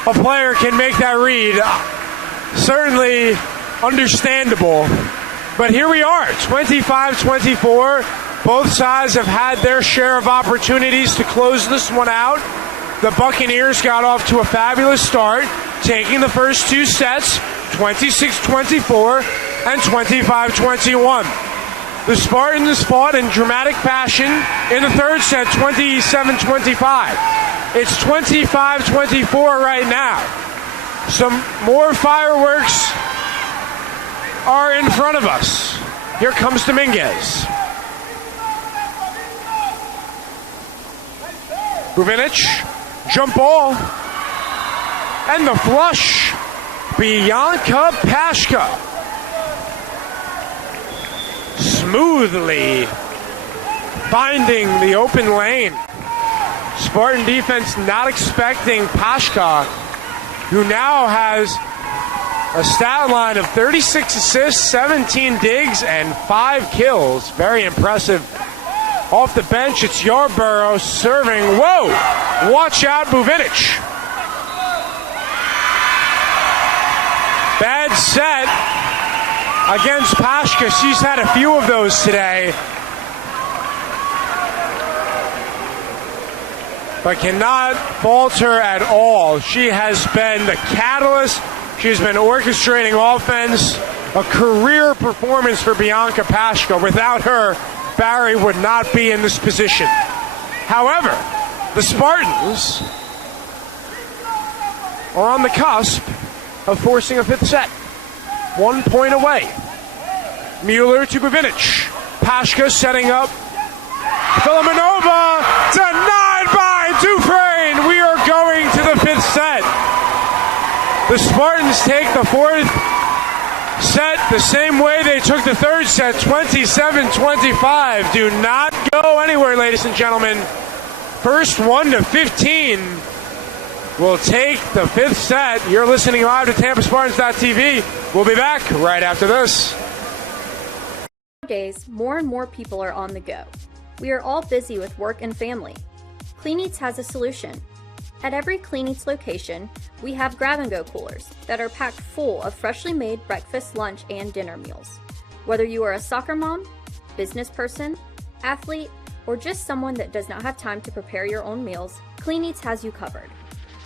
a player can make that read. Certainly understandable. But here we are, 25-24. Both sides have had their share of opportunities to close this one out. The Buccaneers got off to a fabulous start, taking the first 2 sets, 26-24 and 25-21. The Spartans fought in dramatic fashion in the third set, 27-25. It's 25-24 right now. Some more fireworks are in front of us. Here comes Dominguez. Vuvinic, jump ball, and the flush. Bianca Pashka smoothly finding the open lane. Spartan defense not expecting Pashka, who now has a stat line of 36 assists, 17 digs, and 5 kills. Very impressive. Off the bench, it's Yarborough serving. Whoa! Watch out, Vuvinic. Bad set against Pashka. She's had a few of those today. But cannot falter at all. She has been the catalyst. She's been orchestrating offense. A career performance for Bianca Pashka. Without her, Barry would not be in this position. However, the Spartans are on the cusp of forcing a fifth set. 1 point away. Mueller to Vuvinic. Pashka setting up. Filamenova denied by Dufresne. We are going to the fifth set. The Spartans take the fourth. set the same way they took the third set, 27-25. Do not go anywhere, ladies and gentlemen. First 1 to 15 will take the fifth set. You're listening live to TampaSpartans.tv. We'll be back right after this. Nowadays, more and more people are on the go. We are all busy with work and family. Clean Eats has a solution. At every Clean Eats location, we have grab-and-go coolers that are packed full of freshly made breakfast, lunch, and dinner meals. Whether you are a soccer mom, business person, athlete, or just someone that does not have time to prepare your own meals, Clean Eats has you covered.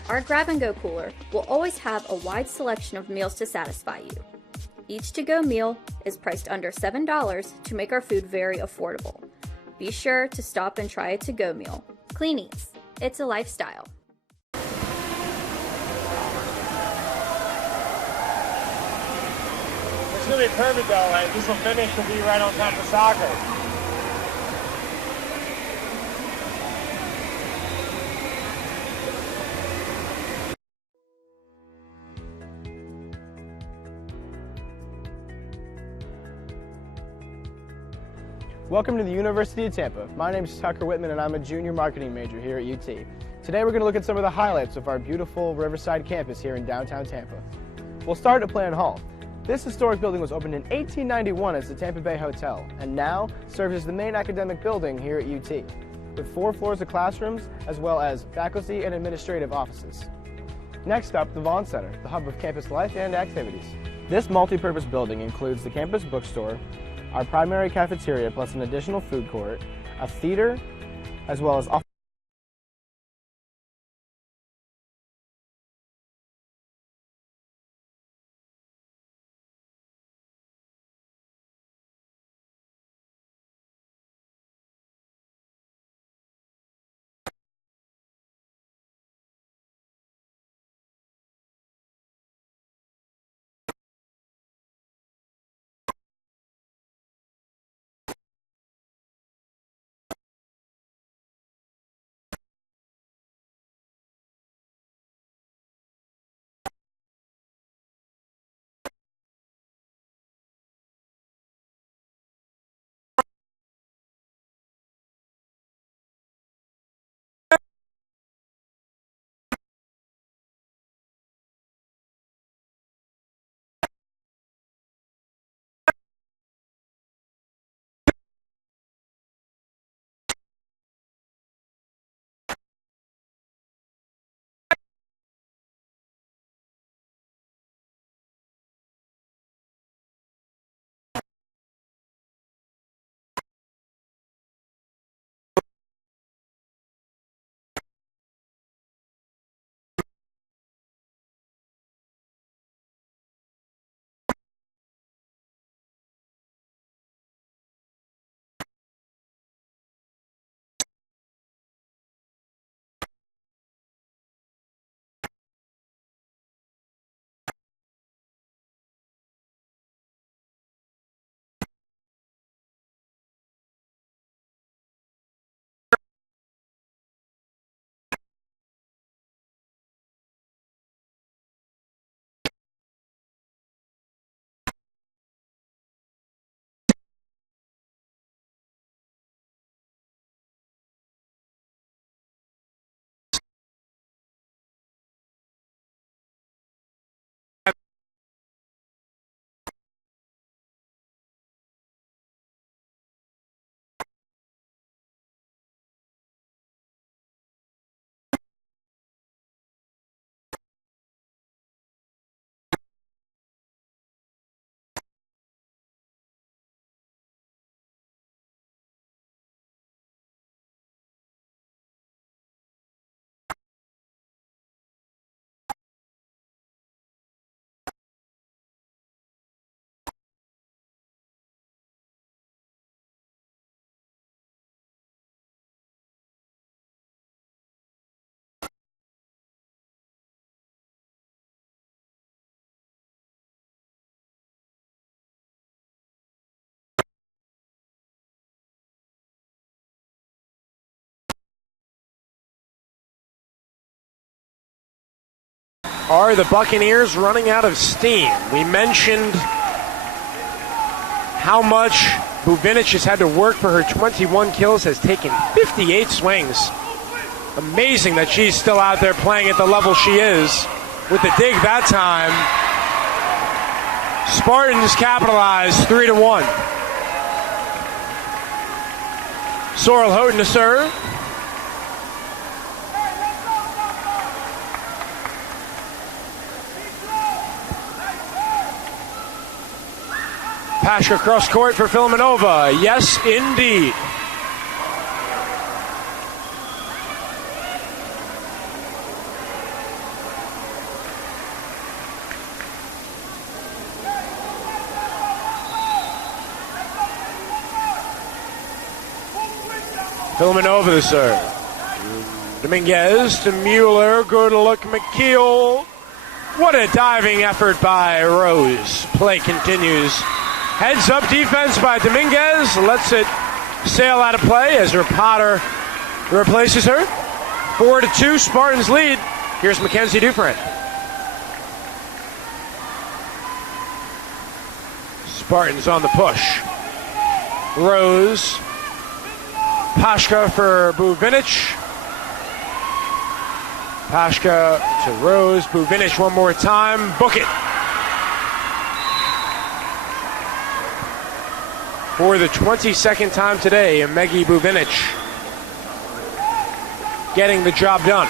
Our grab-and-go cooler will always have a wide selection of meals to satisfy you. Each to-go meal is priced under $7 to make our food very affordable. Be sure to stop and try a to-go meal. Clean Eats. It's a lifestyle. It's going to be perfect, though. Right? This will finish. Will be right on top of soccer. Welcome to the University of Tampa. My name is Tucker Whitman and I'm a junior marketing major here at UT. Today we're going to look at some of the highlights of our beautiful Riverside campus here in downtown Tampa. We'll start at Plan Hall. This historic building was opened in 1891 as the Tampa Bay Hotel and now serves as the main academic building here at UT, with 4 floors of classrooms as well as faculty and administrative offices. Next up, the Vaughn Center, the hub of campus life and activities. This multi-purpose building includes the campus bookstore, our primary cafeteria plus an additional food court, a theater, as well as office. Are the Buccaneers running out of steam? We mentioned how much Buvinic has had to work for her 21 kills, has taken 58 swings. Amazing that she's still out there playing at the level she is. With the dig that time, Spartans capitalize 3-1. Sorrel Houghton to serve. Pashka cross court for Filamenova. Yes, indeed. Filamenova the serve. Dominguez to Mueller. Good look, McKeel. What a diving effort by Rose. Play continues. Heads up defense by Dominguez. Lets it sail out of play as her Potter replaces her. 4-2, Spartans lead. Here's Mackenzie Dufresne. Spartans on the push. Rose. Pashka for Buvinic. Pashka to Rose. Buvinic one more time. Book it. For the 22nd time today, Megi Buvinic getting the job done.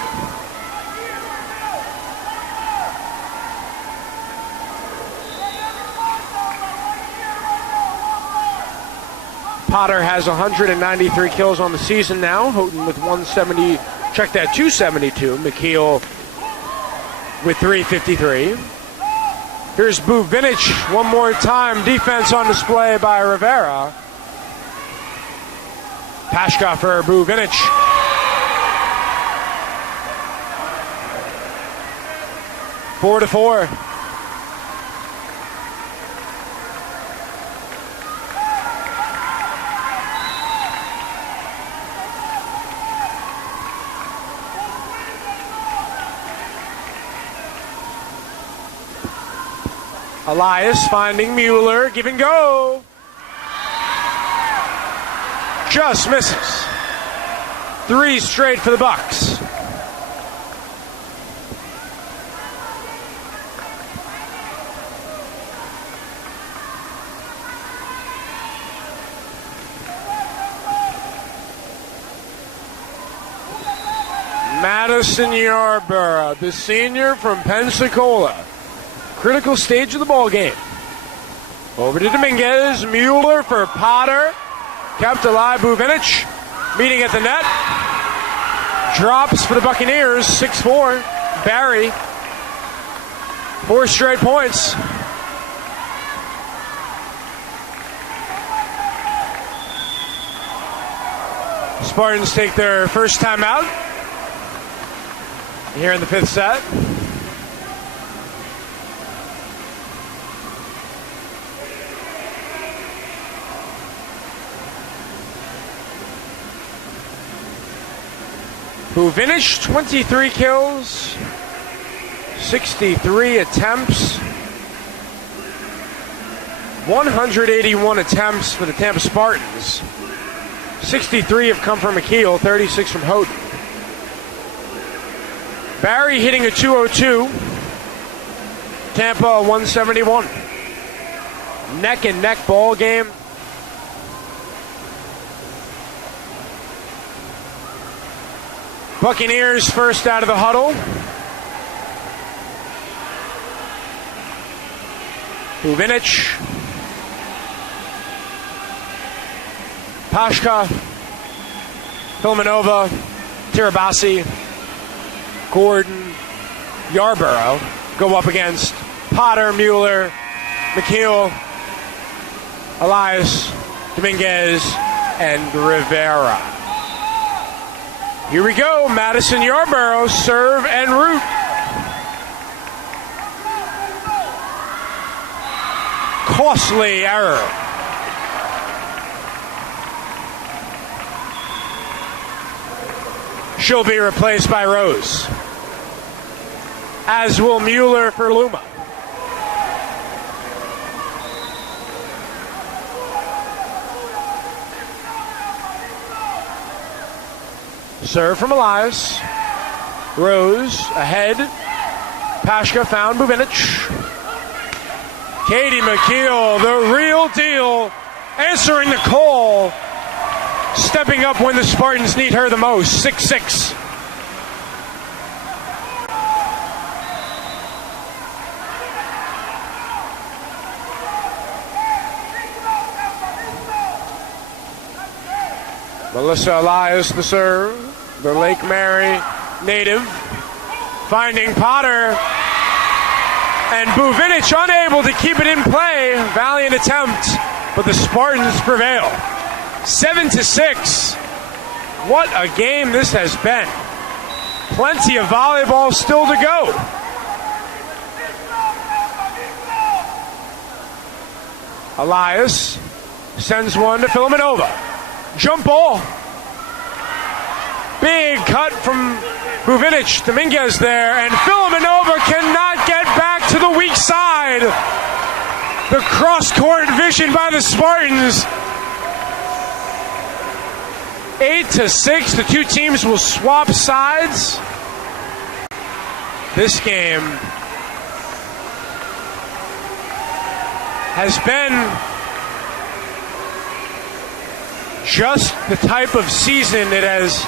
Potter has 193 kills on the season now. Houghton with 170, check that, 272. McKeel with 353. Here's Buvinic one more time. Defense on display by Rivera. Pashka for Buvinic. Four to 4. Elias finding Mueller, give and go. Just misses. 3 straight for the Bucks. Madison Yarborough, the senior from Pensacola. Critical stage of the ball game. Over to Dominguez. Mueller for Potter. Kept alive. Buvinic meeting at the net. Drops for the Buccaneers. 6-4. Barry. 4 straight points. Spartans take their first time out here in the 5th set. Buvinic, 23 kills, 63 attempts, 181 attempts for the Tampa Spartans. 63 have come from McKeel, 36 from Houghton. Barry hitting a 202. Tampa a 171. Neck and neck ball game. Buccaneers first out of the huddle. Buvinic. Pashka. Filamenova. Tirabassi. Gordon. Yarborough go up against Potter, Mueller, McKeel, Elias, Dominguez, and Rivera. Here we go, Madison Yarborough, serve en route. Costly error. She'll be replaced by Rose. As will Mueller for Luma. Serve from Elias. Rose ahead. Pashka found Buvinic. Katie McKeel, the real deal, answering the call. Stepping up when the Spartans need her the most. 6-6. Melissa Elias the serve. The Lake Mary native. Finding Potter. And Buvinic unable to keep it in play. Valiant attempt, but the Spartans prevail. 7-6. What a game this has been. Plenty of volleyball still to go. Elias sends one to Filimonova. Jump ball. Big cut from Buvinic. Dominguez there, and Filimonova cannot get back to the weak side. The cross-court vision by the Spartans. 8-6. The two teams will swap sides. This game has been just the type of season it has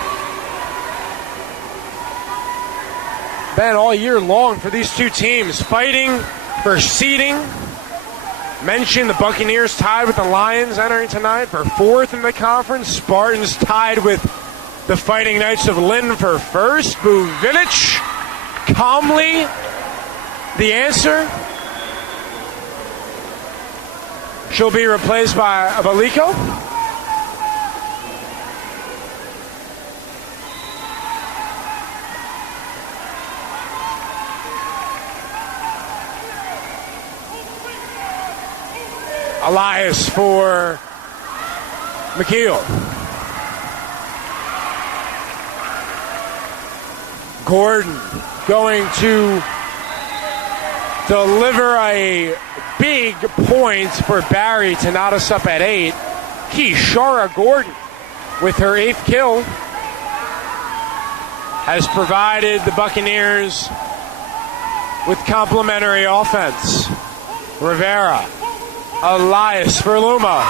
been all year long for these two teams, fighting for seeding. Mentioned the Buccaneers tied with the Lions entering tonight for fourth in the conference. Spartans tied with the Fighting Knights of Lynn for first. Buvinic calmly the answer. She'll be replaced by Abaliko. Elias for McKeel. Gordon going to deliver a big point for Barry to knot us up at 8. Kishara Gordon with her 8th kill has provided the Buccaneers with complementary offense. Rivera. Elias for Luma.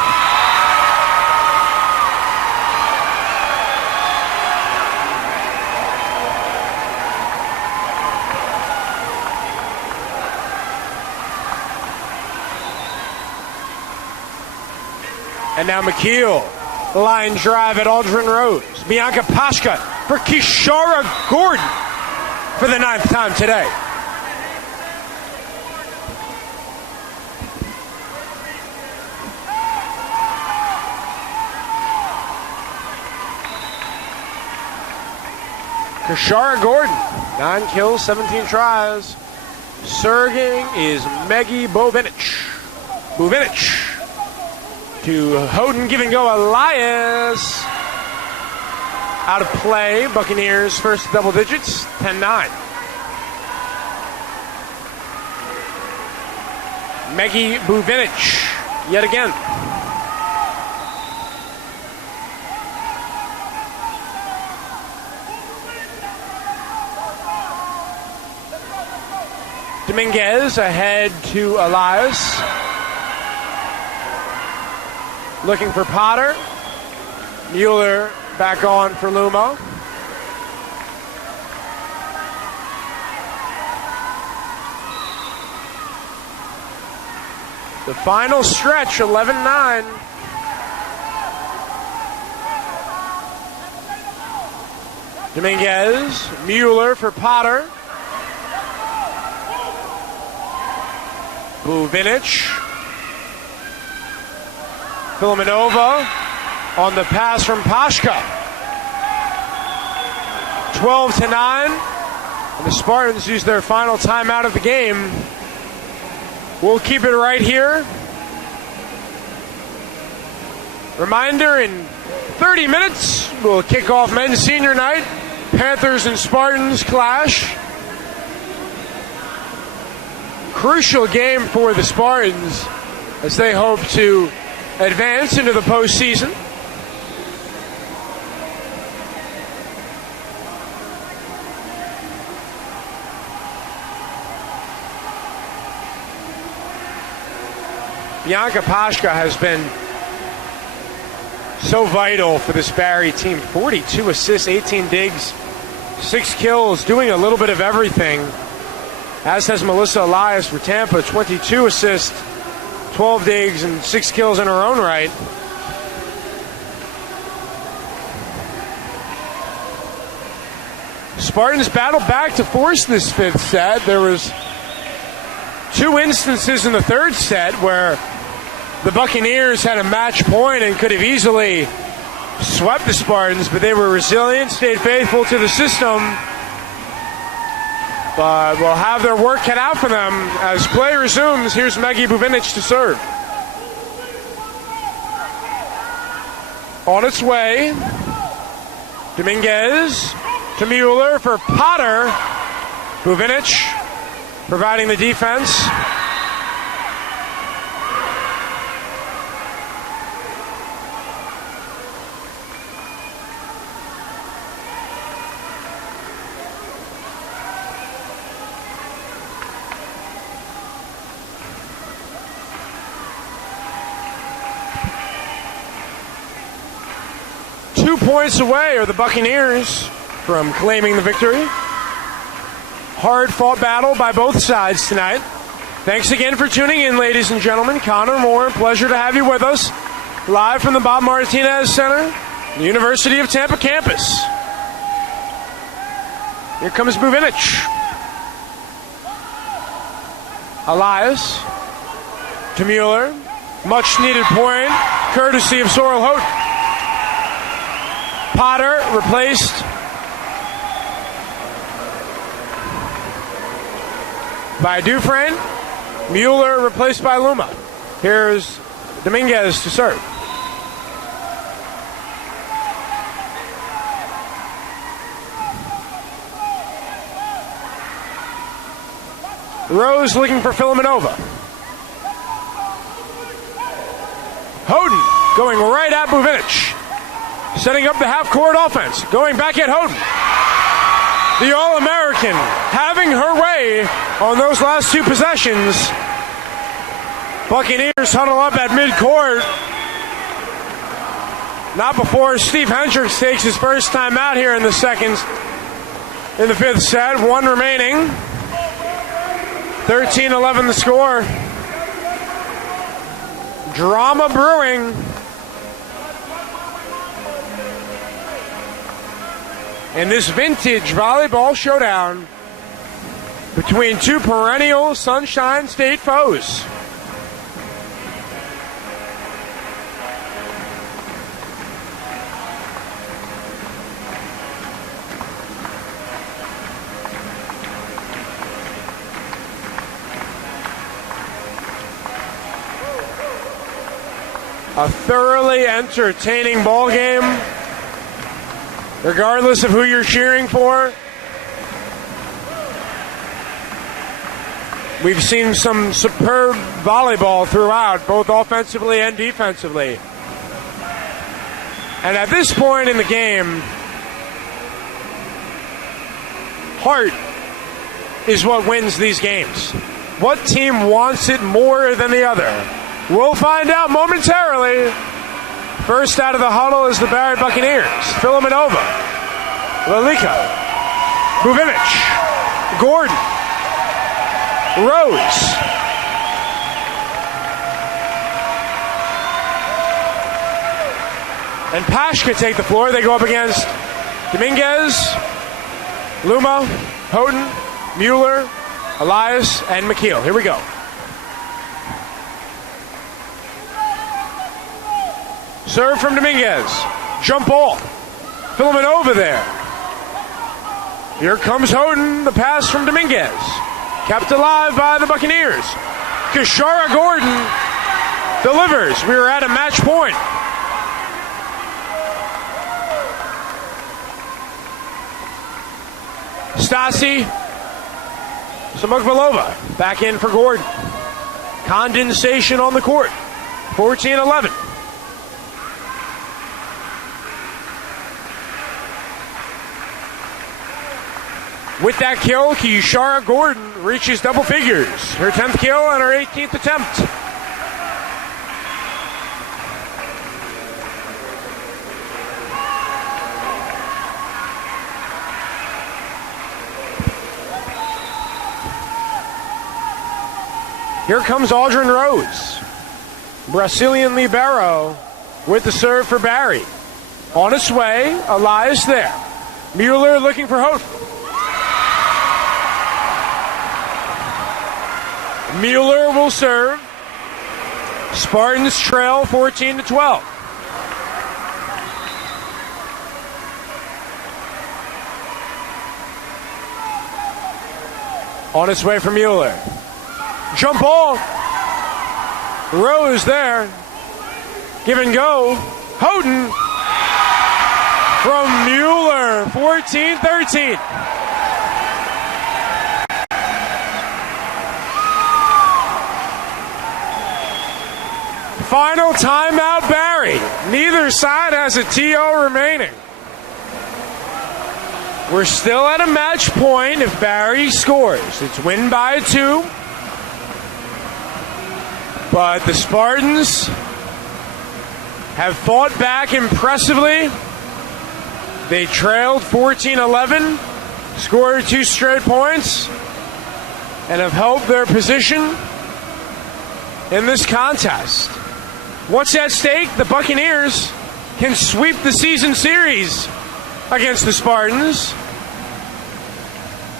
And now McKeel. Line drive at Aldrin Rose. Bianca Pashka for Kishara Gordon for the 9th time today. Kishara Gordon, 9 kills, 17 tries. Serving is Maggie Buvinic. To Houghton, give and go Elias. Out of play, Buccaneers first double digits, 10-9. Maggie Buvinic, yet again. Dominguez ahead to Elias. Looking for Potter. Mueller back on for Lumo. The final stretch, 11-9. Dominguez, Mueller for Potter. Buvinic. Filimonova on the pass from Pashka. 12-9. And the Spartans use their final timeout of the game. We'll keep it right here. Reminder, in 30 minutes, we'll kick off men's senior night. Panthers and Spartans clash. Crucial game for the Spartans as they hope to advance into the postseason. Bianca Pashka has been so vital for this Barry team. 42 assists, 18 digs, 6 kills, doing a little bit of everything. As has Melissa Elias for Tampa, 22 assists, 12 digs, and 6 kills in her own right. Spartans battled back to force this 5th set. There was 2 instances in the 3rd set where the Buccaneers had a match point and could have easily swept the Spartans, but they were resilient, stayed faithful to the system. But will have their work cut out for them as play resumes. Here's Maggie Buvinic to serve. On its way, Dominguez to Mueller for Potter. Buvinic providing the defense. Points away are the Buccaneers from claiming the victory. Hard-fought battle by both sides tonight. Thanks again for tuning in, ladies and gentlemen. Connor Moore, pleasure to have you with us. Live from the Bob Martinez Center, the University of Tampa campus. Here comes Buvinic. Elias to Mueller. Much needed point, courtesy of Sorrel Houghton. Potter replaced by Dufresne. Mueller replaced by Luma. Here's Dominguez to serve. Rose looking for Filimonova. Houghton going right at Buvinic. Setting up the half-court offense. Going back at Houghton. The All-American having her way on those last 2 possessions. Buccaneers huddle up at midcourt. Not before Steve Hendricks takes his first time out here in the 5th set. 1 remaining. 13-11 the score. Drama brewing. In this vintage volleyball showdown between 2 perennial Sunshine State foes. A thoroughly entertaining ball game. Regardless of who you're cheering for, we've seen some superb volleyball throughout, both offensively and defensively. And at this point in the game, heart is what wins these games. What team wants it more than the other? We'll find out momentarily. First out of the huddle is the Barry Buccaneers. Filimonova, Lalika, Buvinic, Gordon, Rose. And Pashka take the floor. They go up against Dominguez, Luma, Houghton, Mueller, Elias, and McKeel. Here we go. Serve from Dominguez. Jump ball. Filimonova there. Here comes Houghton. The pass from Dominguez. Kept alive by the Buccaneers. Kishara Gordon delivers. We are at a match point. Stasi Samokvalova back in for Gordon. Condensation on the court. 14-11. With that kill, Kishara Gordon reaches double figures. Her 10th kill and her 18th attempt. Here comes Aldrin Rose. Brazilian libero with the serve for Barry. On its way, Elias there. Mueller looking for Houghton. Mueller will serve. Spartans trail 14-12. On its way for Mueller. Jump ball. Rose there. Give and go. Houghton from Mueller. 14-13. Final timeout, Barry. Neither side has a TO remaining. We're still at a match point if Barry scores. It's win by 2. But the Spartans have fought back impressively. They trailed 14-11, scored 2 straight points, and have held their position in this contest. What's at stake? The Buccaneers can sweep the season series against the Spartans.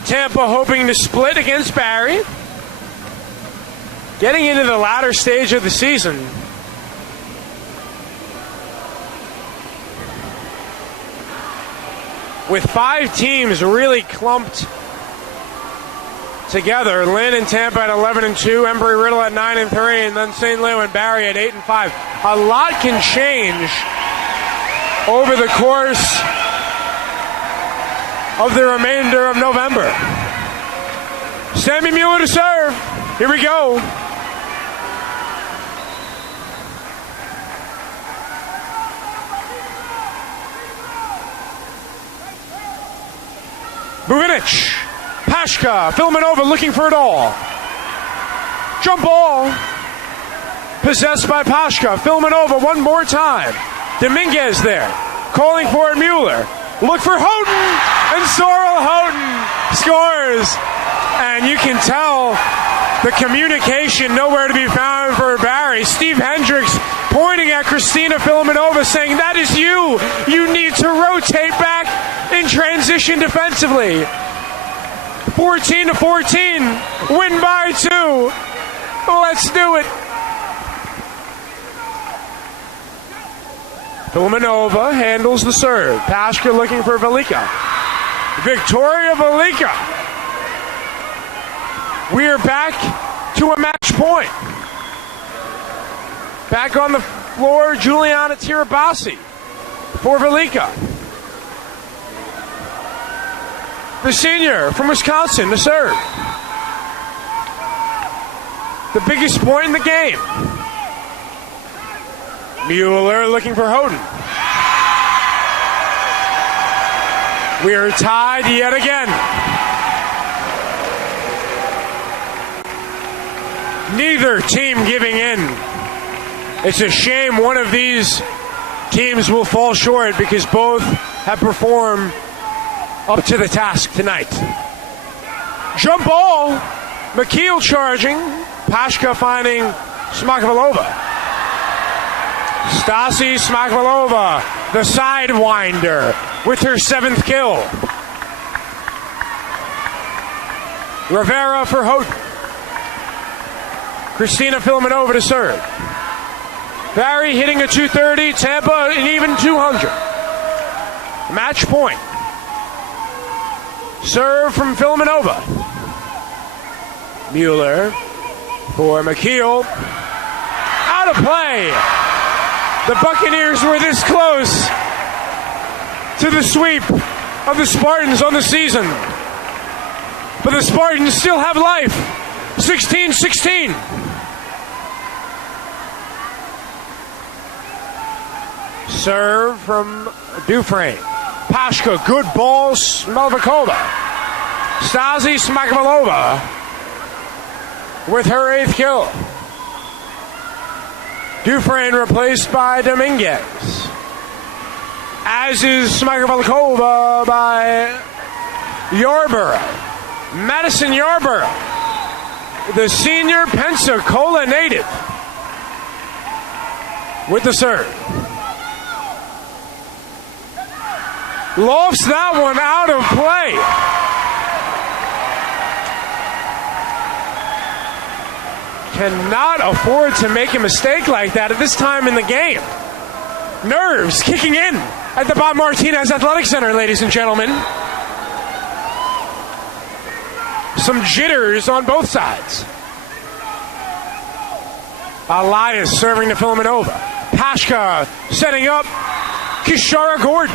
Tampa hoping to split against Barry. Getting into the latter stage of the season, with 5 teams really clumped together. Lynn and Tampa at 11-2, Embry-Riddle at 9-3, and then St. Lou and Barry at 8-5. A lot can change over the course of the remainder of November. Sammy Mueller to serve. Here we go. Buvinic, Pashka, Filmanova looking for it all. Jump ball. Possessed by Pashka. Filmanova one more time. Dominguez there. Calling for it, Mueller. Look for Houghton. And Sorrel Houghton scores. And you can tell the communication nowhere to be found for Barry. Steve Hendricks pointing at Christina Filmanova saying, that is you. You need to rotate back in transition defensively. 14-14. Win by 2. Let's do it. Filmanova handles the serve. Pashka looking for Velika. Victoria Velika. We are back to a match point. Back on the floor, Juliana Tirabassi for Velika. The senior from Wisconsin to serve. The biggest point in the game. Mueller looking for Houghton. We are tied yet again. Neither team giving in. It's a shame one of these teams will fall short because both have performed up to the task tonight. Jump ball. McKeel charging. Pashka finding Smakvalova. Stasi Smakvalova, the sidewinder, with her 7th kill. Rivera for Houghton. Christina Filmanova to serve. Barry hitting a 230, Tampa an even 200. Match point. Serve from Filmanova. Mueller for McKeel. Out of play. The Buccaneers were this close to the sweep of the Spartans on the season. But the Spartans still have life. 16-16. Serve from Dufresne. Pashka, good ball, Smelvikova. Stasi Smakvalova with her 8th kill. Dufresne replaced by Dominguez. As is Smakvalova by Yarborough. Madison Yarborough the senior Pensacola native, with the serve. Lofts that one out of play. Cannot afford to make a mistake like that at this time in the game. Nerves kicking in at the Bob Martinez Athletic Center, ladies and gentlemen. Some jitters on both sides. Elias serving to Filaminova. Pashka setting up Kishara Gordon.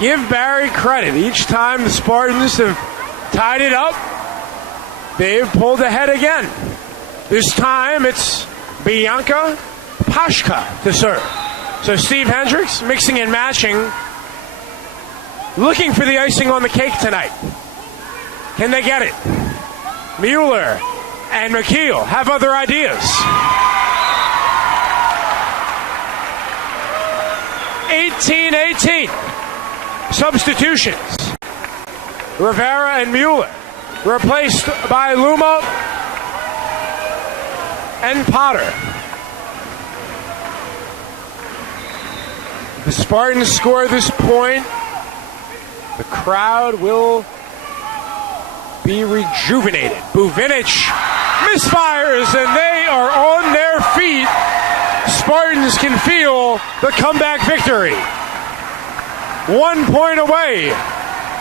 Give Barry credit. Each time the Spartans have tied it up, they've pulled ahead again. This time it's Bianca Pashka to serve. So Steve Hendricks mixing and matching, looking for the icing on the cake tonight. Can they get it? Mueller and McKeel have other ideas. 18-18. Substitutions. Rivera and Mueller replaced by Luma and Potter. The Spartans score this point. The crowd will be rejuvenated. Buvinic misfires and they are on their feet. Spartans can feel the comeback victory. 1 point away.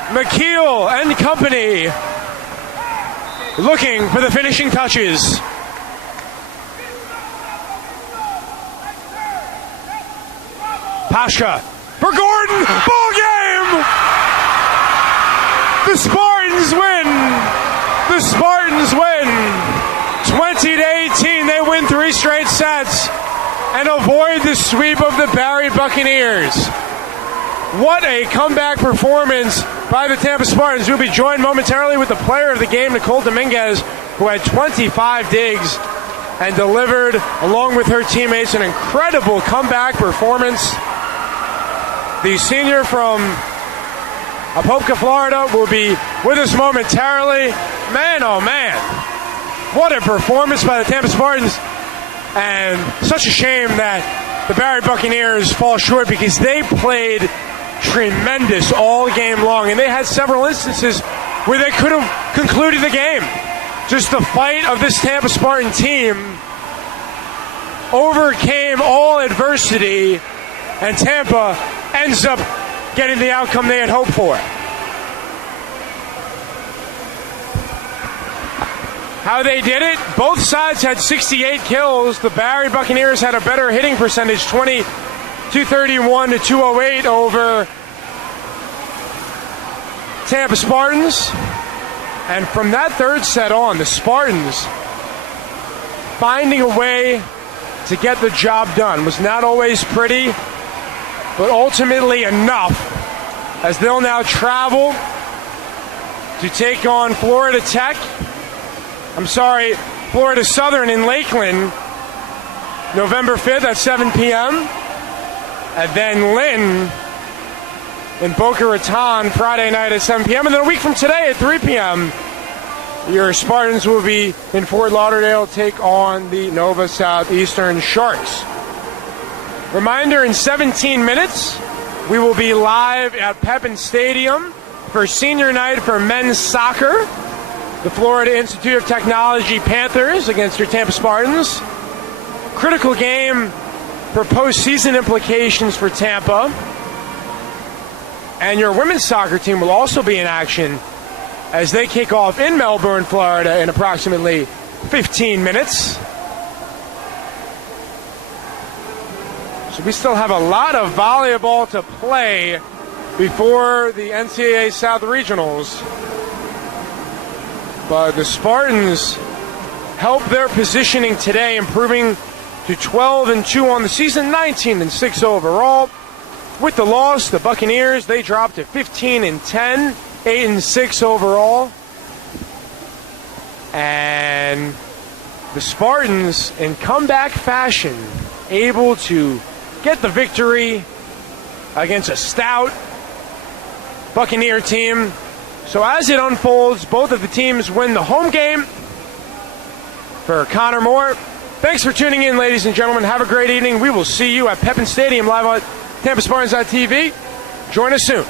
McKeel and company looking for the finishing touches. Pasha for Gordon. Ball game! The Spartans win. The Spartans win. 20-18. They win 3 straight sets and avoid the sweep of the Barry Buccaneers. What a comeback performance by the Tampa Spartans. We'll be joined momentarily with the player of the game, Nicole Dominguez, who had 25 digs and delivered, along with her teammates, an incredible comeback performance. The senior from Apopka, Florida, will be with us momentarily. Man, oh man, what a performance by the Tampa Spartans. And such a shame that the Barry Buccaneers fall short because they played tremendous all game long. And they had several instances where they could have concluded the game. Just the fight of this Tampa Spartan team overcame all adversity, and Tampa ends up getting the outcome they had hoped for. How they did it? Both sides had 68 kills. The Barry Buccaneers had a better hitting percentage, 231 to 208 over Tampa Spartans. And from that third set on, the Spartans finding a way to get the job done. Was not always pretty, but ultimately enough, as they'll now travel to take on Florida Southern in Lakeland, November 5th at 7 p.m. And then Lynn in Boca Raton Friday night at 7 p.m. And then a week from today at 3 p.m., your Spartans will be in Fort Lauderdale, take on the Nova Southeastern Sharks. Reminder, in 17 minutes, we will be live at Pepin Stadium for senior night for men's soccer. The Florida Institute of Technology Panthers against your Tampa Spartans. Critical game for postseason implications for Tampa. And your women's soccer team will also be in action as they kick off in Melbourne, Florida in approximately 15 minutes. So we still have a lot of volleyball to play before the NCAA South Regionals. But the Spartans helped their positioning today, improving to 12-2 on the season, 19-6 overall. With the loss, the Buccaneers, they dropped to 15-10, 8-6 overall. And the Spartans, in comeback fashion, able to get the victory against a stout Buccaneer team. So as it unfolds, both of the teams win the home game. For Connor Moore, thanks for tuning in, ladies and gentlemen. Have a great evening. We will see you at Pepin Stadium live on TampaSpartans.tv. Join us soon.